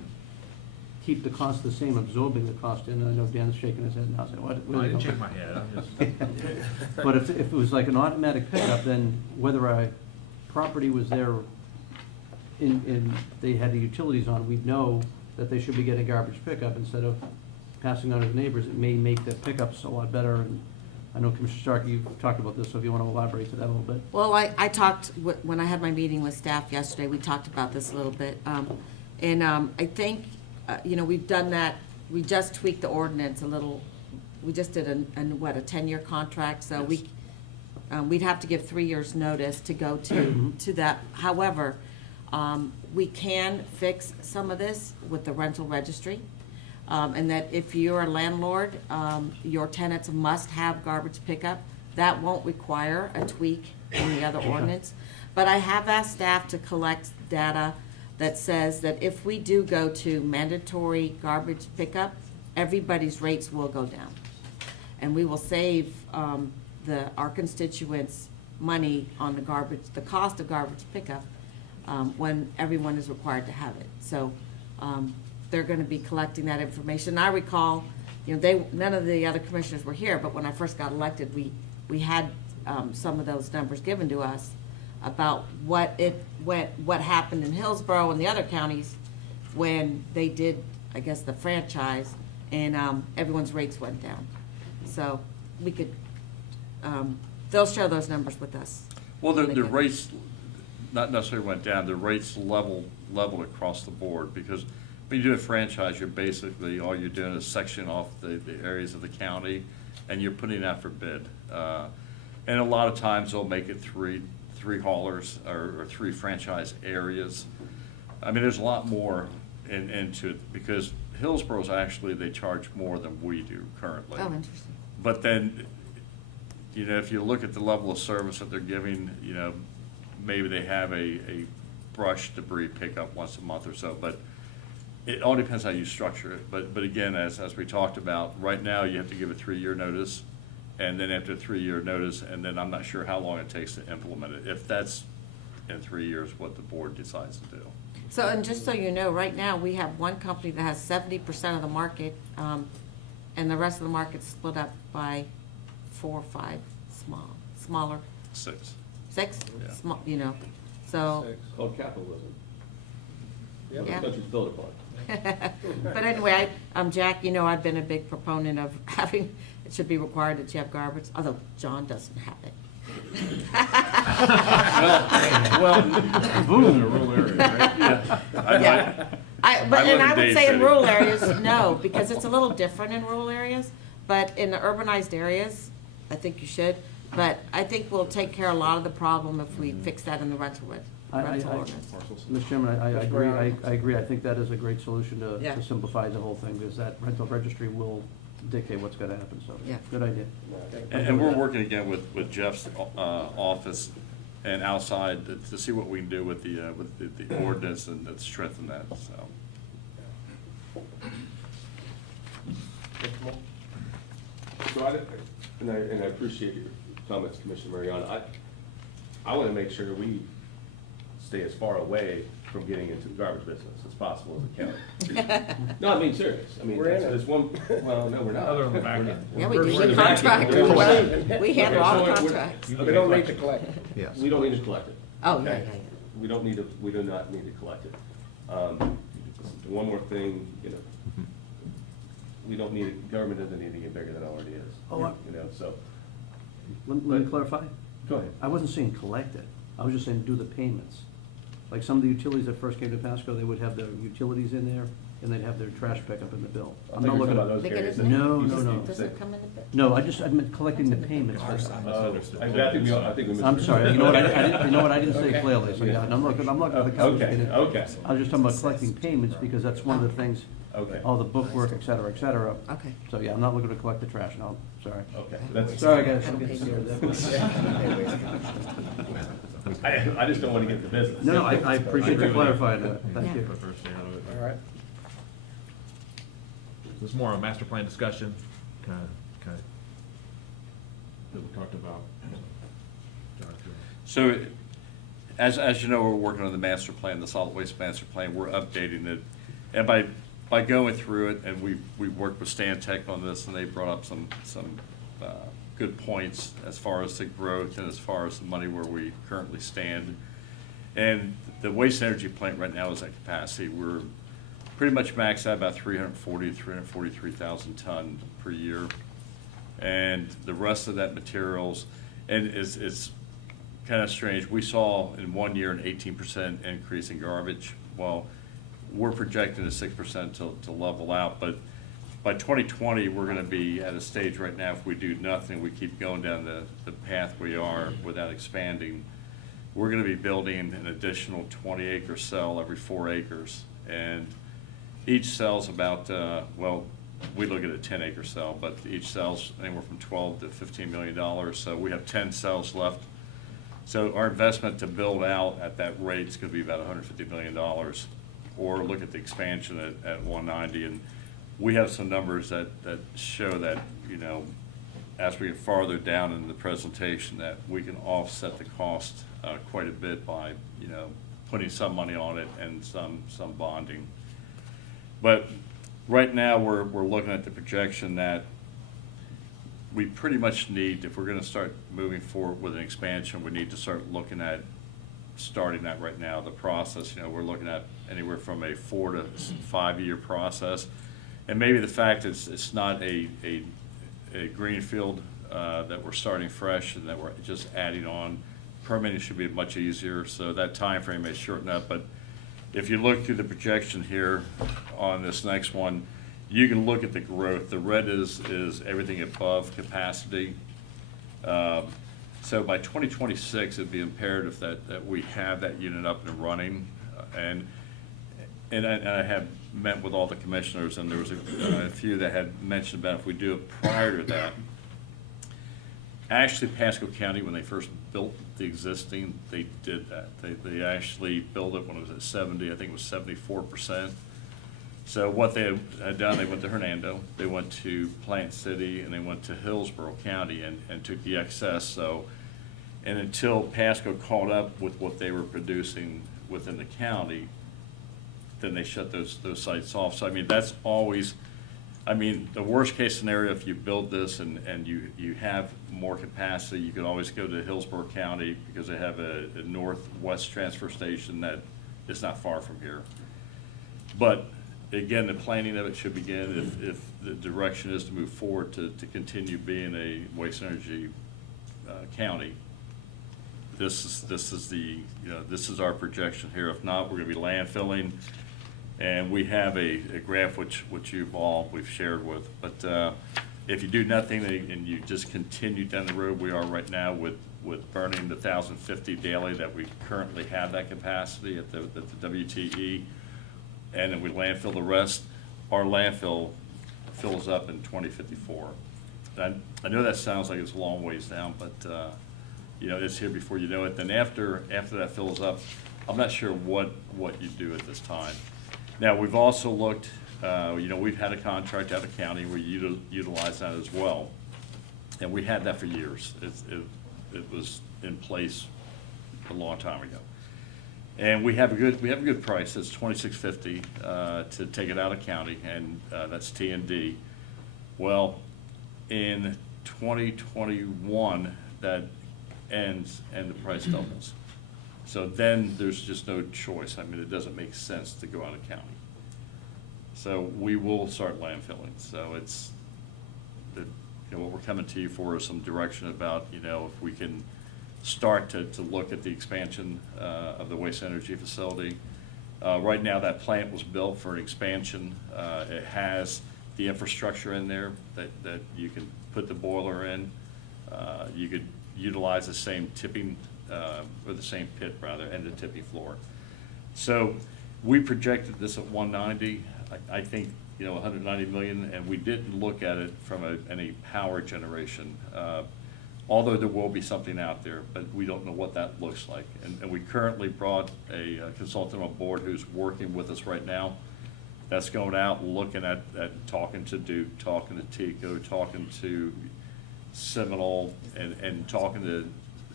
keep the cost the same, absorbing the cost in. And I know Dan's shaking his head now, saying, what? I didn't shake my head, I'm just. But if it was like an automatic pickup, then whether a property was there and they had the utilities on, we'd know that they should be getting garbage pickup instead of passing on to the neighbors. It may make the pickups a lot better, and I know Commissioner Starkey, you've talked about this, so if you want to elaborate to that a little bit. well, I talked, when I had my meeting with staff yesterday, we talked about this a little bit. I think, you know, we've done that, we just tweaked the ordinance a little, we just did a 10-year contract, so we'd have to give 3 years' notice to go to that. However, we can fix some of this with the rental registry. And that if you're a landlord, your tenants must have garbage pickup. That won't require a tweak in the other ordinance. But I have asked staff to collect data that says that if we do go to mandatory garbage pickup, everybody's rates will go down. And we will save our constituents money on the cost of garbage pickup when everyone is required to have it. So they're going to be collecting that information. I recall, you know, none of the other commissioners were here, but when I first got elected, we had some of those numbers given to us about what happened in Hillsborough and the other counties when they did, I guess, the franchise, and everyone's rates went down. So we could, they'll share those numbers with us. Well, the rates not necessarily went down, the rates leveled across the board, because when you do a franchise, you're basically, all you're doing is sectioning off the areas of the county, and you're putting that for bid. And a lot of times they'll make it three haulers or 3 franchise areas. I mean, there's a lot more into it, because Hillsborough's actually, they charge more than we do currently. Oh, interesting. But then, you know, if you look at the level of service that they're giving, you know, maybe they have a brush debris pickup once a month or so, but it all depends how you structure it. But again, as we talked about, right now you have to give a 3-year notice, and then after a 3-year notice, and then I'm not sure how long it takes to implement it, if that's in 3 years what the board decides to do. So, and just so you know, right now, we have one company that has 70% of the market, and the rest of the market's split up by 4 or 5 smaller. 6. 6? Yeah. Small, you know, so. It's called capitalism. Yeah. The country's built upon. But anyway, Jack, you know, I've been a big proponent of having, it should be required that you have garbage, although John doesn't have it. Well, Boom. In a rural area, right? yeah. Yeah. I live would in say Dade in City. rural areas, no, because it's a little different in rural areas. But in the urbanized areas, I think you should. But I think we'll take care of a lot of the problem if we fix that in the rental reg. rental ordinance. Mr. Chairman, I agree, I agree. I think that is a great solution to simplify the whole thing, because that rental registry will dictate what's gonna happen, so, good idea. And we're working again with Jeff's office and outside to see what we can do with the ordinance and to strengthen that, so. So and I appreciate your comments, Commissioner Mariano. I want to make sure we stay as far away from getting into the garbage business as possible as a county. No, I mean, serious. I mean, We're in there's one, well, no, we're not. Other than the back We're end. not. Yeah, we We're do. in We the back contract. end. We handle all the Okay, so we're- contracts. We don't need to collect it. Yes. We don't need to collect it. Oh, yeah, Okay? yeah, yeah. We do not need to collect it. One more thing, we don't need, government doesn't need to get bigger than it already is. Oh, So, Let me clarify. go ahead. I wasn't saying collect it. I was just saying do the payments. Like some of the utilities that first came to Pasco, they would have their utilities in there, and they'd have their trash pickup in the bill. I I'm thought not you were looking talking about at, those They get areas it that in? No, you no, no. Does it come in the bit? no, I meant collecting the payments. I think we I'm sorry, you know what, I didn't say clearly, so yeah, and I'm looking at the county. Okay. I was just talking about collecting payments, because that's one of the things, Okay. all the bookwork, et cetera, et cetera. Okay. So, yeah, I'm not looking to collect the trash, no, sorry. Okay. That's, Sorry, guys, I I'm don't getting pay scared. I just don't want to get the business. No, I appreciate you clarifying that, thank you. All right. This is more a master plan discussion, kind of, that we talked about. So, as you know, we're working on the master plan, the solid waste master plan, we're updating it. And by going through it, and we worked with Stan Tech on this, and they brought up some good points as far as the growth and as far as the money where we currently stand. And the waste energy plant right now is at capacity. We're pretty much maxed out about 340, 343,000 ton per year. And the rest of that materials, and it's kind of strange. We saw in 1 year an 18% increase in garbage. Well, we're projecting a 6% to level out, but by 2020, we're gonna be at a stage right now, if we do nothing, we keep going down the path we are without expanding, we're gonna be building an additional 20-acre cell every 4 acres. And each cell's about, well, we look at a 10-acre cell, but each cell's anywhere from $12 to $15 million, so we have 10 cells left. So our investment to build out at that rate is gonna be about $150 million. Or look at the expansion at 190, and we have some numbers that show that, as we get farther down in the presentation, that we can offset the cost quite a bit by, putting some money on it and some bonding. But right now, we're looking at the projection that we pretty much need, if we're gonna start moving forward with an expansion, we need to start looking at starting that right now, the process. We're looking at anywhere from a 4 to 5 year process. And maybe the fact it's not a greenfield, that we're starting fresh and that we're just adding on. Permitting should be much easier, so that time frame may shorten up. But if you look through the projection here on this next one, you can look at the growth. The red is everything above capacity. So by 2026, it'd be imperative that we have that unit up and running. And I have met with all the commissioners, and there was a few that had mentioned about if we do it prior to that. Actually, Pasco County, when they first built the existing, they did that. They actually built it when it was at 70, I think it was 74%. So what they had done, they went to Hernando, they went to Plant City, and they went to Hillsborough County and took the excess. So, and until Pasco caught up with what they were producing within the county, then they shut those sites off. So I mean, that's always, the worst case scenario, if you build this and you have more capacity, you could always go to Hillsborough County because they have a northwest transfer station that is not far from here. But again, the planning of it should begin if the direction is to move forward to continue being a waste energy county. This is our projection here. If not, we're gonna be landfilling. And we have a graph which we've shared with. But if you do nothing and you just continue down the road we are right now with with burning the 1,050 daily that we currently have that capacity at the WTE, and then we landfill the rest, our landfill fills up in 2054. I know that sounds like it's a long ways down, but, you know, it's here before you know it. Then after that fills up, I'm not sure what you do at this time. Now, we've also looked, you know, we've had a contract out of county, we utilize that as well. And we had that for years. It was in place a long time ago. And we have a good price. It's $26.50 to take it out of county, and that's T&D. Well, in 2021, that ends and the price doubles. So then there's just no choice. I mean, it doesn't make sense to go out of county. So we will start landfilling. So it's, you know, what we're coming to you for is some direction about, you know, if we can start to look at the expansion of the waste energy facility. Right now, that plant was built for an expansion. It has the infrastructure in there that you can put the boiler in. You could utilize the same tipping, or the same pit rather, and the tipping floor. So we projected this at 190. I think, you know, 190 million, and we didn't look at it from any power generation. Although there will be something out there, but we don't know what that looks like. And we currently brought a consultant on board who's working with us right now. That's going out, looking at talking to Duke, talking to Tico, talking to Seminole, and talking to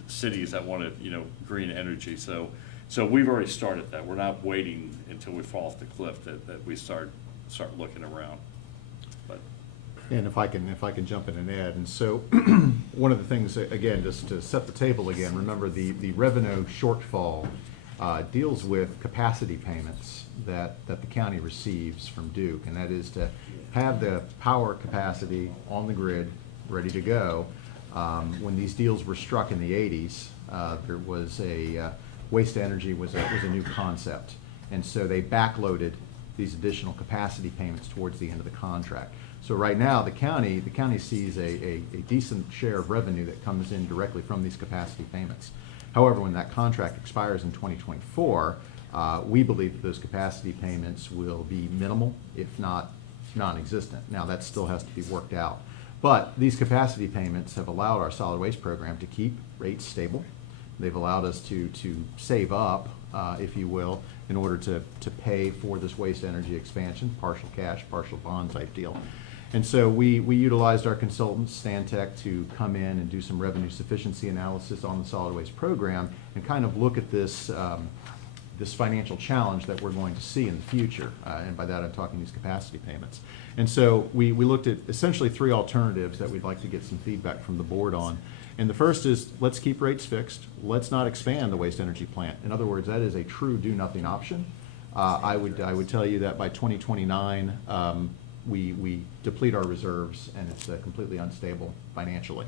cities that want to, you know, green energy. So we've already started that. We're not waiting until we fall off the cliff that we start looking around. But And if I can jump in and add, and so one of the things, again, just to set the table again, remember the revenue shortfall deals with capacity payments that the county receives from Duke, and that is to have the power capacity on the grid ready to go. When these deals were struck in the 80s, there was waste energy was a new concept, and so they backloaded these additional capacity payments towards the end of the contract. So right now, the county sees a decent share of revenue that comes in directly from these capacity payments. However, when that contract expires in 2024, we believe that those capacity payments will be minimal, if not non-existent. Now, that still has to be worked out. But these capacity payments have allowed our solid waste program to keep rates stable. They've allowed us to save up, if you will, in order to pay for this waste energy expansion, partial cash, partial bond type deal. And so we utilized our consultants, Stantec, to come in and do some revenue sufficiency analysis on the solid waste program and kind of look at this this financial challenge that we're going to see in the future. And by that, I'm talking these capacity payments. And so we looked at essentially three alternatives that we'd like to get some feedback from the board on. And the first is, let's keep rates fixed. Let's not expand the waste energy plant. In other words, that is a true do-nothing option. I would tell you that by 2029, we deplete our reserves, and it's completely unstable financially.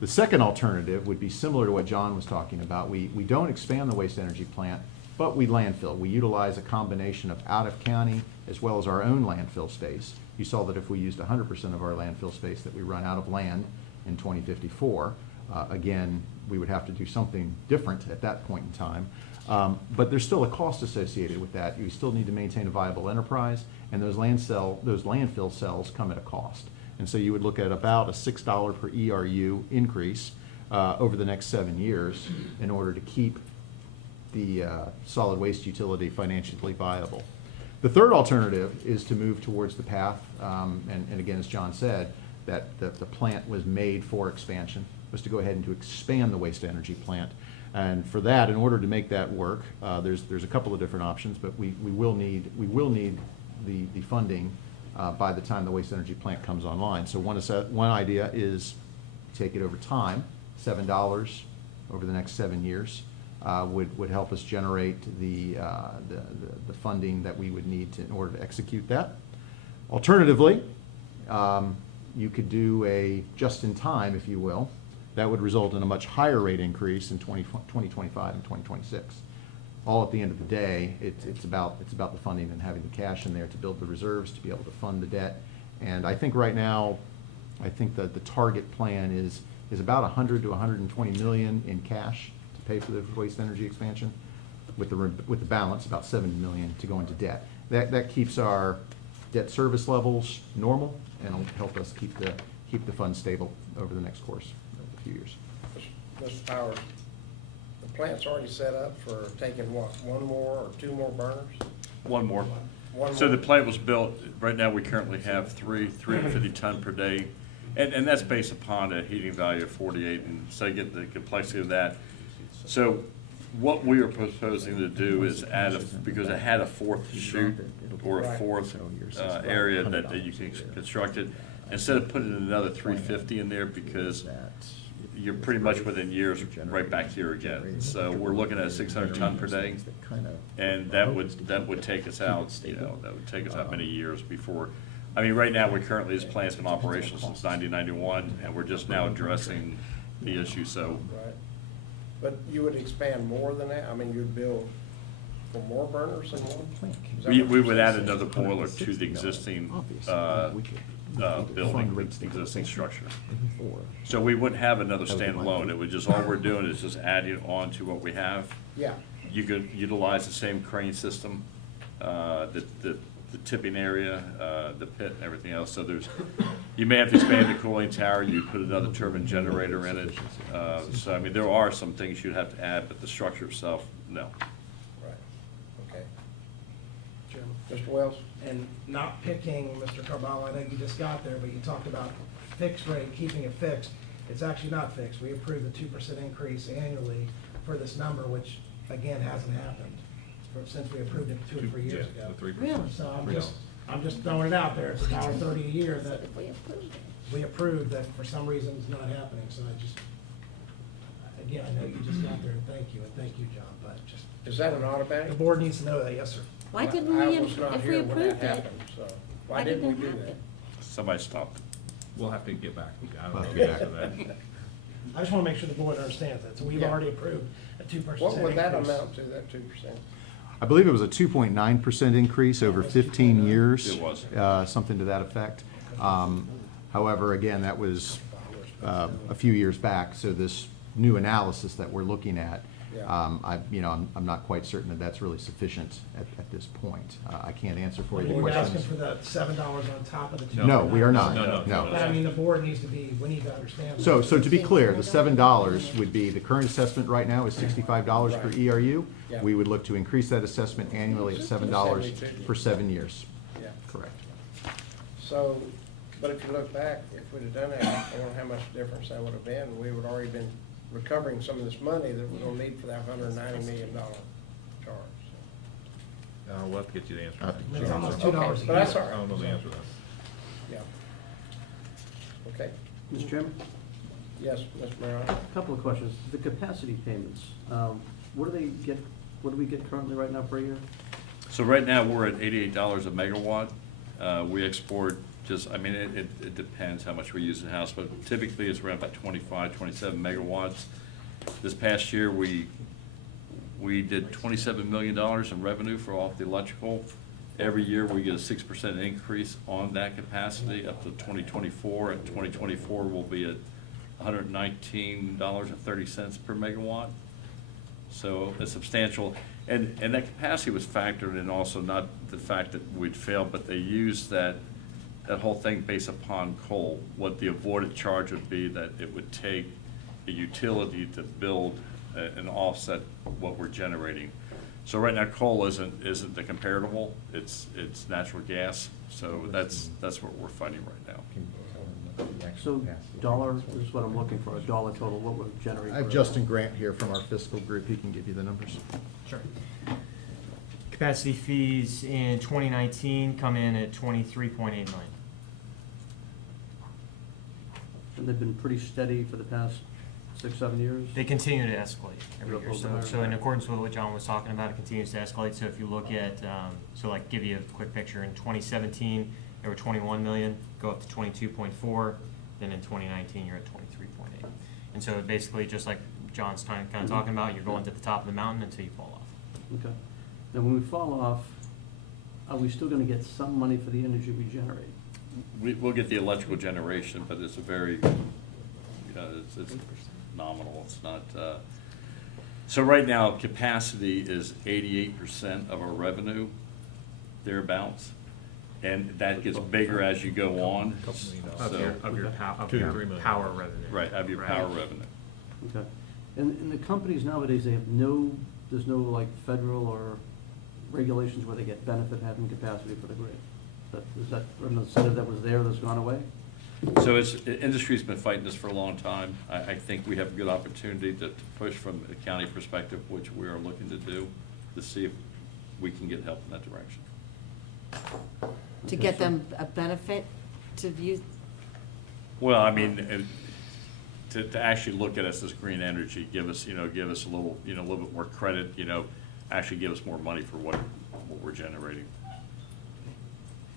The second alternative would be similar to what John was talking about. We don't expand the waste energy plant, but we landfill. We utilize a combination of out-of-county as well as our own landfill space. You saw that if we used 100% of our landfill space, that we run out of land in 2054. Again, we would have to do something different at that point in time. But there's still a cost associated with that. You still need to maintain a viable enterprise, and those landfill cells come at a cost. And so you would look at about a $6 per ERU increase over the next 7 years in order to keep the solid waste utility financially viable. The third alternative is to move towards the path, and again, as John said, that the plant was made for expansion, was to go ahead and to expand the waste energy plant. And for that, in order to make that work, there's a couple of different options, but we will need the funding by the time the waste energy plant comes online. So one idea is take it over time. $7 over the next 7 years would help us generate the funding that we would need in order to execute that. Alternatively, you could do a just-in-time, if you will. That would result in a much higher rate increase in 2025 and 2026. All at the end of the day, it's about the funding and having the cash in there to build the reserves, to be able to fund the debt. And I think right now, I think that the target plan is is about 100 to 120 million in cash to pay for the waste energy expansion, with the balance, about 70 million, to go into debt. That keeps our debt service levels normal and will help us keep the fund stable over the next course of a few years. Mr. Powers, the plant's already set up for taking what, one more or two more burners? One more. One So more. the plant was built, right now we currently have 350 ton per day. And that's based upon a heating value of 48, and so you get the complexity of that. So what we are proposing to do is add, because it had a fourth chute or a fourth area that you can construct it, instead of putting another 350 in there, because you're pretty much within years right back here again. So we're looking at 600 ton per day, and that would take us out, that would take us out many years before. I mean, right now, this plant's been operational since 1991, and we're just now addressing the issue, so. Right. But you would expand more than that? I mean, you'd build for more burners than one? Is that We what you're would add saying? another boiler to the existing building, the existing structure. So we wouldn't have another standalone. It would just, all we're doing is just adding on to what we have. Yeah, You could utilize the same crane system, the tipping area, the pit and everything else. So you may have to expand the cooling tower, you put another turbine generator in it. So, I mean, there are some things you'd have to add, but the structure itself, no. right, okay. Chairman. Mr. Wells? And not picking Mr. Carball, I know you just got there, but you talked about fixed rate, keeping it fixed. It's actually not fixed. We approved the 2% increase annually for this number, which again hasn't happened since we approved it 2 or 3 years ago. The 3%. So I'm just throwing it out there. It's $1.30 a year that we approved that for some reason is not happening. So again, I know you just got there, and thank you, John, but just. Is that an automatic? The board needs to know that, yes, sir. Why didn't I we, was not if we here when that approved it, happened, so why didn't we do that? Somebody stopped. We'll have to get back. I don't know We'll the get answer to that. I just want to make sure the board understands that. So we've Yeah. already approved a 2% increase. What would that amount to, that 2%? I believe it was a 2.9% increase over 15 years. It was. Something to that effect. However, again, that was a few years back, so this new analysis that we're looking at, Yeah. I'm not quite certain that that's really sufficient at this point. I can't answer for you the We're asking questions. for the $7 on top of the 2%. No, we are not, No. But I mean, the board needs to we need to understand. that. So to be clear, the $7 would be, the current assessment right now is $65 per ERU. Yeah. We would look to increase that assessment annually at $7 for 7 years. Yeah. Correct. So, but if you look back, if we'd have done that, I don't know how much difference that would have been. We would already been recovering some of this money that we're gonna need for that $190 million charge. We'll have to get you the answer. It's almost $2 a Okay, year. but that's all I right. don't know the answer to that. Yeah. Okay, Mr. Chairman, yes, Mr. Mayor. a couple of questions. The capacity payments, what do we get currently right now per year? So right now, we're at $88 a megawatt. We export it depends how much we use in-house, but typically it's around about 25, 27 megawatts. This past year, we did $27 million in revenue for off the electrical. Every year, we get a 6% increase on that capacity up to 2024, and 2024 will be at $119.30 per megawatt. So it's substantial, and that capacity was factored in also, not the fact that we'd failed, but they used that whole thing based upon coal, what the avoided charge would be that it would take a utility to build and offset what we're generating. So right now, coal isn't the comparable, it's natural gas, so that's what we're fighting right now. So dollar is what I'm looking for, a dollar total, what would it generate? I have per- Justin Grant here from our fiscal group. He can give you the numbers. Sure. Capacity fees in 2019 come in at 23.8 million. And they've been pretty steady for the past 6, 7 years? They continue to escalate every Real year. close So, to so in accordance with what John was talking about, it continues to escalate. So if you look at, give you a quick picture, in 2017, there were 21 million, go up to 22.4, then in 2019, you're at 23.8. And so basically, just like John's kind of talking about, you're going to the top of the mountain until you fall off. Okay. Now, when we fall off, are we still gonna get some money for the energy we generate? We'll get the electrical generation, but it's a very, it's nominal, it's not, so right now, capacity is 88% of our revenue, thereabouts, and that gets bigger as you go on. Of your, So- of your power revenue. Right, of your power revenue. Okay. And the companies nowadays, they have no, there's no like federal or regulations where they get benefit having capacity for the grid. Is that an incentive that was there that's gone away? So industry's been fighting this for a long time. I think we have a good opportunity to push from a county perspective, which we are looking to do, to see if we can get help in that direction. To get them a benefit to use, Well, I mean, to actually look at us as green energy, give us a little, a little bit more credit, actually give us more money for what we're generating.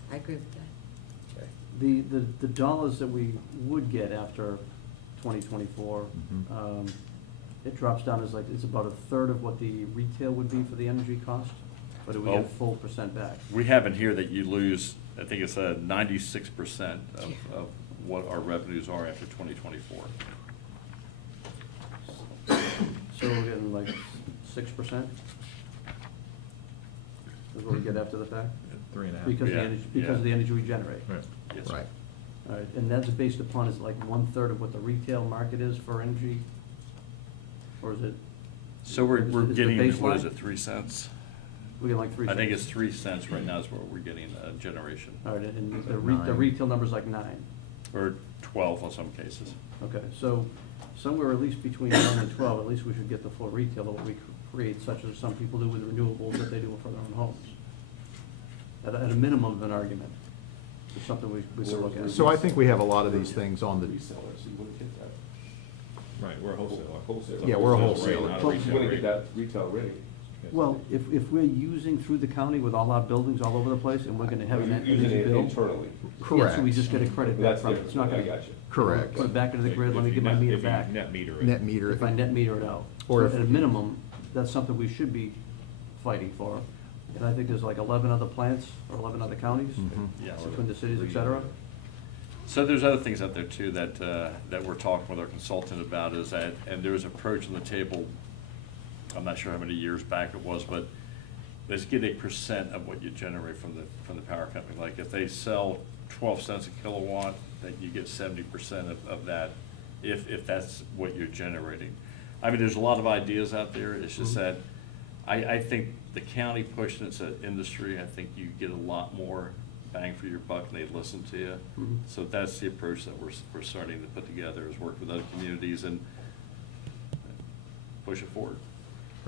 I agree with that. The dollars that we would get after 2024, it drops down as like, it's about a third of what the retail would be for the energy cost, but it would get full percent back. We have in here that you lose, I think it's 96% of what our revenues are after 2024. So we're getting like 6%? Is what we get after the fact? 3.5. Because Yeah, because of the energy we generate. Right. Yes. Right. All right, and that's based upon, is it like 1/3 of what the retail market is for energy? Or is it, So we're Is the getting, what is baseline? it, 3 cents? we get like 3 I cents? think it's 3 cents right now is what we're getting generation, All right, and the Nine. retail number's like 9. or 12 in some cases. Okay, so somewhere at least between 9 and 12, at least we should get the full retail of what we create, such as some people do with renewables that they do for their own homes. At a minimum of an argument, it's something we could look at. So I think we have a lot of these things on the, Right, we're a wholesaler. Yeah, we're a wholesaler. Not a retail rate. retail rate. Well, if we're using through the county with all our buildings all over the place, and we're gonna have an energy bill. internally. Yeah, correct, so we just get a credit back from it, it's not gonna. correct. Put it back into the grid, let me If get you my net- meter if you back. Net meter it. Net meter. If I net meter it out. Or So if- at a minimum, that's something we should be fighting for. And I think there's like 11 other plants, or 11 other counties, Yes. between the cities, et cetera. So there's other things out there too that we're talking with our consultant about is that, and there was an approach on the table, I'm not sure how many years back it was, but let's get a percent of what you generate from the power company. Like if they sell 12 cents a kilowatt, that you get 70% of that, if that's what you're generating. I mean, there's a lot of ideas out there, it's just that, I think the county pushing its industry, I think you get a lot more bang for your buck and they listen to you. So that's the approach that we're starting to put together, is work with other communities and push it forward.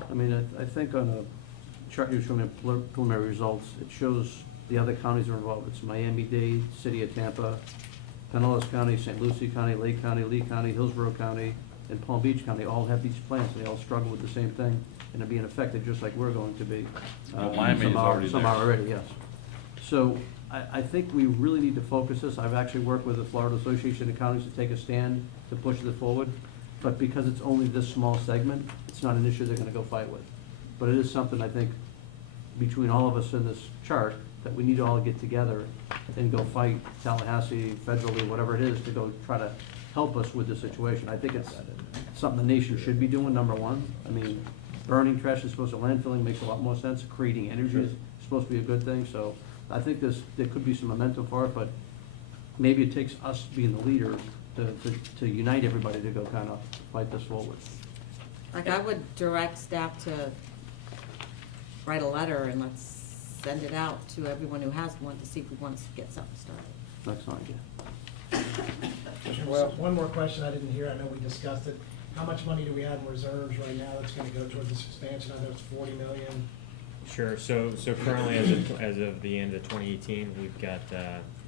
I mean, I think on a chart you showed me preliminary results, it shows the other counties are involved. It's Miami-Dade, City of Tampa, Pinellas County, St. Lucie County, Lake County, Lee County, Hillsborough County, and Palm Beach County all have these plants, and they all struggle with the same thing, and are being affected just like we're going to be. Well, Miami Some is are- already Some there. are already, yes. So I think we really need to focus this. I've actually worked with the Florida Association of Counties to take a stand to push this forward, but because it's only this small segment, it's not an issue they're gonna go fight with. But it is something, I think, between all of us in this chart, that we need to all get together and go fight Tallahassee, federally, whatever it is, to go try to help us with the situation. I think it's something the nation should be doing, number one. I mean, burning trash is supposed to, landfilling makes a lot more sense, creating energy is supposed to be a good thing, so I think there could be some momentum for it, but maybe it takes us being the leader to unite everybody to go kind of fight this forward. like I would direct staff to write a letter and let's send it out to everyone who has one to see if we want to get something started. Excellent idea. Well, one more question I didn't hear, I know we discussed it. How much money do we have in reserves right now that's gonna go towards this expansion? I know it's 40 million. Sure, so currently, as of the end of 2018, we've got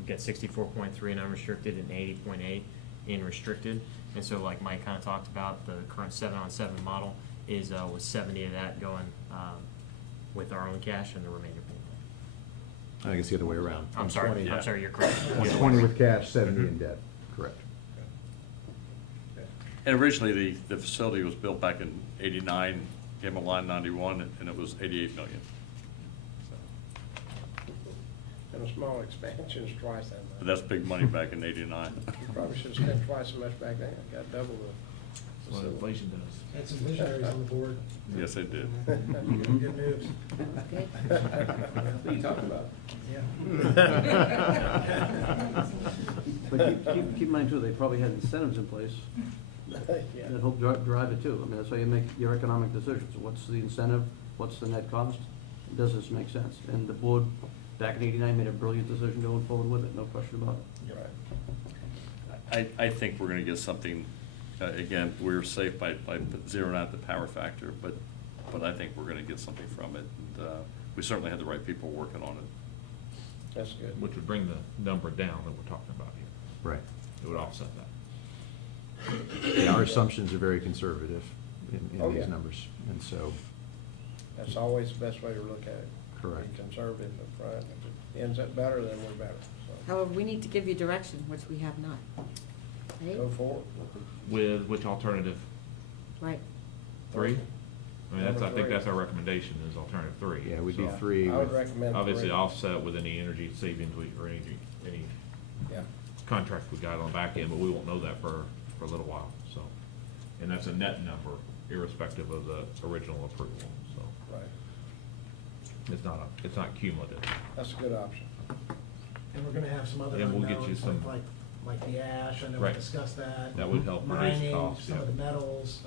64.3 in unrestricted and 80.8 in restricted. And so like Mike kind of talked about, the current 7-on-7 model is with 70 of that going with our own cash and the remainder being. I think it's the other way around. I'm sorry, 20 I'm sorry, you're correct. 20 with cash, 70 in debt, correct. And originally, the facility was built back in '89, came online in '91, and it was $88 million. So, And a small expansion is twice that But much. that's big money back in '89. You probably should have spent twice as much back then, got double the. That's what inflation does. Had some visionaries on the board. Yes, they did. Good moves. What are you talking about? But keep in mind too, they probably had incentives in place Yeah. that help drive it too. I mean, that's how you make your economic decisions. What's the incentive? What's the net cost? Does this make sense? And the board, back in '89, made a brilliant decision going forward with it, no question about it. Right. I think we're gonna get something, again, we're safe by zeroing out the power factor, but I think we're gonna get something from it. And we certainly had the right people working on it. That's good. Which would bring the number down that we're talking about here. Right. It would offset that. Yeah, our assumptions are very conservative in Oh, these yeah. numbers, and so, That's always the best way to look at it. Correct. Be conservative up front. If it ends up better, then we're better. So However, we need to give you direction, which we have not. Right? go forward. With which alternative? Right. 3? I mean, that's, I Number think three. that's our recommendation is alternative 3. yeah, we'd be So, three. I would with- recommend. Obviously three. offset with any energy savings or any Yeah. contract we got on the back end, but we won't know that for a little while, so. And that's a net number irrespective of the original approval, so. Right. It's not cumulative. That's a good option. And we're gonna have some other And we'll get you unknowns, some- like the ash, I know we Right. discussed that. That would help reduce Mining, costs, some of yeah. the metals,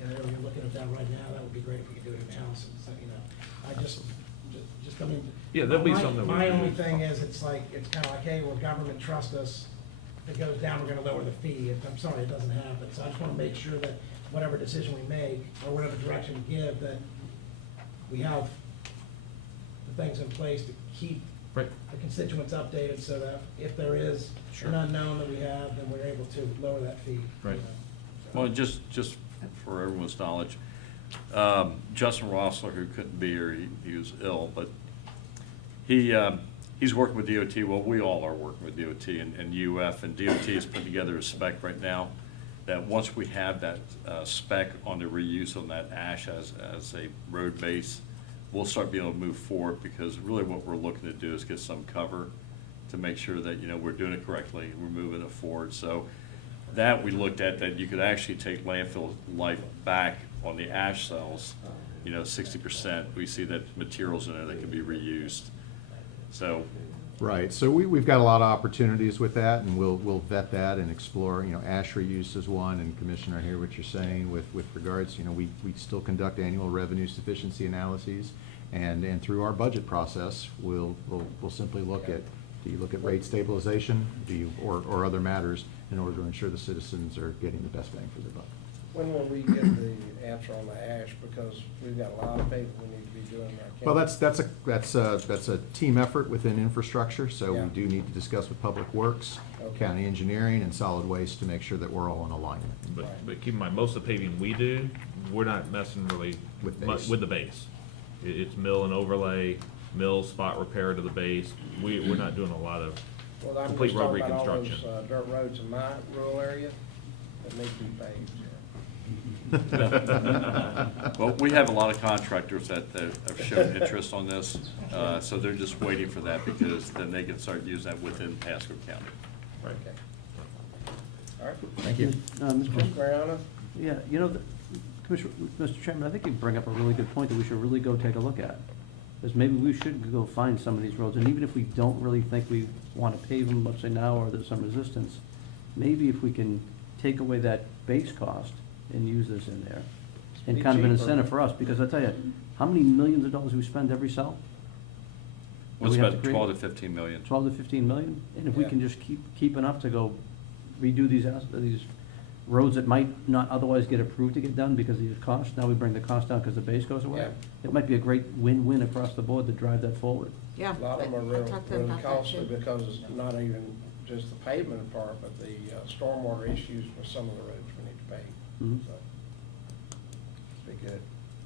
and I know you're looking at that right now, that would be great if we could do it in-house, and so, you know, I mean. Yeah, that'll be my- something that we My can only do. thing is, it's like, it's kinda like, hey, well, government trust us, if it goes down, we're gonna lower the fee. I'm sorry, it doesn't happen, so I just wanna make sure that whatever decision we make, or whatever direction we give, that we have the things in place to keep Right. the constituents updated, so that if there is an unknown that we have, then we're able to lower that fee. Right. Well, just for everyone's knowledge, Justin Rossler, who couldn't be here, he was ill, but he's working with DOT, well, we all are working with DOT and UF, and DOT is putting together a spec right now, that once we have that spec on the reuse on that ash as a road base, we'll start being able to move forward, because really what we're looking to do is get some cover to make sure that, you know, we're doing it correctly, we're moving it forward. So that we looked at, that you could actually take landfill life back on the ash cells, you know, 60%. We see that materials in there that can be reused. So, Right, so we've got a lot of opportunities with that, and we'll vet that and explore, you know, ash reuse is one, and Commissioner, I hear what you're saying with regards, you know, we still conduct annual revenue sufficiency analyses, and through our budget process, we'll simply look at, do you look at rate stabilization, or other matters, in order to ensure the citizens are getting the best bang for their buck. When will we get the answer on the ash? Because we've got a lot of people we need to be doing our. Well, that's a team effort within infrastructure, so Yeah. we do need to discuss with Public Works, Okay. County Engineering, and Solid Waste to make sure that we're all in alignment. But keep in mind, most of the paving we do, we're not messing really With mu- base. with the base. It's mill and overlay, mill spot repair to the base. We're not doing a lot of Well, I'm complete just road talking about all those reconstruction. dirt roads in my rural area that need to be paved. well, we have a lot of contractors that have shown interest on this, so they're just waiting for that, because then they can start using that within Pasco County. Right. Okay. All right. Thank you. Mr. Mariano? Yeah, you know, Commissioner, Mr. Chairman, I think you bring up a really good point that we should really go take a look at. Is maybe we should go find some of these roads, and even if we don't really think we want to pave them, let's say now, or there's some resistance, maybe if we can take away that base cost and use this in there, and Be kind of an cheaper. incentive for us, because I tell you, how many millions of dollars we spend every cell? What's We have to about create 12 to 15 million? 12 to 15 million? And if we Yeah. can just keep enough to go redo these roads that might not otherwise get approved to get done because of the cost, now we bring the cost down because the base goes away. Yeah. It might be a great win-win across the board to drive that forward. Yeah. A lot of them are I real, talked to them really about that, costly too. because it's not even just the pavement part, but the stormwater issues with some of the roads we need to pave. Mhm. So, be good.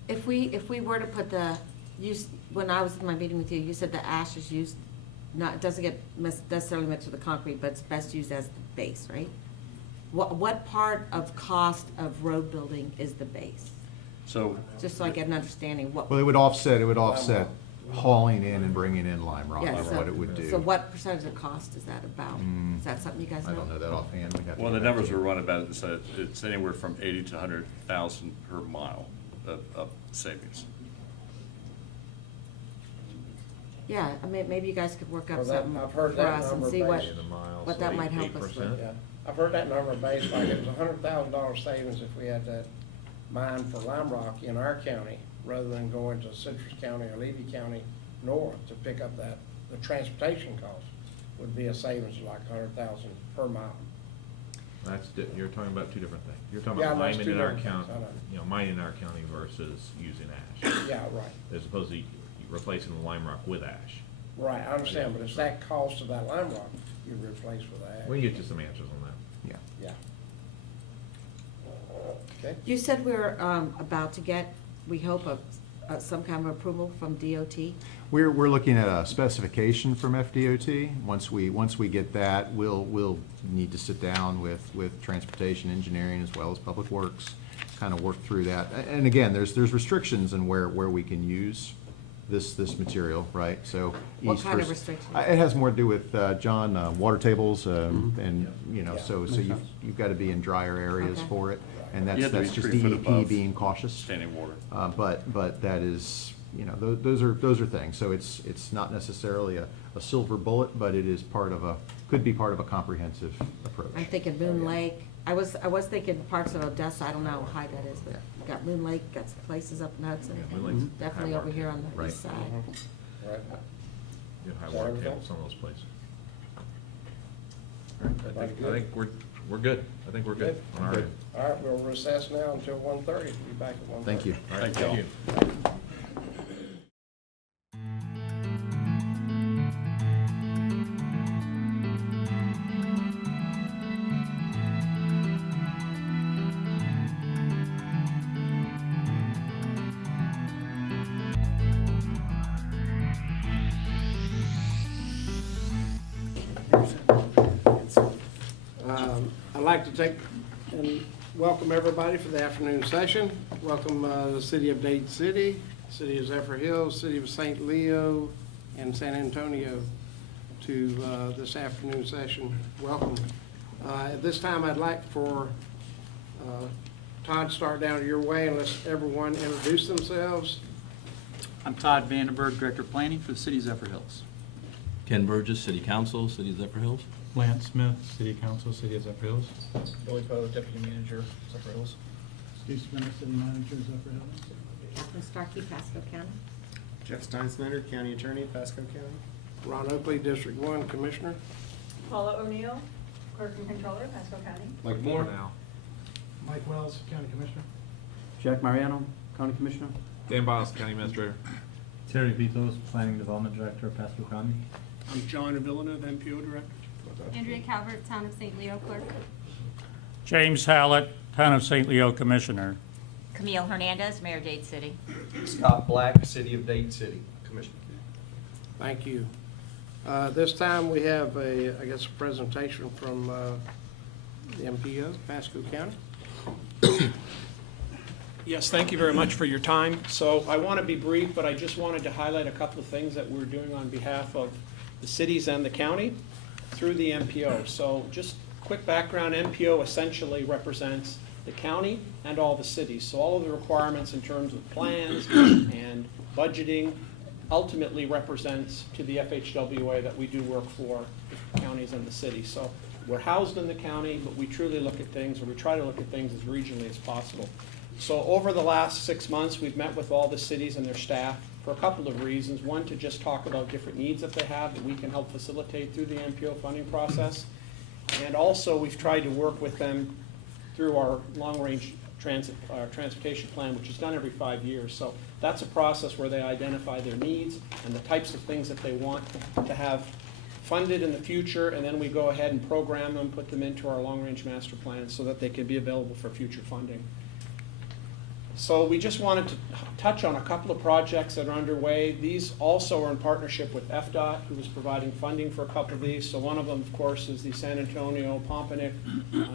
If we were to put when I was in my meeting with you, you said the ash is used, it doesn't get necessarily mixed with the concrete, but it's best used as the base, right? What part of cost of road building is the base? So, Just so I get an understanding, what. Well, it would offset hauling in and bringing in lime rock Yeah, is so- what it would do. So what percentage of cost is that about? Is that something you guys know? I don't know that offhand. We'd have to Well, the get back numbers to were you. run about, so it's anywhere from 80 to 100,000 per mile of savings. Yeah, I mean, maybe you guys could work up Well, that- something I've heard for that us and number see what, based in the miles, what that so might help us 8%. with. Yeah, I've heard that number based like it was $100,000 savings if we had that mine for lime rock in our county, rather than going to Citrus County or Levy County north to pick up that, the transportation cost would be a savings of like 100,000 per mile. You're talking about two different things. You're talking Yeah, about that's mining two in our different county, things, I know. you know, mining in our county versus using ash, Yeah, right, as opposed to replacing the lime rock with ash. right, I understand, but it's that cost of that lime rock you replace with that. We can get you some answers on that. Yeah. Yeah. Okay, You said we're about to get, we hope, some kind of approval from DOT? We're looking at a specification from FDOT. Once we get that, we'll need to sit down with transportation engineering as well as Public Works, kind of work through that. And again, there's restrictions in where we can use this material, right? So What east kind of versus- restrictions? It has more to do with, John, water tables, and, you know, Yeah. so you've got to be in drier areas Okay. for it. And You that's have to be just 3 foot DEP above being cautious. standing water. But that is, you know, those are things. So it's not necessarily a silver bullet, but it is could be part of a comprehensive approach. I'm thinking Moon Lake. I was thinking parts of Odessa, I don't know how high that is, but you got Moon Lake, got some places up in Hudson. Yeah, Moon Lake's Definitely high over here on the Right. east side. right. You know, high Is that water everything? table, some of those places. All right, I think we're good. I think we're good on our end. All right, we'll recess now until 1:30. Be back at 1:30. Thank you. All right, Thank you. thank you. I'd like to take and welcome everybody for the afternoon session. Welcome the city of Dade City, city of Zephyr Hills, city of St. Leo, and San Antonio to this afternoon session. Welcome. At this time, I'd like for Todd to start down your way and let everyone introduce themselves. I'm Todd Vandenberg, Director of Planning for the City of Zephyr Hills. Ken Burgess, City Council, City of Zephyr Hills. Lance Smith, City Council, City of Zephyr Hills. Billy Poe, Deputy Manager, Zephyr Hills. Steve Spinner, City Manager, Zephyr Hills. Catherine Starkey, Pasco County. Jeff Steinsnyder, County Attorney, Pasco County. Ron Oakley, District 1 Commissioner. Paula O'Neill, Clerk and Controller, Pasco County. Like more now. Mike Wells, County Commissioner. Jack Mariano, County Commissioner. Dan Boss, County Administrator. Terry Vitos, Planning Development Director, Pasco County. I'm John Villeneuve, MPO Director. Andrea Calvert, Town of St. Leo Clerk. James Hallett, Town of St. Leo Commissioner. Camille Hernandez, Mayor Dade City. Scott Black, City of Dade City, Commissioner. Thank you. This time, we have a presentation from the MPO, Pasco County. Yes, thank you very much for your time. So I want to be brief, but I just wanted to highlight a couple of things that we're doing on behalf of the cities and the county through the MPO. So just quick background, MPO essentially represents the county and all the cities. So all of the requirements in terms of plans and budgeting ultimately represents to the FHWA that we do work for the counties and the cities. So we're housed in the county, but we truly look at things, or we try to look at things as regionally as possible. So over the last 6 months, we've met with all the cities and their staff for a couple of reasons. One, to just talk about different needs that they have that we can help facilitate through the MPO funding process. And also, we've tried to work with them through our long-range transportation plan, which is done every 5 years. So that's a process where they identify their needs and the types of things that they want to have funded in the future, and then we go ahead and program them, put them into our long-range master plan so that they can be available for future funding. So we just wanted to touch on a couple of projects that are underway. These also are in partnership with FDOT, who is providing funding for a couple of these. So one of them, of course, is the San Antonio Pomponic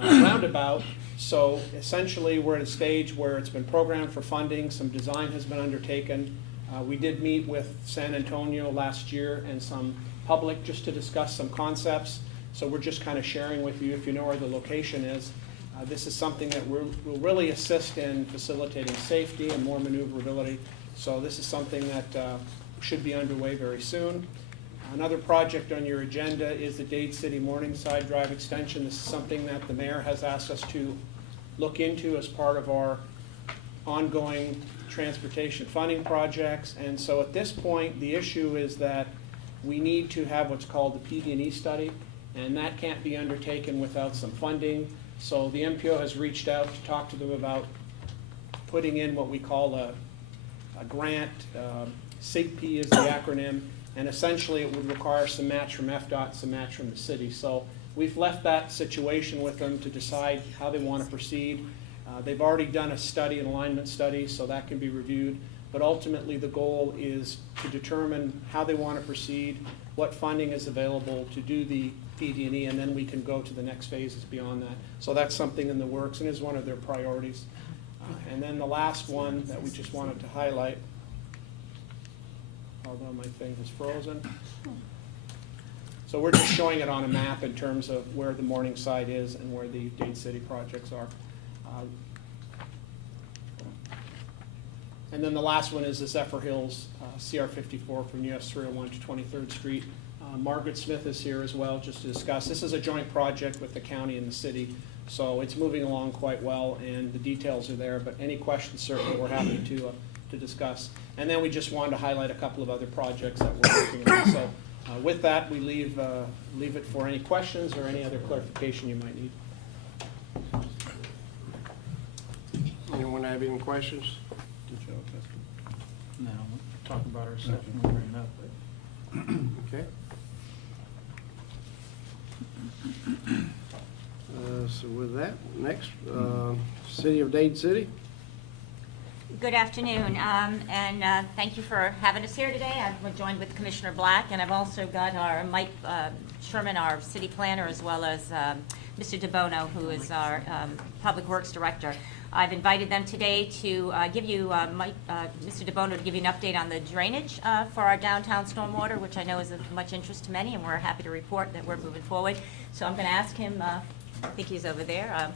roundabout. So essentially, we're at a stage where it's been programmed for funding. Some design has been undertaken. We did meet with San Antonio last year and some public just to discuss some concepts. So we're just kind of sharing with you, if you know where the location is. This is something that will really assist in facilitating safety and more maneuverability. So this is something that should be underway very soon. Another project on your agenda is the Dade City Morningside Drive Extension. This is something that the mayor has asked us to look into as part of our ongoing transportation funding projects. And so at this point, the issue is that we need to have what's called the PD&E study, and that can't be undertaken without some funding. So the MPO has reached out to talk to them about putting in what we call a grant. SIGP is the acronym, and essentially it would require some match from FDOT, some match from the city. So we've left that situation with them to decide how they want to proceed. They've already done a study, an alignment study, so that can be reviewed. But ultimately, the goal is to determine how they want to proceed, what funding is available to do the PD&E, and then we can go to the next phases beyond that. So that's something in the works and is one of their priorities. And then the last one that we just wanted to highlight, although my thing is frozen. So we're just showing it on a map in terms of where the Morningside is and where the Dade City projects are. And then the last one is the Zephyr Hills CR 54 from US 301 to 23rd Street. Margaret Smith is here as well just to discuss. This is a joint project with the county and the city, so it's moving along quite well and the details are there, but any questions certainly we're happy to discuss. And then we just wanted to highlight a couple of other projects that we're working on. So with that, we leave it for any questions or any other clarification you might need. Anyone have any questions? No, we'll talk about our stuff when we bring it up. Okay. So with that, next, City of Dade City. Good afternoon, and thank you for having us here today. I'm joined with Commissioner Black, and I've also got our Mike Sherman, our city planner, as well as Mr. DeBono, who is our Public Works Director. I've invited them today to give you, Mr. DeBono, to give you an update on the drainage for our downtown stormwater, which I know is of much interest to many, and we're happy to report that we're moving forward. So I'm going to ask him, I think he's over there.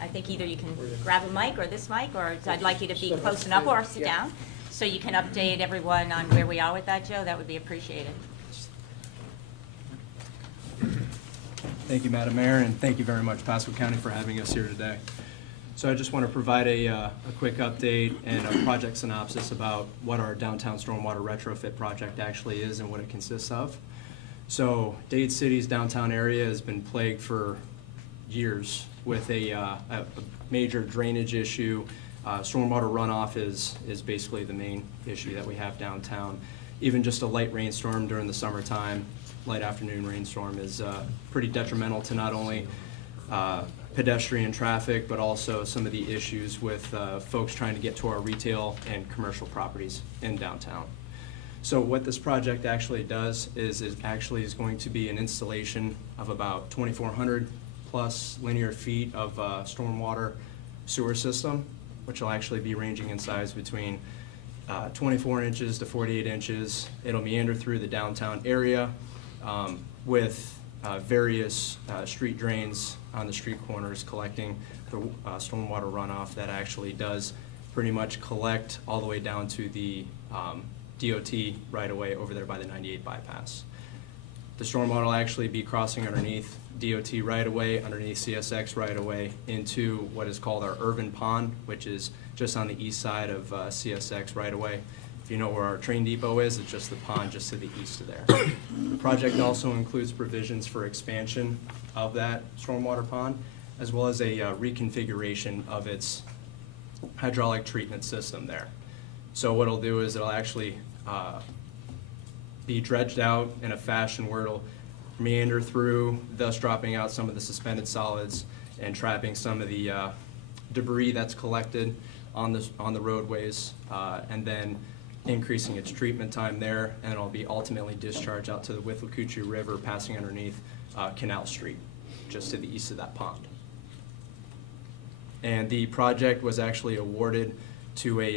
I think either you can grab a mic or this mic, or I'd like you to be close enough or sit down so you can update everyone on where we are with that, Joe. That would be appreciated. Thank you, Madam Mayor, and thank you very much, Pasco County, for having us here today. So I just want to provide a quick update and a project synopsis about what our downtown stormwater retrofit project actually is and what it consists of. So Dade City's downtown area has been plagued for years with a major drainage issue. Stormwater runoff is basically the main issue that we have downtown. Even just a light rainstorm during the summertime, light afternoon rainstorm is pretty detrimental to not only pedestrian traffic, but also some of the issues with folks trying to get to our retail and commercial properties in downtown. So what this project actually does is it actually is going to be an installation of about 2,400 plus linear feet of stormwater sewer system, which will actually be ranging in size between 24 inches to 48 inches. It'll meander through the downtown area with various street drains on the street corners collecting the stormwater runoff that actually does pretty much collect all the way down to the DOT right away over there by the 98 bypass. The stormwater will actually be crossing underneath DOT right away, underneath CSX right away into what is called our Irvin Pond, which is just on the east side of CSX right away. If you know where our train depot is, it's just the pond just to the east of there. The project also includes provisions for expansion of that stormwater pond, as well as a reconfiguration of its hydraulic treatment system there. So what it'll do is it'll actually be dredged out in a fashion where it'll meander through, thus dropping out some of the suspended solids and trapping some of the debris that's collected on the roadways, and then increasing its treatment time there, and it'll be ultimately discharged out to the Withlacoochee River, passing underneath Canal Street, just to the east of that pond. And the project was actually awarded to a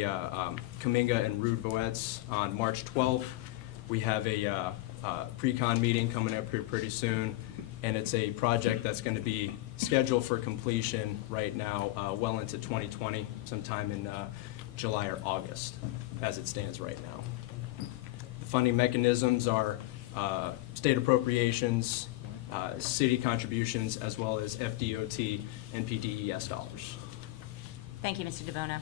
Kaminga and Rude Boets on March 12th. We have a pre-con meeting coming up here pretty soon, and it's a project that's going to be scheduled for completion right now, well into 2020, sometime in July or August, as it stands right now. The funding mechanisms are state appropriations, city contributions, as well as FDOT and PDES dollars. Thank you, Mr. DeBona.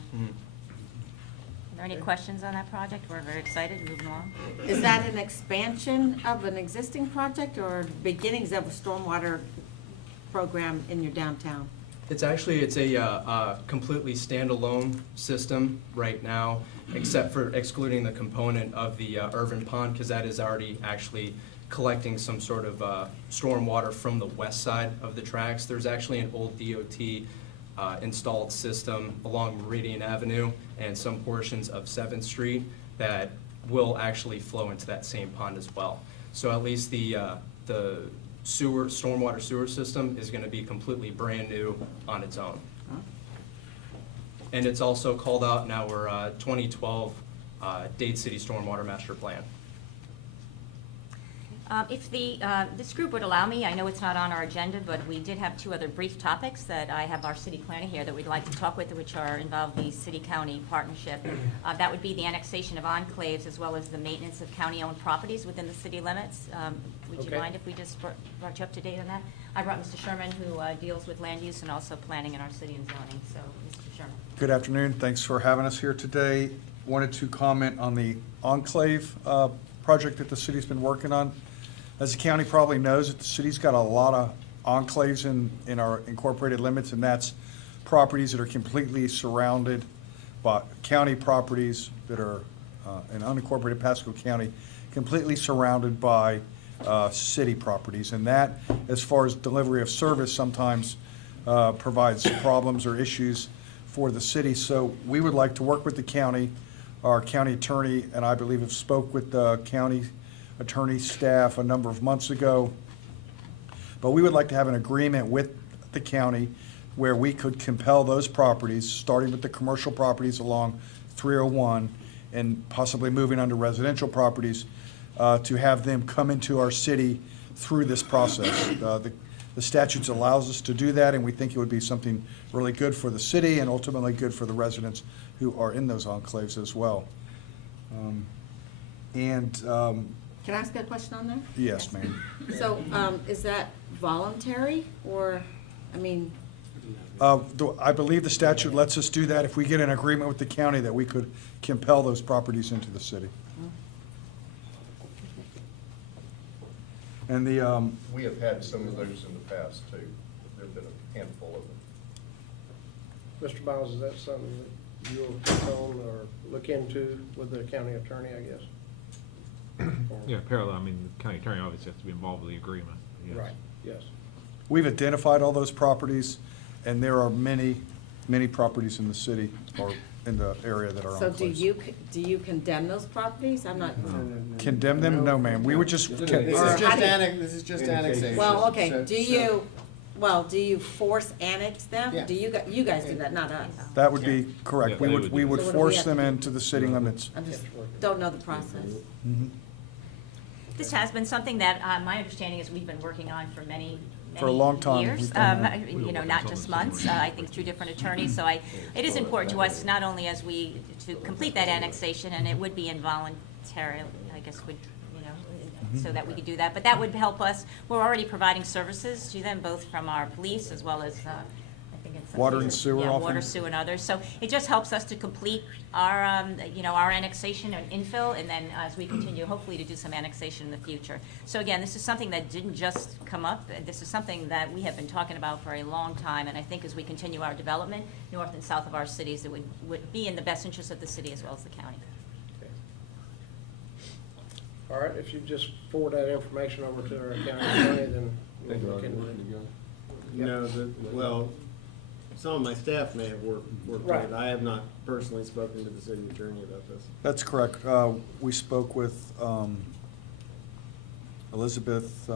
Are there any questions on that project? We're very excited, moving along. Is that an expansion of an existing project or beginnings of a stormwater program in your downtown? It's a completely standalone system right now, except for excluding the component of the Irvin Pond, because that is already actually collecting some sort of stormwater from the west side of the tracks. There's actually an old DOT installed system along Meridian Avenue and some portions of 7th Street that will actually flow into that same pond as well. So at least the stormwater sewer system is going to be completely brand new on its own. And it's also called out in our 2012 Dade City Stormwater Master Plan. If this group would allow me, I know it's not on our agenda, but we did have two other brief topics that I have our city planner here that we'd like to talk with, which are involve the city-county partnership. That would be the annexation of enclaves as well as the maintenance of county-owned properties within the city limits. Would you Okay. mind if we just brought you up to date on that? I brought Mr. Sherman, who deals with land use and also planning in our city and zoning. So, Mr. Sherman. Good afternoon. Thanks for having us here today. Wanted to comment on the enclave project that the city's been working on. As the county probably knows, the city's got a lot of enclaves in our incorporated limits, and that's properties that are completely surrounded by county properties that are in unincorporated Pasco County, completely surrounded by city properties. And that, as far as delivery of service, sometimes provides problems or issues for the city. So we would like to work with the county. Our county attorney and I believe have spoke with the county attorney staff a number of months ago. But we would like to have an agreement with the county where we could compel those properties, starting with the commercial properties along 301 and possibly moving on to residential properties, to have them come into our city through this process. The statutes allows us to do that, and we think it would be something really good for the city and ultimately good for the residents who are in those enclaves as well. Can I ask a question on that? Yes, ma'am. So, is that voluntary, or, I mean, I believe the statute lets us do that if we get an agreement with the county that we could compel those properties into the city. And We have had some of those in the past, too. There have been a handful of them. Mr. Biles, is that something that you'll take on or look into with the county attorney, I guess? Yeah, parallel, I mean, the county attorney obviously has to be involved with the agreement. Yes. Right, yes. We've identified all those properties, and there are many, many properties in the city or in the area that are so enclaves. do you condemn those properties? I'm not. Condemn them? No, ma'am. We would just. This is just annexation. Well, okay, So- do you force annex them? Yeah. Do you guys do that, not us? That would be correct. Yeah, We they would, would we do would that. So what do we force have them to do? into the city limits. I just don't know the process. This has been something that, my understanding is we've been working on for many For a long time, years. we've done that. You know, not just months, I think through different attorneys. So it is important to us, not only as to complete that annexation, and it would be involuntary, I guess, so that we could do that. But that would help us. We're already providing services to them, both from our police as well as, I think it's. Water and sewer Yeah, often. water, sewer, and others. So it just helps us to complete our, our annexation and infill, and then as we continue, hopefully to do some annexation in the future. So again, this is something that didn't just come up. This is something that we have been talking about for a long time, and I think as we continue our development, north and south of our cities, it would be in the best interest of the city as well as the county. All right, if you just forward that information over to our county attorney, then we'll look into it. No, well, some of my staff may have worked on Right. it. I have not personally spoken to the city attorney about this. That's correct. We spoke with Elizabeth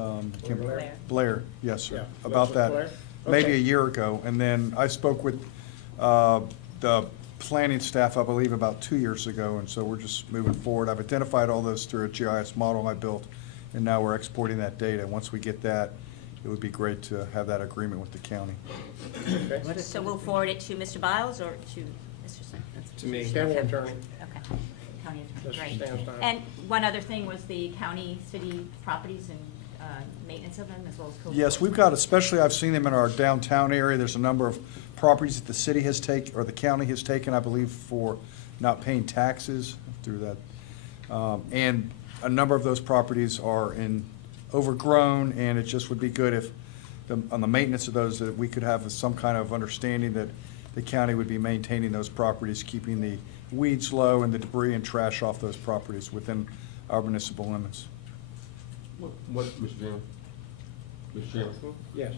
Blair, yes, sir, Yeah, about Elizabeth that. Blair? Maybe Okay. a year ago. And then I spoke with the planning staff, I believe, about 2 years ago, and so we're just moving forward. I've identified all those through a GIS model I built, and now we're exporting that data. Once we get that, it would be great to have that agreement with the county. So we'll forward it to Mr. Biles or to Mr. Sin? To me. County attorney. Okay. County attorney, Mr. great. Stanstein. And one other thing was the county, city properties and maintenance of them as well as code. Yes, we've got, especially I've seen them in our downtown area. There's a number of properties that the city has taken, or the county has taken, I believe, for not paying taxes through that. And a number of those properties are overgrown, and it just would be good if, on the maintenance of those, that we could have some kind of understanding that the county would be maintaining those properties, keeping the weeds low and the debris and trash off those properties within our municipal limits. What, Mr. Chairman? Mr. Chairman? Yes.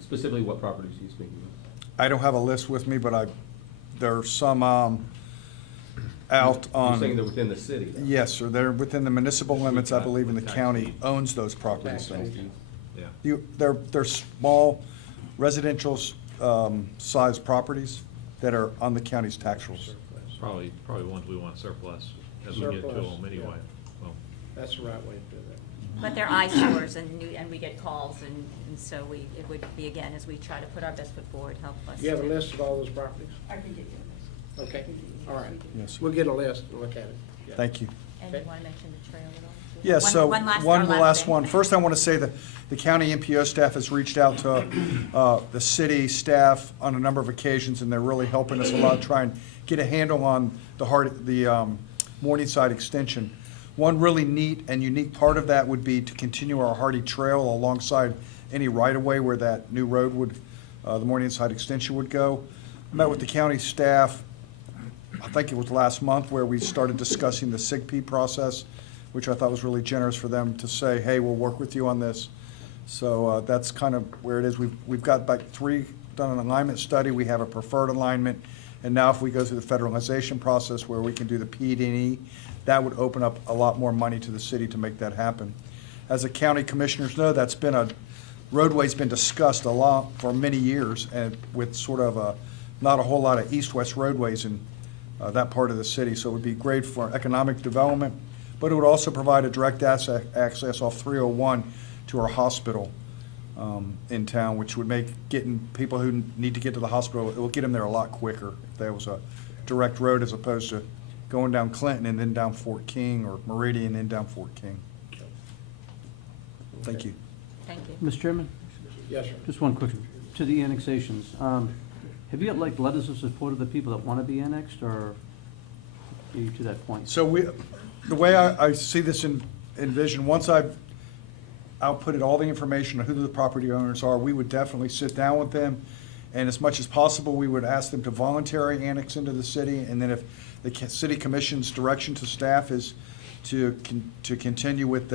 Specifically, what properties are you speaking of? I don't have a list with me, but there are some out on. You're saying they're within the city, though? Yes, sir. They're within the municipal limits. I believe in the county owns those properties. So Yeah. they're small residential sized properties that are on the county's tax rolls. Probably ones we want surplus as we get to Surplus, them anyway. Well, That's the right way to do that. But they're eyesores and we get calls and so it would be, again, as we try to put our best foot forward, help us. Do you have a to- list of all those properties? I can get you a list. Okay, all right. Yes. We'll get a list and look at it. Thank you. And you want to mention the trail at all? too? Yes, so One one last thing. one. First, I want to say that the county MPO staff has reached out to the city staff on a number of occasions, and they're really helping us a lot, try and get a handle on the Morningside extension. One really neat and unique part of that would be to continue our Hardy Trail alongside any right-of-way where that new road would, the Morningside extension would go. Met with the county staff, I think it was last month, where we started discussing the SIGP process, which I thought was really generous for them to say, hey, we'll work with you on this. So that's kind of where it is. We've got back done an alignment study. We have a preferred alignment. And now if we go through the federalization process where we can do the PD&E, that would open up a lot more money to the city to make that happen. As the county commissioners know, roadway's been discussed a lot for many years, and with sort of not a whole lot of east-west roadways in that part of the city. So it would be great for economic development, but it would also provide a direct access off 301 to our hospital in town, which would make getting people who need to get to the hospital, it will get them there a lot quicker if there was a direct road as opposed to going down Clinton and then down Fort King, or Meridian and then down Fort King. Thank you. Thank you. Mr. Chairman, Yes, sir. just one question. To the annexations, have you got like letters of support of the people that want to be annexed, or are you to that point? So the way I see this envision, once I've outputted all the information on who the property owners are, we would definitely sit down with them, and as much as possible, we would ask them to voluntarily annex into the city, and then if the city commission's direction to staff is to continue with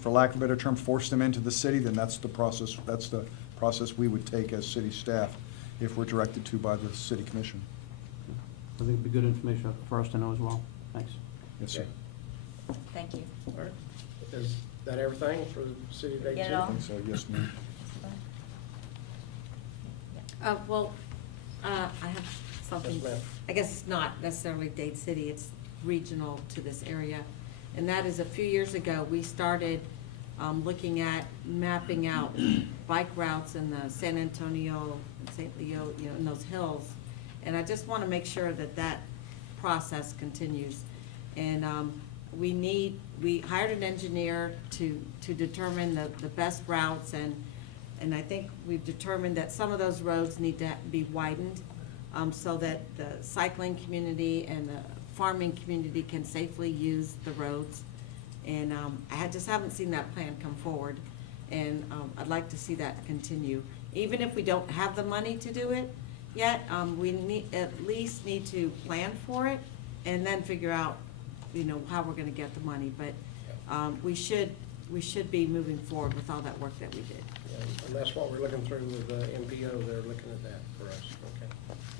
for lack of a better term, force them into the city, then that's the process we would take as city staff if we're directed to by the city commission. I think it'd be good information for us to know as well. Thanks. Yes, sir. Thank you. All right. Is that everything for the city of Dade Get it City? all? I think so, yes, ma'am. I have something, Yes, ma'am. I guess it's not necessarily Dade City, it's regional to this area. And that is, a few years ago, we started looking at mapping out bike routes in the San Antonio, St. Leo, in those hills. And I just want to make sure that process continues. And we hired an engineer to determine the best routes, and I think we've determined that some of those roads need to be widened so that the cycling community and the farming community can safely use the roads. And I just haven't seen that plan come forward, and I'd like to see that continue. Even if we don't have the money to do it yet, we at least need to plan for it and then figure out, how we're gonna get the money. But we should be moving forward with all that work that we did. Yeah. And that's what we're looking through with the MPO, they're looking at that for us, okay?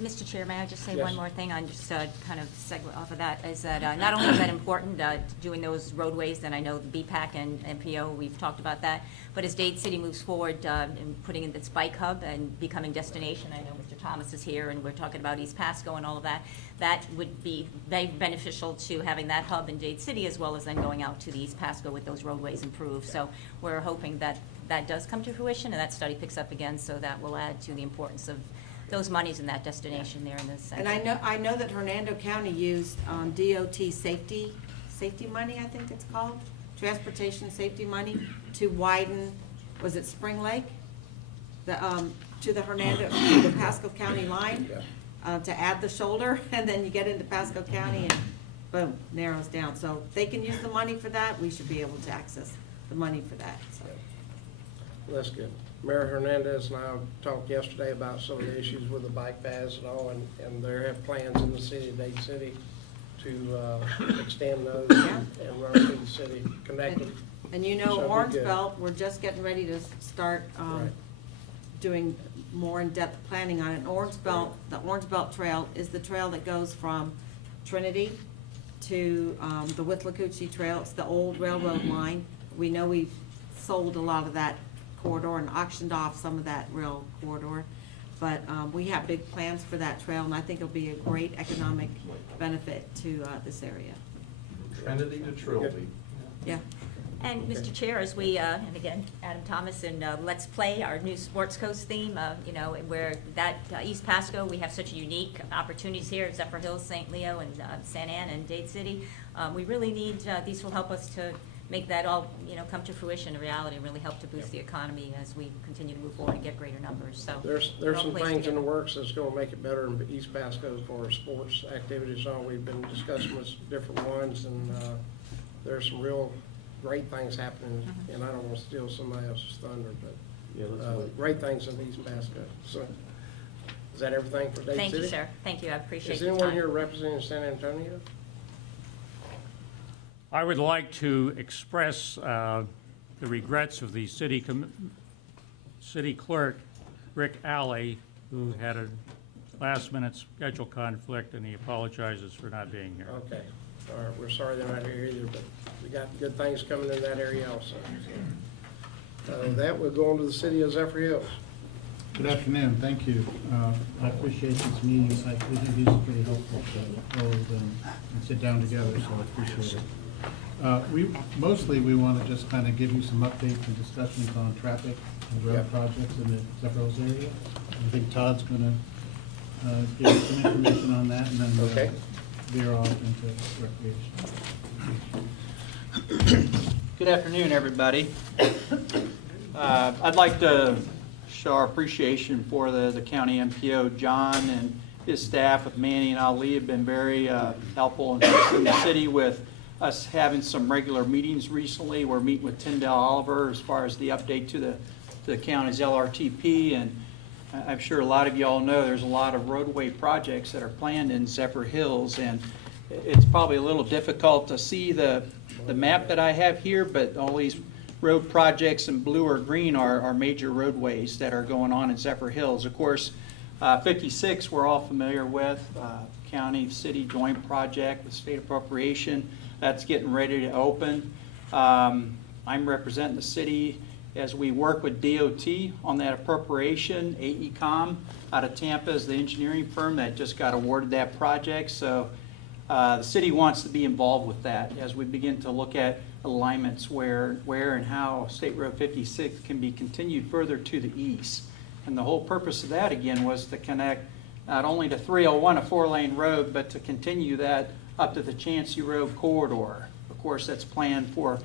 Mr. Chair, may I just say Yes. one more thing on just kind of segue off of that, is that not only is that important, doing those roadways, and I know the BPAC and MPO, we've talked about that, but as Dade City moves forward in putting in this bike hub and becoming destination, I know Mr. Thomas is here, and we're talking about East Pasco and all of that, that would be very beneficial to having that hub in Dade City, as well as then going out to the East Pasco with those roadways improved. So we're hoping that that does come to fruition, and that study picks up again, so that will add to the importance of those monies in that destination there in the center. And I know that Hernando County used DOT safety money, I think it's called, transportation safety money, to widen, was it Spring Lake? To the Hernando, to the Pasco County line, to add the shoulder, and then you get into Pasco County and boom, narrows down. So if they can use the money for that, we should be able to access the money for that, so. That's good. Mayor Hernandez and I talked yesterday about some of the issues with the bike paths and all, and they have plans in the city of Dade City to extend those and run through the city, connected. And you know, So it'd be Orange good. Belt, we're just getting ready to start Right. doing more in-depth planning on it. Orange Belt, the Orange Belt Trail is the trail that goes from Trinity to the Withlacoochee Trail. It's the old railroad line. We know we've sold a lot of that corridor and auctioned off some of that rail corridor. But we have big plans for that trail, and I think it'll be a great economic benefit to this area. Trinity to Trilby. Yeah. And Mr. Chair, as we, and again, Adam Thomas and Let's Play, our new Sports Coast theme, you know, where that East Pasco, we have such unique opportunities here, Zephyr Hills, St. Leo, and Santa Ana, and Dade City. We really need, these will help us to make that all, you know, come to fruition in reality, and really help to boost the economy as we continue to move forward and get greater numbers, so. There's we're all some pleased things in the together. works that's gonna make it better in East Pasco for sports activities, all we've been discussing with different ones, and, there's some real great things happening, and I don't wanna steal somebody else's thunder, but, great things in East Pasco, so. Is that everything for Dade City? Thank you, sir. Thank you. I appreciate Is your anyone time. here representing San Antonio? I would like to express the regrets of the city clerk, Rick Alley, who had a last-minute schedule conflict, and he apologizes for not being here. Okay, all right, we're sorry they're not here either, but we got good things coming in that area also. That, we'll go on to the city of Zephyr Hills. Good afternoon, thank you. I appreciate this meeting. I think these are pretty helpful to hold and sit down together, so I appreciate it. We want to just kind of give you some updates and discussions on traffic and road projects in the Zephyr Hills area. I think Todd's going to give you some information on that, and then Okay. veer off into recreation. Good afternoon, everybody. I'd like to show our appreciation for the county MPO. John and his staff with Manny and Ali have been very helpful in assisting the city with us having some regular meetings recently. We're meeting with Tyndale Oliver as far as the update to the county's LRTP, and I'm sure a lot of you all know there's a lot of roadway projects that are planned in Zephyr Hills, and it's probably a little difficult to see the map that I have here, but all these road projects in blue or green are major roadways that are going on in Zephyr Hills. Of course, 56 we're all familiar with, county-city joint project with state appropriation. That's getting ready to open. I'm representing the city as we work with DOT on that appropriation. AECom out of Tampa is the engineering firm that just got awarded that project. So the city wants to be involved with that as we begin to look at alignments where and how State Road 56 can be continued further to the east. And the whole purpose of that, again, was to connect not only to 301, a 4-lane road, but to continue that up to the Chancey Road corridor. Of course, that's planned for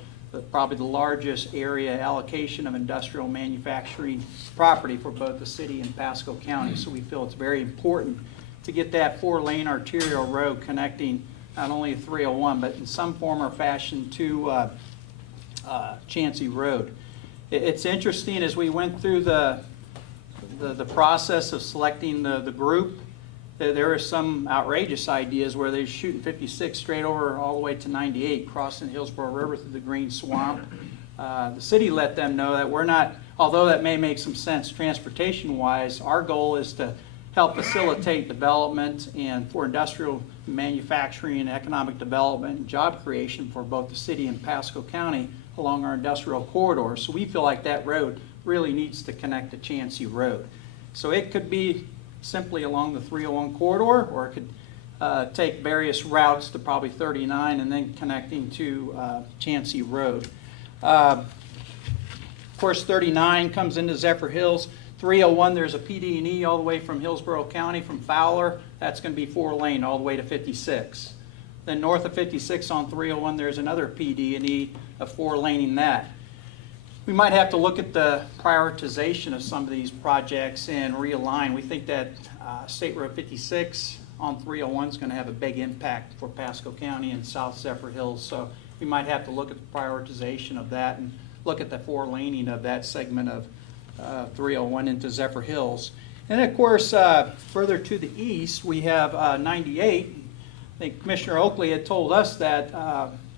probably the largest area allocation of industrial manufacturing property for both the city and Pasco County. So we feel it's very important to get that 4-lane arterial road connecting not only 301, but in some form or fashion to Chancey Road. It's interesting, as we went through the process of selecting the group, there are some outrageous ideas where they're shooting 56 straight over all the way to 98, crossing Hillsborough River through the Green Swamp. The city let them know that we're although that may make some sense transportation-wise, our goal is to help facilitate development and for industrial manufacturing and economic development and job creation for both the city and Pasco County along our industrial corridor. So we feel like that road really needs to connect to Chansey Road. So it could be simply along the 301 corridor, or it could take various routes to probably 39 and then connecting to Chansey Road. Of course, 39 comes into Zephyr Hills. 301, there's a PD&E all the way from Hillsborough County, from Fowler. That's going to be 4-lane all the way to 56. Then north of 56 on 301, there's another PD&E of 4-laning that. We might have to look at the prioritization of some of these projects and realign. We think that State Road 56 on 301 is going to have a big impact for Pasco County and South Zephyr Hills. So we might have to look at the prioritization of that and look at the 4-laning of that segment of 301 into Zephyr Hills. And of course, further to the east, we have 98. I think Commissioner Oakley had told us that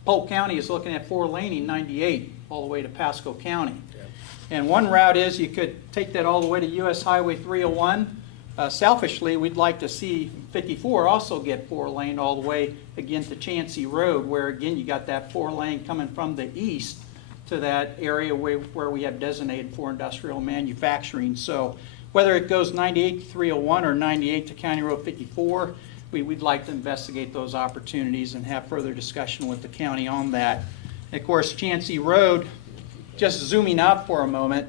Polk County is looking at 4-laning 98 all the way to Pasco County. And one route is you could take that all the way to US Highway 301. Selfishly, we'd like to see 54 also get 4-lane all the way again to Chansey Road, where again you got that 4-lane coming from the east to that area where we have designated for industrial manufacturing. So whether it goes 98 to 301 or 98 to County Road 54, we'd like to investigate those opportunities and have further discussion with the county on that. And of course, Chansey Road, just zooming out for a moment,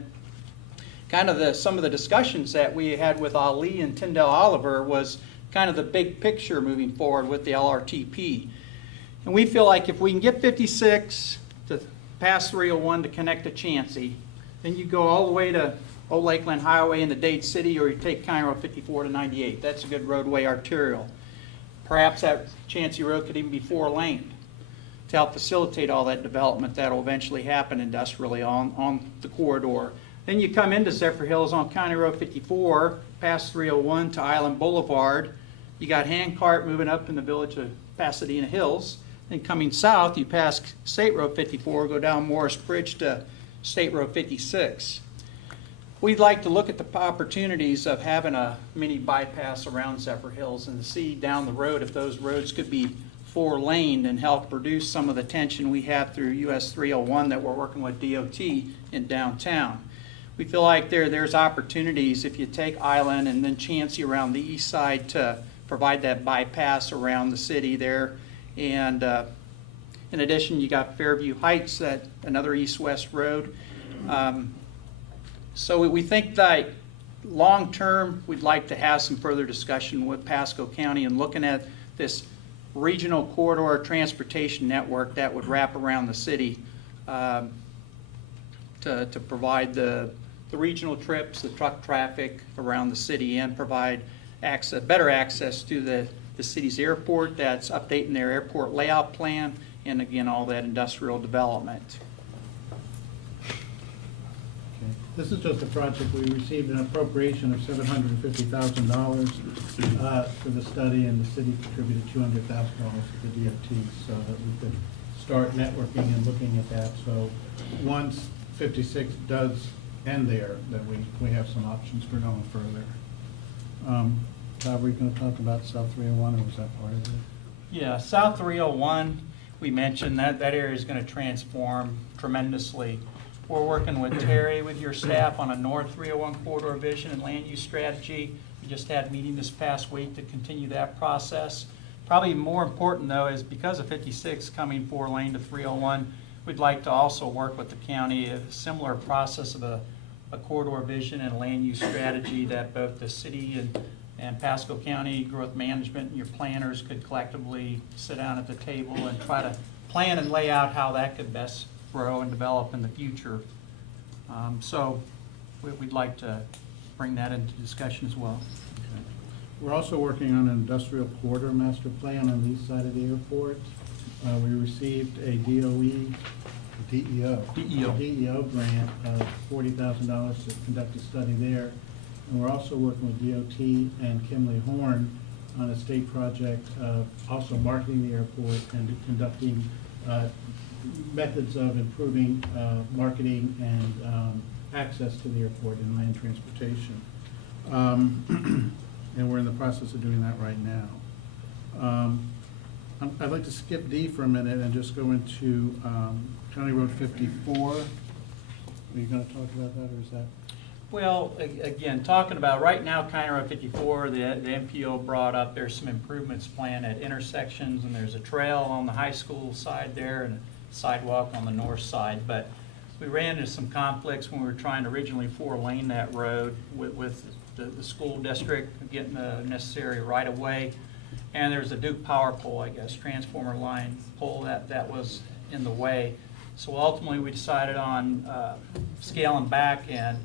kind of some of the discussions that we had with Ali and Tyndall Oliver was kind of the big picture moving forward with the LRTP. And we feel like if we can get 56 to past 301 to connect to Chansey, then you go all the way to Old Lakeland Highway into Dade City, or you take County Road 54 to 98. That's a good roadway arterial. Perhaps that Chansey Road could even be 4-laned to help facilitate all that development that will eventually happen industrially on the corridor. Then you come into Zephyr Hills on County Road 54, past 301 to Island Boulevard. You got Handcart moving up in the village of Pasadena Hills. Then coming south, you pass State Road 54, go down Morris Bridge to State Road 56. We'd like to look at the opportunities of having a mini bypass around Zephyr Hills and see down the road if those roads could be 4-laned and help reduce some of the tension we have through US 301 that we're working with DOT in downtown. We feel like there's opportunities if you take Island and then Chansey around the east side to provide that bypass around the city there. And in addition, you got Fairview Heights, that another east-west road. So we think that long-term, we'd like to have some further discussion with Pasco County and looking at this regional corridor transportation network that would wrap around the city to provide the regional trips, the truck traffic around the city, and provide better access to the city's airport that's updating their airport layout plan, and again, all that industrial development. This is just a project. We received an appropriation of $750,000 for the study, and the city contributed $200,000 to the DOT so that we could start networking and looking at that. So once 56 does end there, then we have some options for going further. Todd, were you going to talk about South 301, or was that part of it? Yeah, South 301, we mentioned that area is going to transform tremendously. We're working with Terry, with your staff, on a North 301 corridor vision and land use strategy. We just had a meeting this past week to continue that process. Probably more important, though, is because of 56 coming 4-lane to 301, we'd like to also work with the county a similar process of a corridor vision and land use strategy that both the city and Pasco County Growth Management and your planners could collectively sit down at the table and try to plan and lay out how that could best grow and develop in the future. So we'd like to bring that into discussion as well. Okay. We're also working on an industrial corridor master plan on the east side of the airport. We received a DEO grant of $40,000 to conduct a study there. And we're also working with DOT and Kimley Horn on a state project also marketing the airport and conducting methods of improving marketing and access to the airport and land transportation. And we're in the process of doing that right now. I'd like to skip D for a minute and just go into County Road 54. Are you going to talk about that, or is that? Well, again, talking about, right now, County Road 54, the MPO brought up, there's some improvements planned at intersections, and there's a trail on the high school side there and a sidewalk on the north side. But we ran into some conflicts when we were trying to originally 4-lane that road with the school district, getting the necessary right-of-way. And there's a Duke power pole, I guess, transformer line pole that was in the way. So ultimately, we decided on scaling back and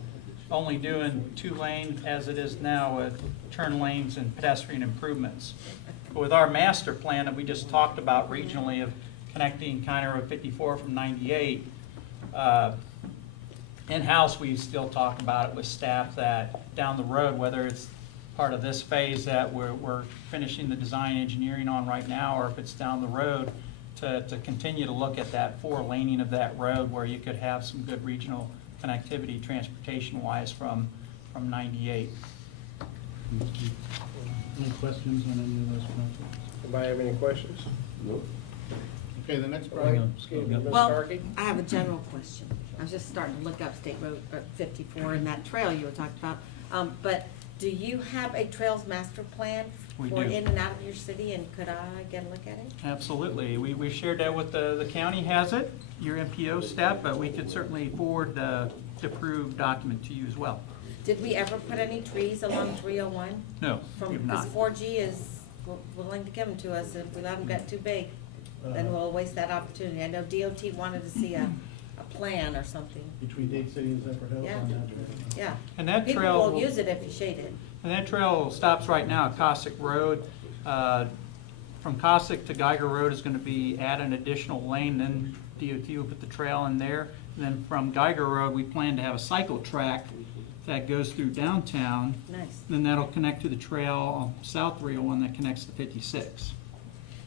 only doing 2-lane as it is now with turn lanes and pedestrian improvements. But with our master plan that we just talked about regionally of connecting County Road 54 from 98, in-house we still talk about it with staff that down the road, whether it's part of this phase that we're finishing the design engineering on right now, or if it's down the road, to continue to look at that 4-laning of that road where you could have some good regional connectivity transportation-wise from 98. Any questions on any of those projects? Anybody have any questions? Nope. Okay, the next All right, project. excuse me, Ms. Well, Starkey? I have a general question. I was just starting to look up State Road 54 and that trail you were talking about. But do you have a trails master plan We for do. in and out of your city, and could I get a look at it? Absolutely. We shared that with the county has it, your MPO staff, but we could certainly forward the approved document to you as well. Did we ever put any trees along 301? No, we have Because not. 4G is willing to give them to us. If we let them get too big, then we'll waste that opportunity. I know DOT wanted to see a plan or something. Between Dade City and Zephyr Hills Yeah. on that. Yeah. And that People trail will use it if you shade it. And that trail stops right now at Cossack Road. From Cossack to Geiger Road is going to be add an additional lane, then DOT will put the trail in there. And then from Geiger Road, we plan to have a cycle track that goes through downtown. Nice. Then that'll connect to the trail on South 301 that connects to 56.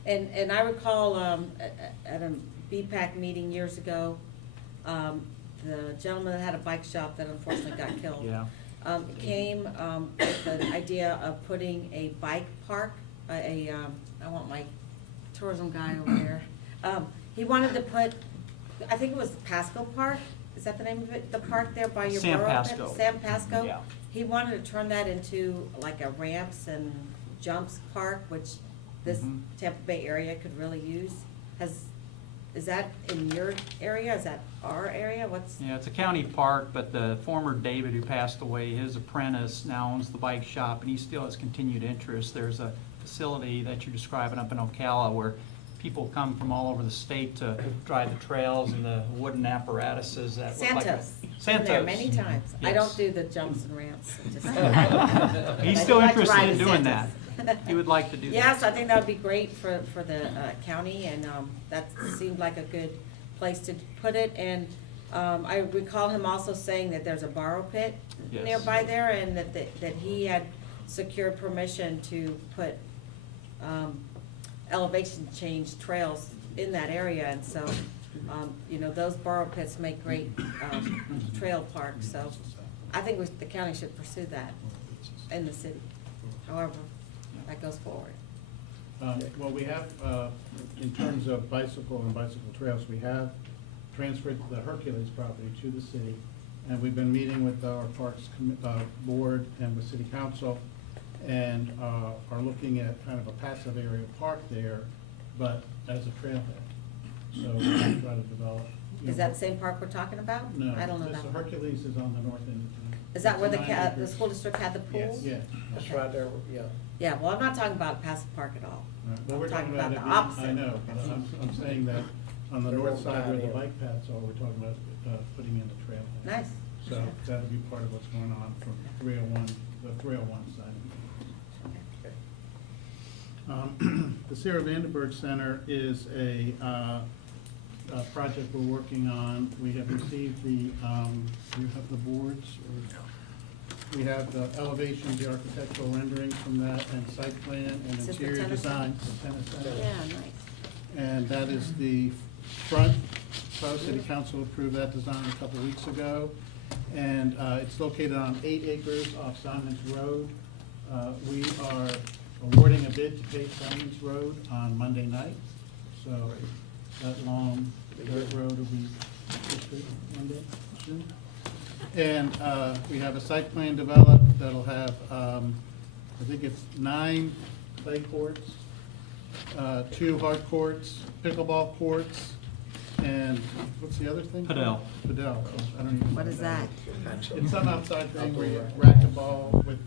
And I recall at a BPAC meeting years ago, the gentleman that had a bike shop that unfortunately got killed. Yeah. Came with the idea of putting a bike park, I want my tourism guy over there. He wanted to put, I think it was Pasco Park, is that the name of it? The park there by your San borough? Pasco. San Pasco? Yeah. He wanted to turn that into like a ramps and jumps park, which this Tampa Bay area could really use. Is that in your area? Is that our area? Yeah, it's a county park, but the former David who passed away, his apprentice now owns the bike shop, and he still has continued interest. There's a facility that you're describing up in Ocala where people come from all over the state to drive the trails and the wooden apparatuses that look like Santos. Santos. Been there many times. I Yes. don't do the jumps and ramps. He's still interested in doing that. He would like to do that. Yes, I think that would be great for the county, and that seemed like a good place to put it. And I recall him also saying that there's a borrow pit Yes. nearby there, and that he had secured permission to put elevation change trails in that area. And so, those borrow pits make great trail parks. So I think the county should pursue that in the city. However, that goes forward. Well, we have, in terms of bicycle and bicycle trails, we have transferred the Hercules property to the city, and we've been meeting with our Parks Board and with City Council, and are looking at kind of a passive area park there, but as a trailhead. So we're going to try to develop. Is that the same park we're talking about? No. I don't know this that one. Hercules is on the north end of town. Is that where It's 9 the acres. school district had the pool? Yeah. That's Okay. right there, yeah. Yeah, well, I'm not talking about Passive Park at all. Right. Well, we're I'm talking about the it being, opposite. I know, but I'm saying that on the north side where the bike paths are, we're talking about putting in a trailhead. Nice. So that'll be part of what's going on from 301, the 301 side. The Sarah Vandenberg Center is a project we're working on. We have received the, you have the boards, or we have the elevations, the architectural renderings from that, and site plan and Is this the interior tennis design. The tennis center. Yeah, nice. And that is the front post. City Council approved that design a couple weeks ago. And it's located on 8 acres off Simons Road. We are awarding a bid to pave Simons Road on Monday night. So that long dirt road will be Monday, soon. And we have a site plan developed that'll have, I think it's 9 clay courts, 2 hard courts, pickleball courts, and what's the other thing? Padel. Padel. I don't even know What is that? It's some outside thing where you rack the ball with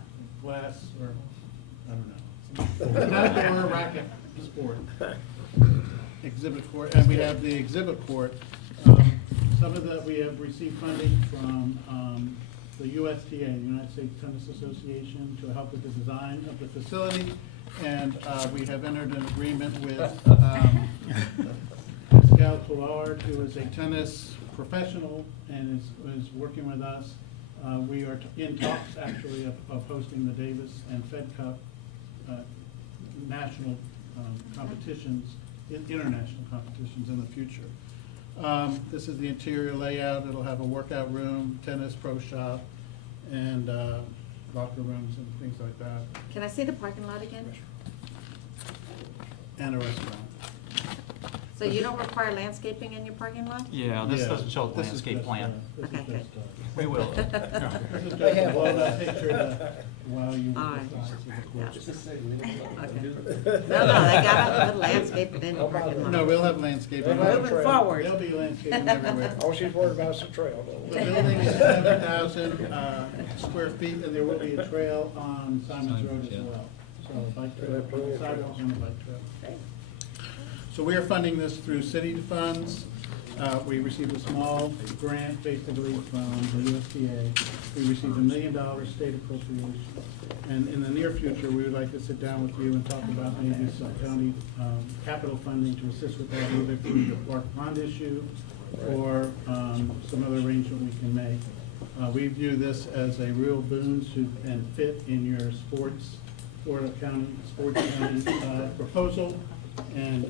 glass or, I don't know. An outdoor racket sport. Exhibit court, and we have the exhibit court. Some of that, we have received funding from the USTA, the United States Tennis Association, to help with the design of the facility. And we have entered an agreement with Pascal Collard, who is a tennis professional and is working with us. We are in talks, actually, of hosting the Davis and Fed Cup national competitions, international competitions in the future. This is the interior layout. It'll have a workout room, tennis pro shop, and locker rooms and things like that, Can I see the parking lot again? and a restaurant. So you don't require landscaping in your parking lot? Yeah, this Yeah, doesn't show the this is landscape just, plan. this is Okay, just, We will. This is just a blown-up picture to wow you with All right. the size of the court. Okay. No, they gotta put landscaping in the parking lot. No, we'll have landscaping. Moving forward. There'll be landscaping everywhere. All she's worried about is the trail. The building is 70,000 square feet, and there will be a trail on Simons Road as well. So a bike trail, sidewalk and a bike trail. So we are funding this through city funds. We received a small grant basically from the USDA. We received $1 million state appropriation. And in the near future, we would like to sit down with you and talk about maybe some county capital funding to assist with that, either through the Clark Pond issue or some other arrangement we can make. We view this as a real boon to and fit in your Florida County proposal. And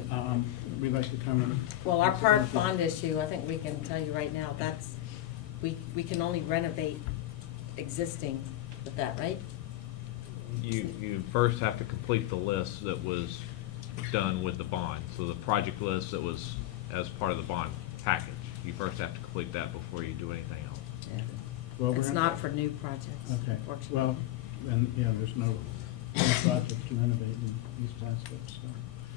we'd like to come and. Well, our park bond issue, I think we can tell you right now, that's, we can only renovate existing with that, right? You first have to complete the list that was done with the bond. So the project list that was as part of the bond package. You first have to complete that before you do anything else. Yeah. Well, we're It's gonna- not for new projects. Okay, fortunately. well, then, yeah, there's no project to renovate in East Pasco, so.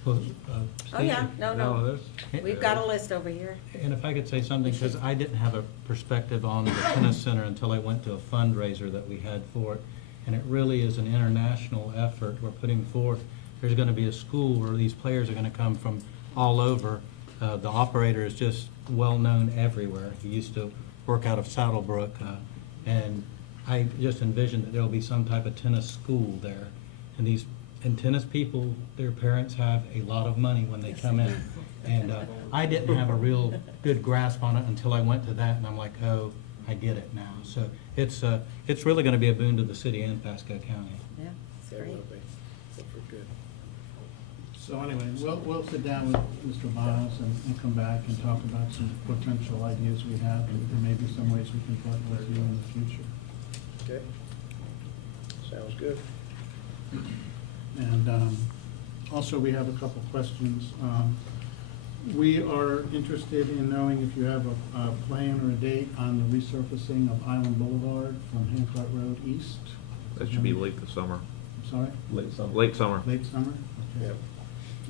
Oh, yeah, no. there's- We've got a list over here. And if I could say something, because I didn't have a perspective on the tennis center until I went to a fundraiser that we had for it. And it really is an international effort we're putting forth. There's gonna be a school where these players are gonna come from all over. The operator is just well-known everywhere. He used to work out of Saddlebrook, and I just envisioned that there'll be some type of tennis school there. And tennis people, their parents have a lot of money when they come in. And I didn't have a real good grasp on it until I went to that, and I'm like, oh, I get it now. So it's really gonna be a boon to the city and Pasco County. Yeah, it's great. So anyway, we'll sit down with Mr. Biles and come back and talk about some potential ideas we have, and there may be some ways we can partner with you in the future. Okay. Sounds good. And also, we have a couple questions. We are interested in knowing if you have a plan or a date on the resurfacing of Island Boulevard from Hancock Road East. That should be late this summer. I'm sorry? Late summer. Late summer. Late summer? Okay. Yep.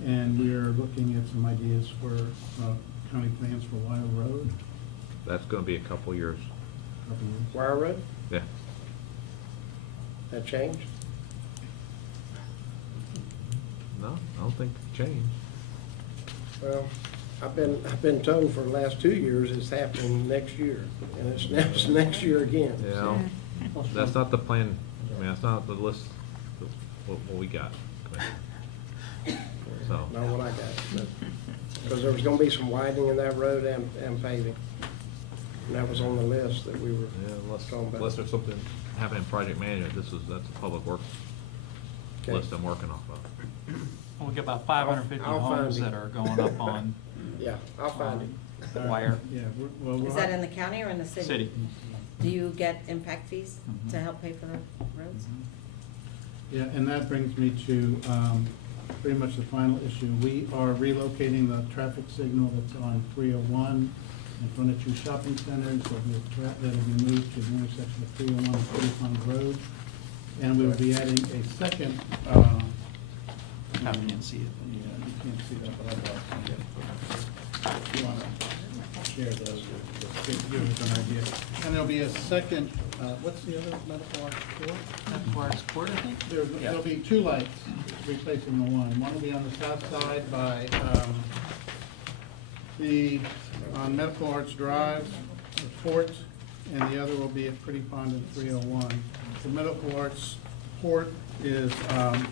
And we are looking at some ideas for county plans for Wild Road. That's gonna be a couple years. Couple years. Wire Road, Yeah. that changed? No, I don't think it's changed. Well, I've been told for the last 2 years it's happening next year, and it's next year again. Yeah, that's not the plan, I mean, that's not the list, what we got. So, Not what I got, because there was gonna be some widening in that road and paving. And that was on the list that we were yeah, talking about. unless there's something happening in project management, that's a public works Okay. list I'm working off of. Well, we got about 550 I'll find homes it. that are going up on Yeah, I'll find it. Wire. Yeah, we'll Is that in the county or in the city? City. Do you get impact fees to help pay for the roads? Yeah, and that brings me to pretty much the final issue. We are relocating the traffic signal that's on 301 in front of two shopping centers. That'll be moved to the intersection of 301 and City Pond Road. And we'll be adding a second. I can't see it. Yeah, you can't see that, but I brought some. If you want to share those, give us an idea. And there'll be a second, what's the other medical arts court? Medical arts court, I think? There'll be two lights replacing the one. One will be on the south side by on Medical Arts Drive, the Fort, and the other will be at Pretty Pond and 301. The Medical Arts Court is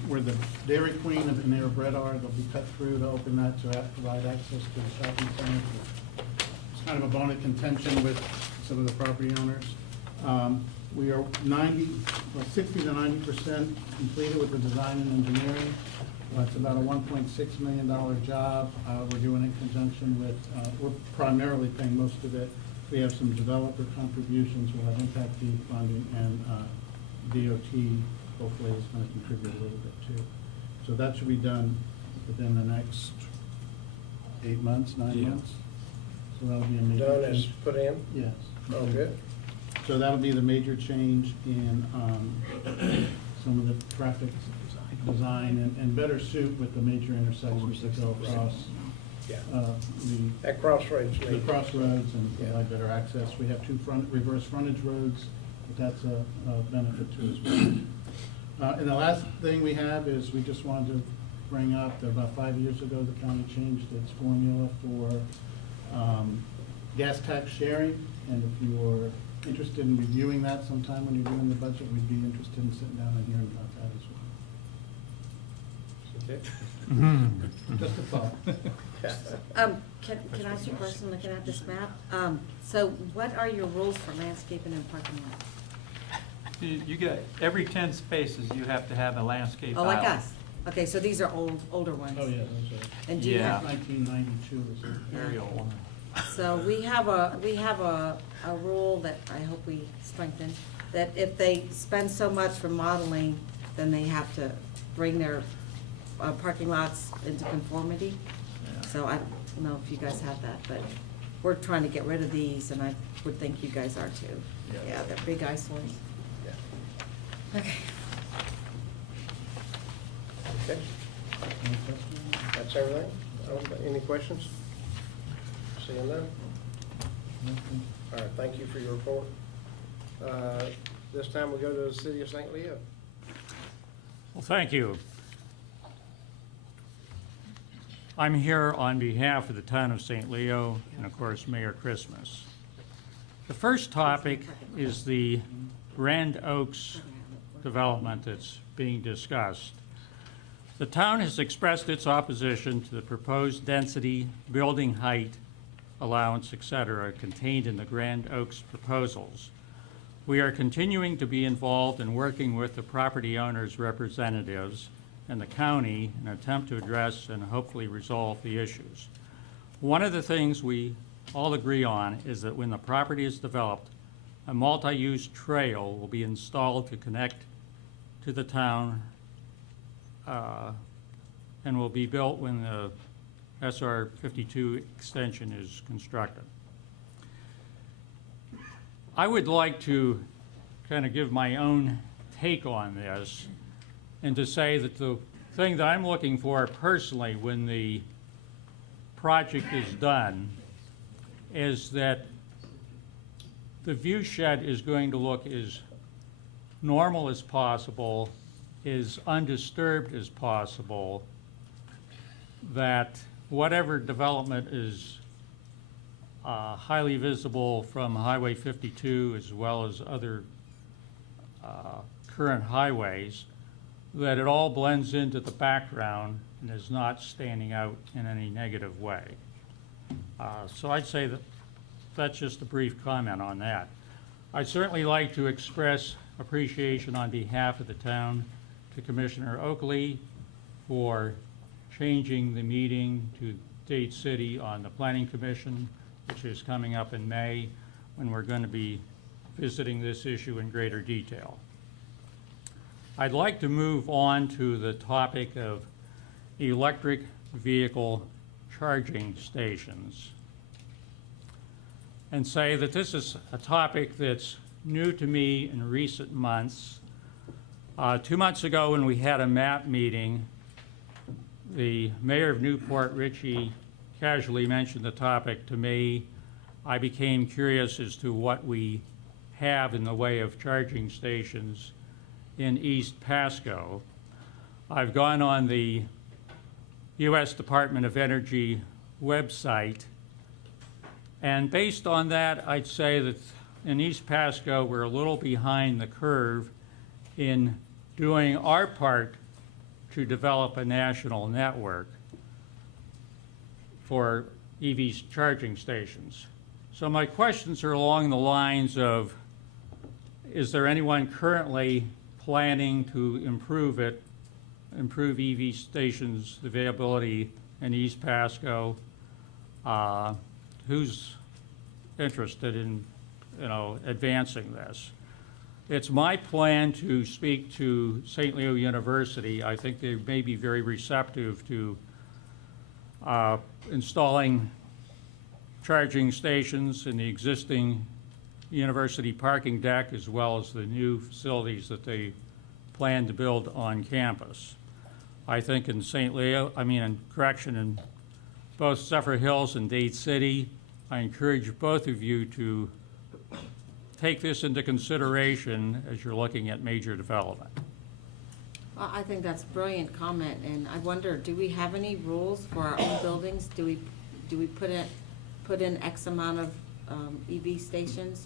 where the Dairy Queen and their bread are. They'll be cut through to open that to provide access to the shopping center. It's kind of a bone of contention with some of the property owners. We are 60 to 90% completed with the design and engineering. It's about a $1.6 million job. We're doing it in conjunction with, we're primarily paying most of it. We have some developer contributions. We'll have impact fee funding, and DOT hopefully is going to contribute a little bit too. So that should be done within the next 8 months, 9 months. So that'll be a major Done change. as put in? Yes. Oh, good. So that'll be the major change in some of the traffic design and better suit with the major intersections that go across At Crossroads. the crossroads and provide better access. We have two reverse frontage roads, but that's a benefit too as well. And the last thing we have is we just wanted to bring up that about 5 years ago, the county changed its formula for gas tax sharing. And if you're interested in reviewing that sometime when you're doing the budget, we'd be interested in sitting down and hearing about that as well. Just a thought. Can I ask you a question looking at this map? So what are your rules for landscaping and parking lots? You get, every 10 spaces, you have to have a landscape Oh, like us? Okay, so these are older ones? Oh, yeah, those are. And do you have? 1992 is a very old one. So we have a rule that I hope we strengthen, that if they spend so much for modeling, then they have to bring their parking lots into conformity. So I don't know if you guys have that, but we're trying to get rid of these, and I would think you guys are too. Yeah, they're big eyesores. Okay. Okay. That's everything? Any questions? Seeing none? All right, thank you for your report. This time we'll go to the city of St. Leo. Well, thank you. I'm here on behalf of the town of St. Leo and, of course, Mayor Christmas. The first topic is the Grand Oaks development that's being discussed. The town has expressed its opposition to the proposed density, building height, allowance, etc., contained in the Grand Oaks proposals. We are continuing to be involved in working with the property owners' representatives and the county in an attempt to address and hopefully resolve the issues. One of the things we all agree on is that when the property is developed, a multi-use trail will be installed to connect to the town and will be built when the SR 52 extension is constructed. I would like to kind of give my own take on this and to say that the thing that I'm looking for personally when the project is done is that the view shed is going to look as normal as possible, as undisturbed as possible, that whatever development is highly visible from Highway 52 as well as other current highways, that it all blends into the background and is not standing out in any negative way. So I'd say that that's just a brief comment on that. I'd certainly like to express appreciation on behalf of the town to Commissioner Oakley for changing the meeting to Dade City on the Planning Commission, which is coming up in May, when we're going to be visiting this issue in greater detail. I'd like to move on to the topic of electric vehicle charging stations and say that this is a topic that's new to me in recent months. 2 months ago when we had a MAP meeting, the mayor of Newport, Richie, casually mentioned the topic to me. I became curious as to what we have in the way of charging stations in East Pasco. I've gone on the U.S. Department of Energy website, and based on that, I'd say that in East Pasco, we're a little behind the curve in doing our part to develop a national network for EV charging stations. So my questions are along the lines of, is there anyone currently planning to improve EV stations availability in East Pasco? Who's interested in, advancing this? It's my plan to speak to St. Leo University. I think they may be very receptive to installing charging stations in the existing university parking deck as well as the new facilities that they plan to build on campus. I think in in both Zephyr Hills and Dade City, I encourage both of you to take this into consideration as you're looking at major development. Well, I think that's a brilliant comment, and I wonder, do we have any rules for our own buildings? Do we put in X amount of EV stations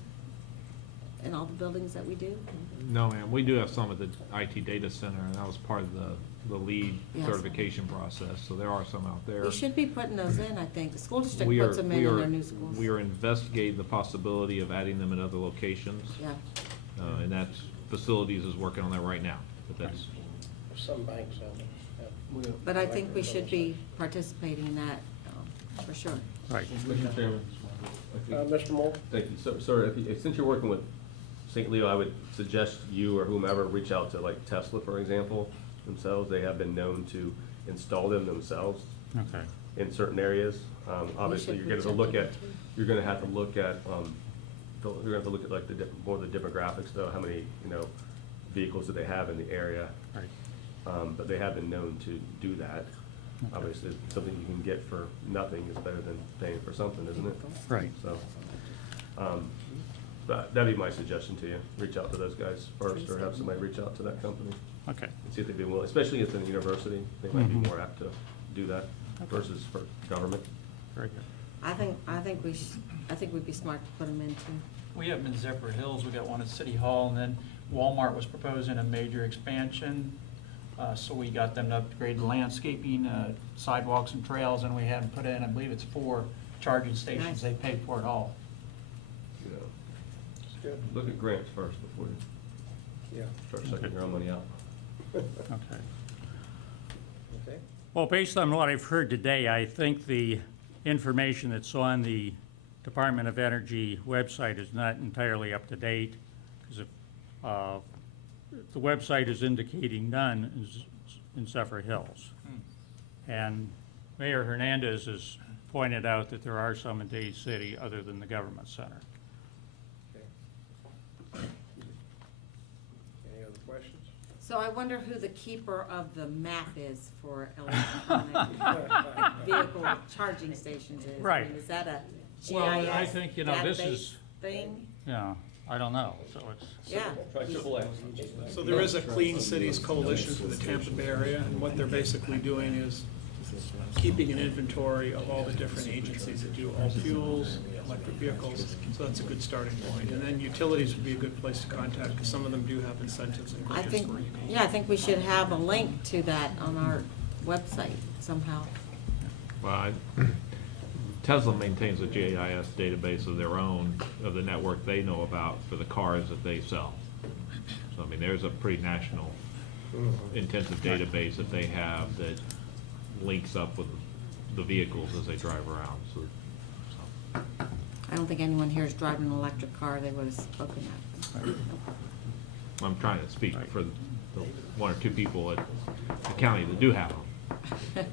in all the buildings that we do? No, ma'am. We do have some at the IT data center, and that was part of the LEED Yes. certification process, so there are some out there. We should be putting those in, I think. The school district We are- puts them we in are- their new schools. We are investigating the possibility of adding them in other locations. Yeah. And that's, facilities is working on that right now, but that's, Some banks have. But I think we should be participating in that, for sure. Right. Mr. Chairman? Mr. Moore? Thank you. So, sir, since you're working with St. Leo, I would suggest you or whomever reach out to like Tesla, for example, themselves. They have been known to install them themselves Okay. in certain areas. Obviously, you're gonna look at, you're gonna have to look at, you're gonna have to look at like more of the demographics though, how many, vehicles do they have in the area. Right. But they have been known to do that. Obviously, something you can get for nothing is better than paying for something, isn't it? Right. So, but that'd be my suggestion to you. Reach out to those guys first, or have somebody reach out to that company. Okay. And see if they'd be willing, especially if it's in a university, they might be more apt to do that versus for government. Very good. I think we'd be smart to put them in too. We have them in Zephyr Hills, we got one at City Hall, and then Walmart was proposing a major expansion. So we got them to upgrade the landscaping, sidewalks and trails, and we had them put in, I believe it's 4 charging stations. Nice. They paid for it all. Look at grants first before you start sucking your own money out. Okay. Okay. Well, based on what I've heard today, I think the information that's on the Department of Energy website is not entirely up to date, because if the website is indicating none in Zephyr Hills. And Mayor Hernandez has pointed out that there are some in Dade City other than the government center. Any other questions? So I wonder who the keeper of the map is for electronic vehicle charging stations is. Right. I mean, is that a Well, I GIS think, this database is, thing? yeah, I don't know, so it's. Yeah. Try AAA. So there is a Clean Cities Coalition for the Tampa Bay area, and what they're basically doing is keeping an inventory of all the different agencies that do all fuels, electric vehicles, so that's a good starting point. And then utilities would be a good place to contact, because some of them do have incentives and I grants think, for you. yeah, I think we should have a link to that on our website somehow. well, Tesla maintains a GIS database of their own, of the network they know about for the cars that they sell. So, there's a pretty national intensive database that they have that links up with the vehicles as they drive around, so. I don't think anyone here is driving an electric car, they would have spoken up. I'm trying to speak for the one or two people at the county that do have them.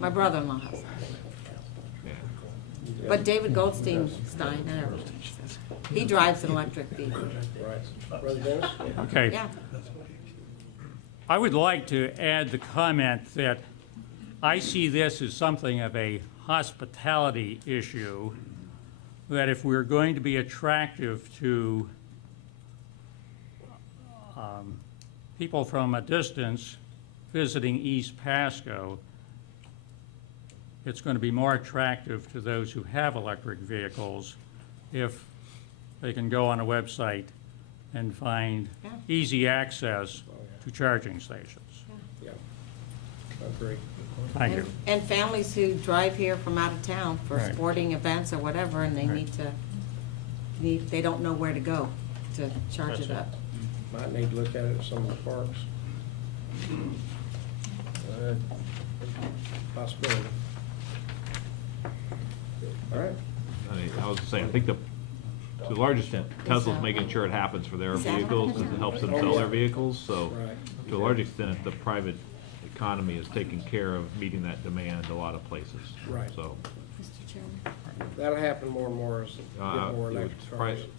My brother-in-law has. But David Goldstein, he drives an electric vehicle. Right. Brother Dennis? Okay. Yeah. I would like to add the comment that I see this as something of a hospitality issue, that if we're going to be attractive to people from a distance visiting East Pasco, it's going to be more attractive to those who have electric vehicles if they can go on a website and find easy access to charging stations. Yeah, I agree. Thank you. And families who drive here from out of town for Right. sporting events or whatever, and they Right. they don't know where to go to charge it up. Might need to look at it at some of the parks. Possibility. All right. I was saying, I think to the largest extent, Tesla's making sure it happens for their vehicles, because it helps them sell their vehicles, so Right. to a large extent, the private economy is taking care of meeting that demand a lot of places. Right. So, Mr. Chairman? That'll happen more and more as we get more it would electric surprise- cars.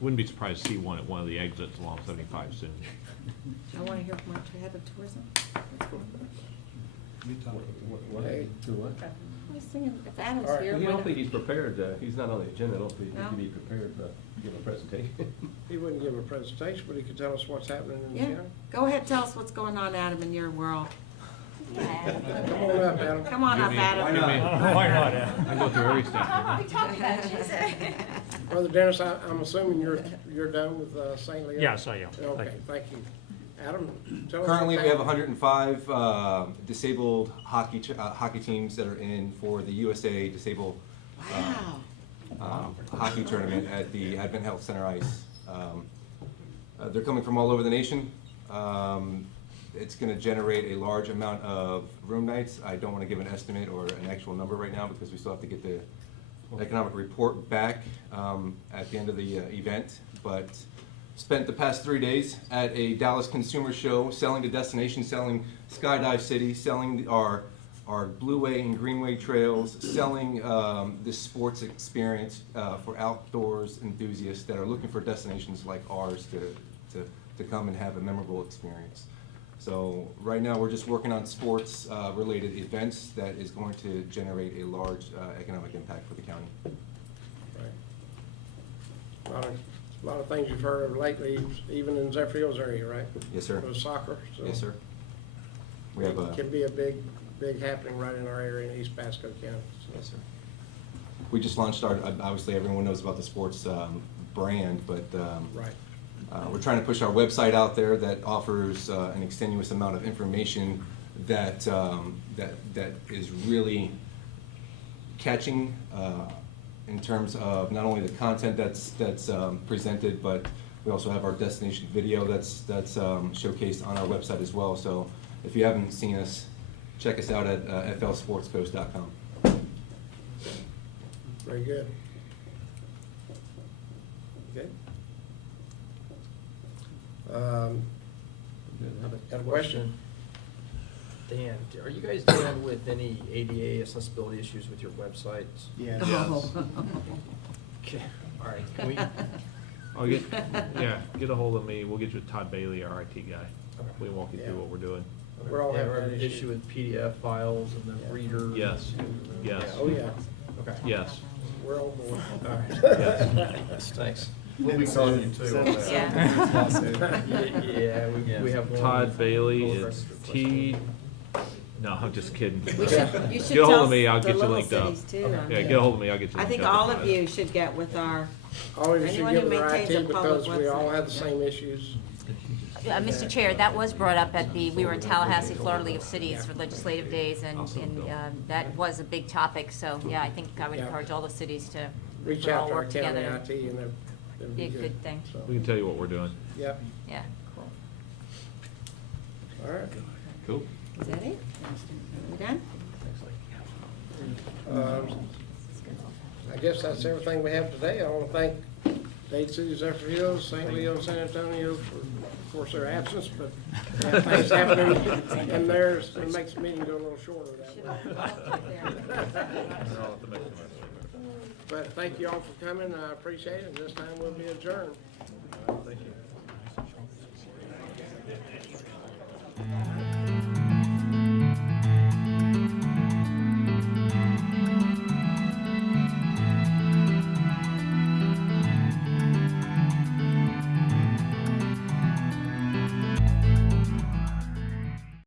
wouldn't be surprised to see one at one of the exits along 75 soon. I want to hear from our head of tourism. Let's go. Hey. Do what? I was thinking, if Adam's All right. here. I why don't not- think he's prepared, he's not on the agenda, I don't think he No? could be prepared to give a presentation. He wouldn't give a presentation, but he could tell us what's happening in the Yeah, county. go ahead, tell us what's going on, Adam, in your world. Come on up, Adam. Come on up, Adam. Why not? I go through every step. Brother Dennis, I'm assuming you're done with St. Leo? Yes, I am. Okay, thank you. Adam, tell us. Currently, what's we have happening. 105 disabled hockey teams that are in for the USA Disabled Hockey Tournament at the Advent Health Center Ice. They're coming from all over the nation. It's going to generate a large amount of room nights. I don't want to give an estimate or an actual number right now because we still have to get the economic report back at the end of the event. But spent the past 3 days at a Dallas consumer show selling to destinations, selling Skydive City, selling our Blueway and Greenway trails, selling this sports experience for outdoors enthusiasts that are looking for destinations like ours to come and have a memorable experience. So right now we're just working on sports related events that is going to generate a large economic impact for the county. Right. A lot of things you've heard of lately, even in Zephyr Hills area, right? Yes, sir. With soccer. So Yes, sir. We have it can be a big happening right in our area in East Pasco County. So. Yes, sir. We just launched our, obviously everyone knows about the sports brand, but Right. we're trying to push our website out there that offers an extenuous amount of information that that is really catching in terms of not only the content that's presented, but we also have our destination video that's showcased on our website as well. So if you haven't seen us, check us out at flsportscoast.com. Very good. Good. Got a question? Dan, are you guys dealing with any ADA accessibility issues with your websites? Yes. Okay, all right, can we, I'll get a hold of me. We'll get you with Todd Bailey, our IT guy. We walk you through what we're doing. We're all yeah, having we're that having an issue with PDF files and the reader? Yes, yes. Oh, yeah. Okay. Yes. We're on board. All right. Yes. Thanks. We'll be calling you too. Yeah, we have one. Todd Bailey, Full it's request. T, no, I'm just kidding. You should Get a hold tell of me, I'll the get you little linked up. cities too, I Yeah, mean. get a hold of me, I'll get you I linked think up. all of you should get with our, All of you should anyone get who with our maintains IT a public because we all website. have the same issues. Mr. Chair, that was brought up at we were in Tallahassee, Florida League of Cities for legislative days, and that was a big topic, so, yeah, I think I would encourage all the cities to Reach all out to our work county together. IT and it'll Be be a good thing. So, We can tell you what we're doing. Yep. Yeah, cool. All right. Cool. is that it? We done? I guess that's everything we have today. I want to thank Dade City, Zephyr Hills, St. Leo, San Antonio for, of course, their absence, but things happening in there, it makes the meeting go a little shorter that way. But thank you all for coming. I appreciate it. And this time we'll be adjourned. Thank you.